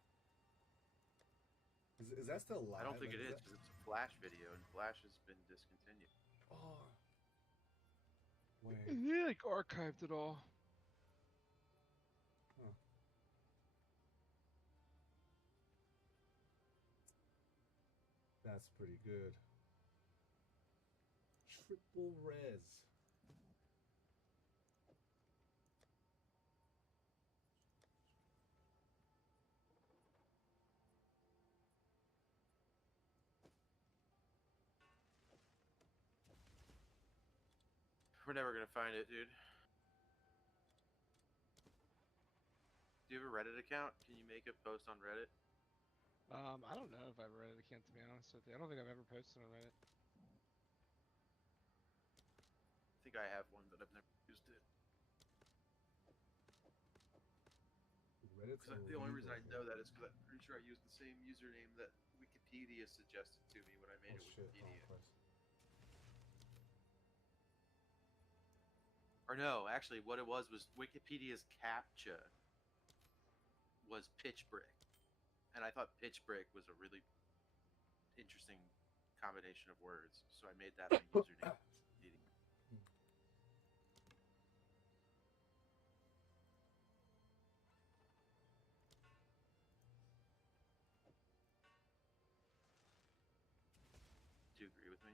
Is that still live? I don't think Like, it is that- because it's a Flash video, and Flash has been discontinued. Oh. Wait. Yeah, like archived it all. Huh. That's pretty good. Triple res. We're never gonna find it, dude. Do you have a Reddit account? Can you make a post on Reddit? I don't know if I've read it account, to be honest with you. I don't think I've ever posted on Reddit. I think I have one, but I've never used it. Reddit's Because the only reason I illegal know here. that is because I'm pretty sure I used the same username that Wikipedia suggested to me when I made Oh it shit! Oh Wikipedia. Christ. Or no, actually, what it was Wikipedia's CAPTCHA was pitch brick, and I thought pitch brick was a really interesting combination of words, so I made that my username. Do you agree with me?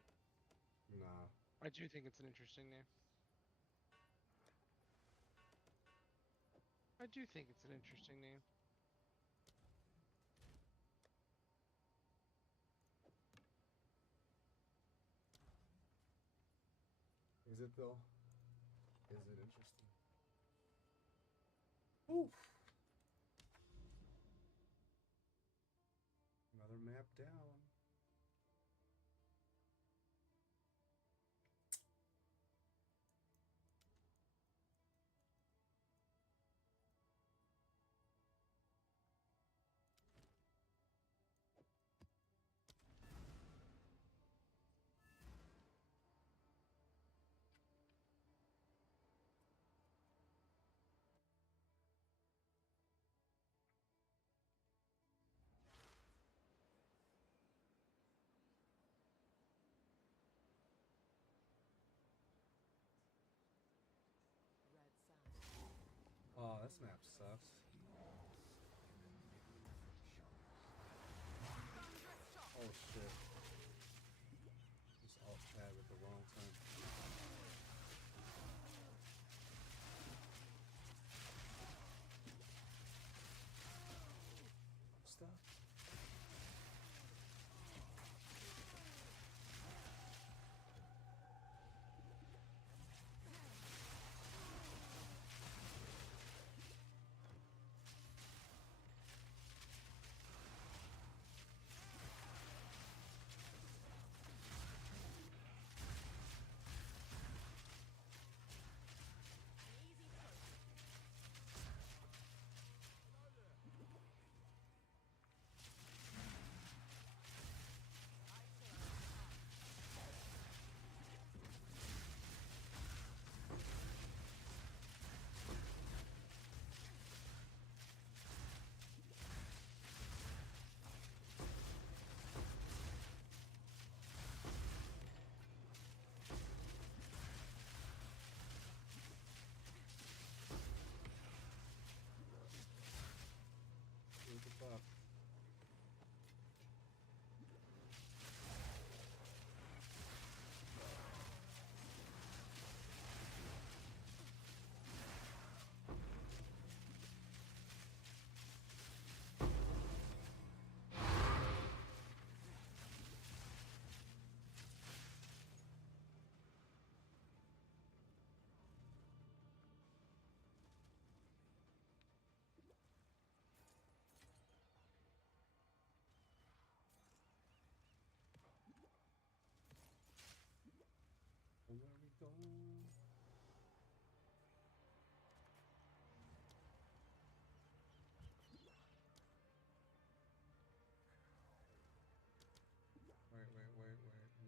Nah. I do think it's an interesting name. I do think it's an interesting name. Is it though? Is it interesting? Oof. Another map down. Oh, this map sucks. Oh shit. Just alt tab at the wrong time. Stop.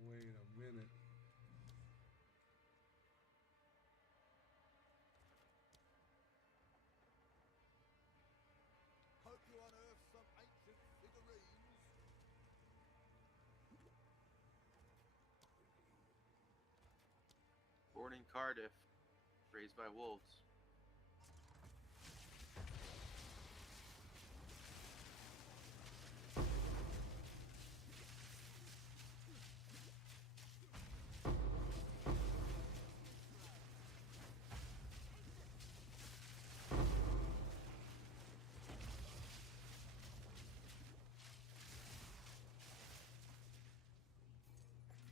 Wait a minute. Hope you unearth some ancient figurines. Born in Cardiff, raised by wolves.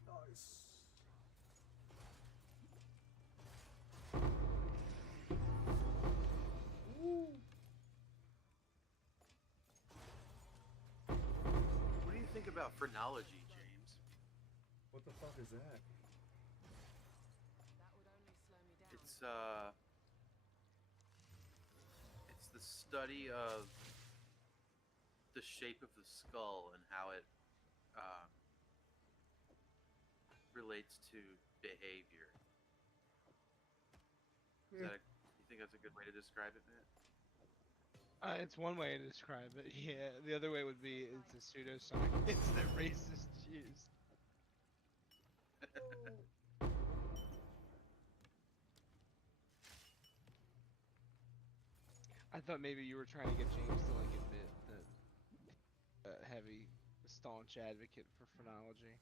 Nice. Woo. What do you think about phrenology, James? What the fuck is that? That would only slow me down. It's the study of the shape of the skull and how it relates to behavior. You think that's a good way to describe it, Matt? It's one way to describe it. Yeah, the other way would be it's a pseudoscience that racist Jews. I thought maybe you were trying to get James to like admit that heavy, staunch advocate for phrenology.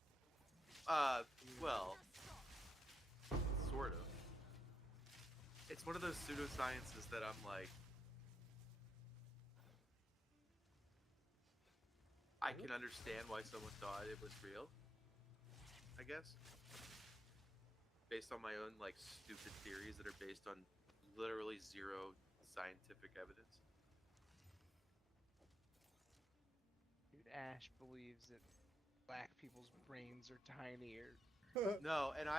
Well, sort of. It's one of those pseudosciences that I'm like, I can understand why someone thought it was real, I guess. Based on my own, like, stupid theories that are based on literally zero scientific evidence. Dude, Ash believes that black people's brains are tinier. No, and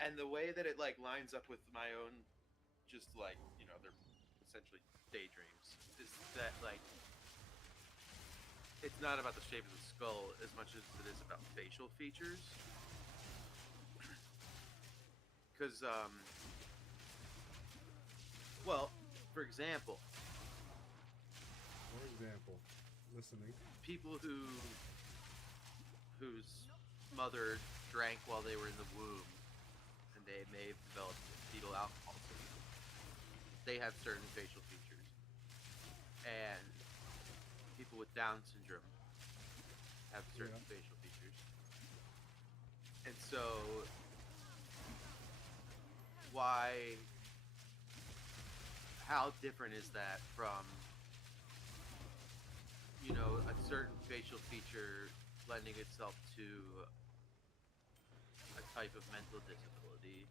and the way that it, like, lines up with my own, just, like, you know, they're essentially daydreams, is that, like, it's not about the shape of the skull as much as it is about facial features. Because, well, for example, Listening. people whose mother drank while they were in the womb, and they may have developed fetal alcoholism, they have certain facial features. And people with Down syndrome have certain facial features. And so, how different is that from, you know, a certain facial feature lending itself to a type of mental disability,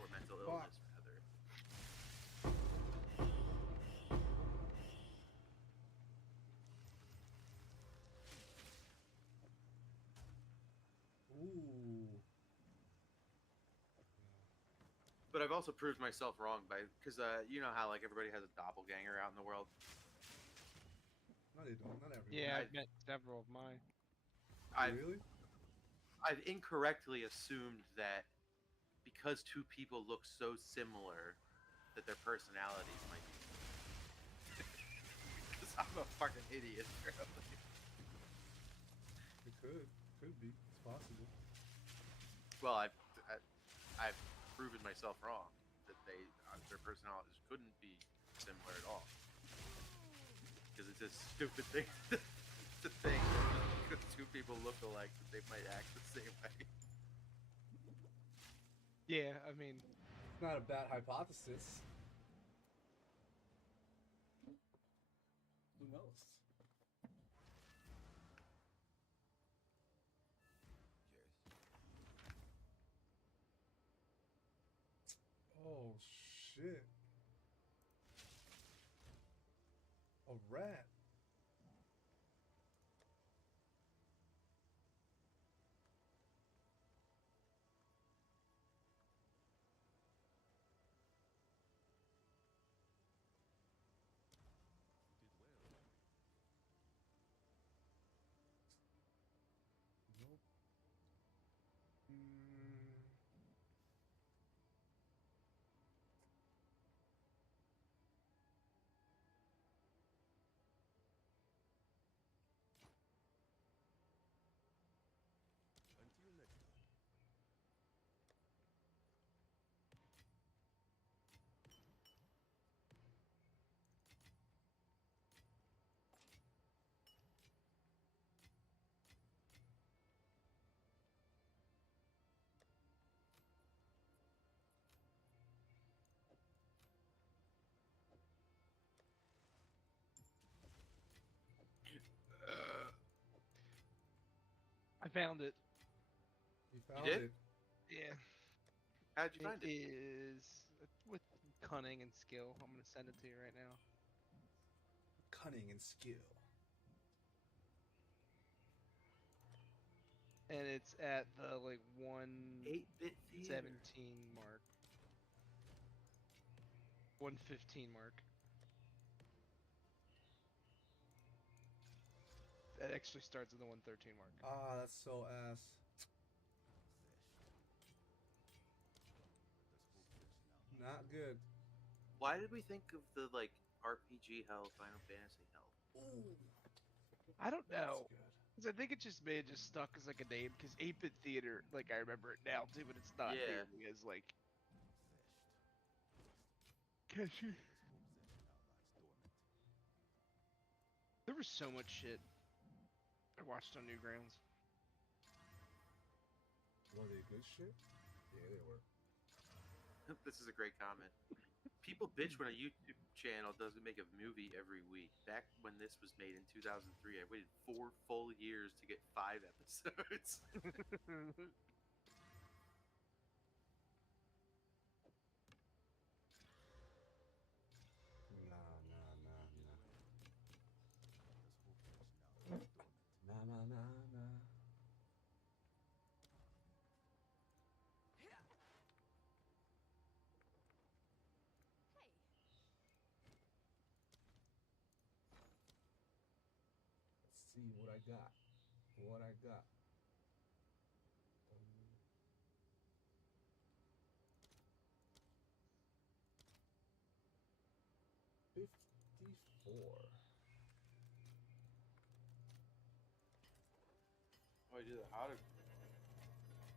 or mental illness, rather? Ooh. But I've also proved myself wrong because you know how, like, everybody has a doppelganger out in the world. No, they don't. Not everyone. Yeah, I've met several of mine. Really? I've incorrectly assumed that because two people look so similar, that their personalities might be. Because I'm a fucking idiot, apparently. It could be. It's possible. Well, I've proven myself wrong that their personalities couldn't be similar at all. Because it's a stupid thing to think that because two people look alike that they might act the same way. Yeah, I mean, It's not a bad hypothesis. Who knows? Oh shit. A rat. found it. You found did? it. Yeah. How'd you It find it? is with cunning and skill. I'm gonna send it to you right now. Cunning and skill. And it's at the like 8-bit theater. 117 mark. 115 mark. That actually starts at the 113 mark. Ah, that's so ass. Not good. Why did we think of the like RPG hell, Final Fantasy hell? Ooh, I don't that's know. good. 'Cause I think it just may have just stuck as like a name. Because 8-bit theater, like I remember it now too, but it's not Yeah. nearly as like catchy. There was so much shit I watched on Newgrounds. Were they good shit? Yeah, they were. This is a great comment. People bitch when a YouTube channel doesn't make a movie every week. Back when this was made in 2003, I waited 4 full years to get 5 episodes. Nah. Nah. Hey, Let's see what I got. 54. Oh, I do the auto. how can I help?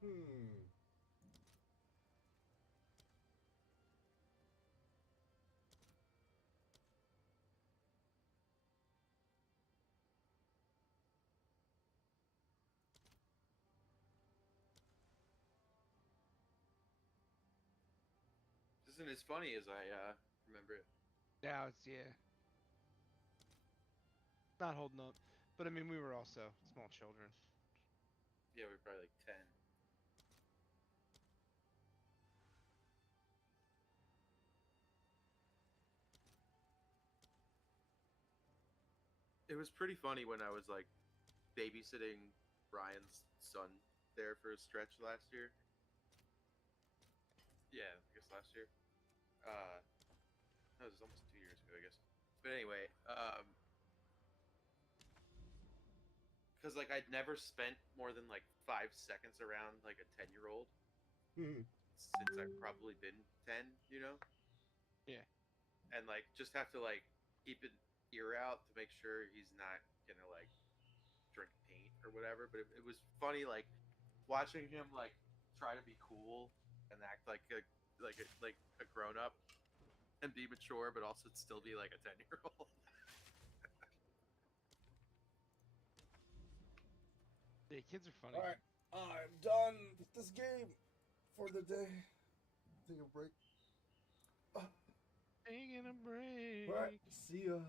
Hmm. This isn't as funny as I remember it. Now it's not holding up. But I mean, we were also small children. Yeah, we were probably like 10. It was pretty funny when I was like babysitting Brian's son there for a stretch last year. Yeah, I guess last year. That was almost 2 years ago, I guess. But anyway, because like I'd never spent more than like 5 seconds around like a 10-year-old Hmm. since I've probably been 10, you know. Yeah. And like just have to like keep an ear out to make sure he's not gonna like drink paint or whatever. But it was funny like watching him like try to be cool and act like a grown up and be mature, but also still be like a 10-year-old. Yeah, kids are funny. All right, I'm done with this game for the day. Take a break. Taking a break. All right, see ya.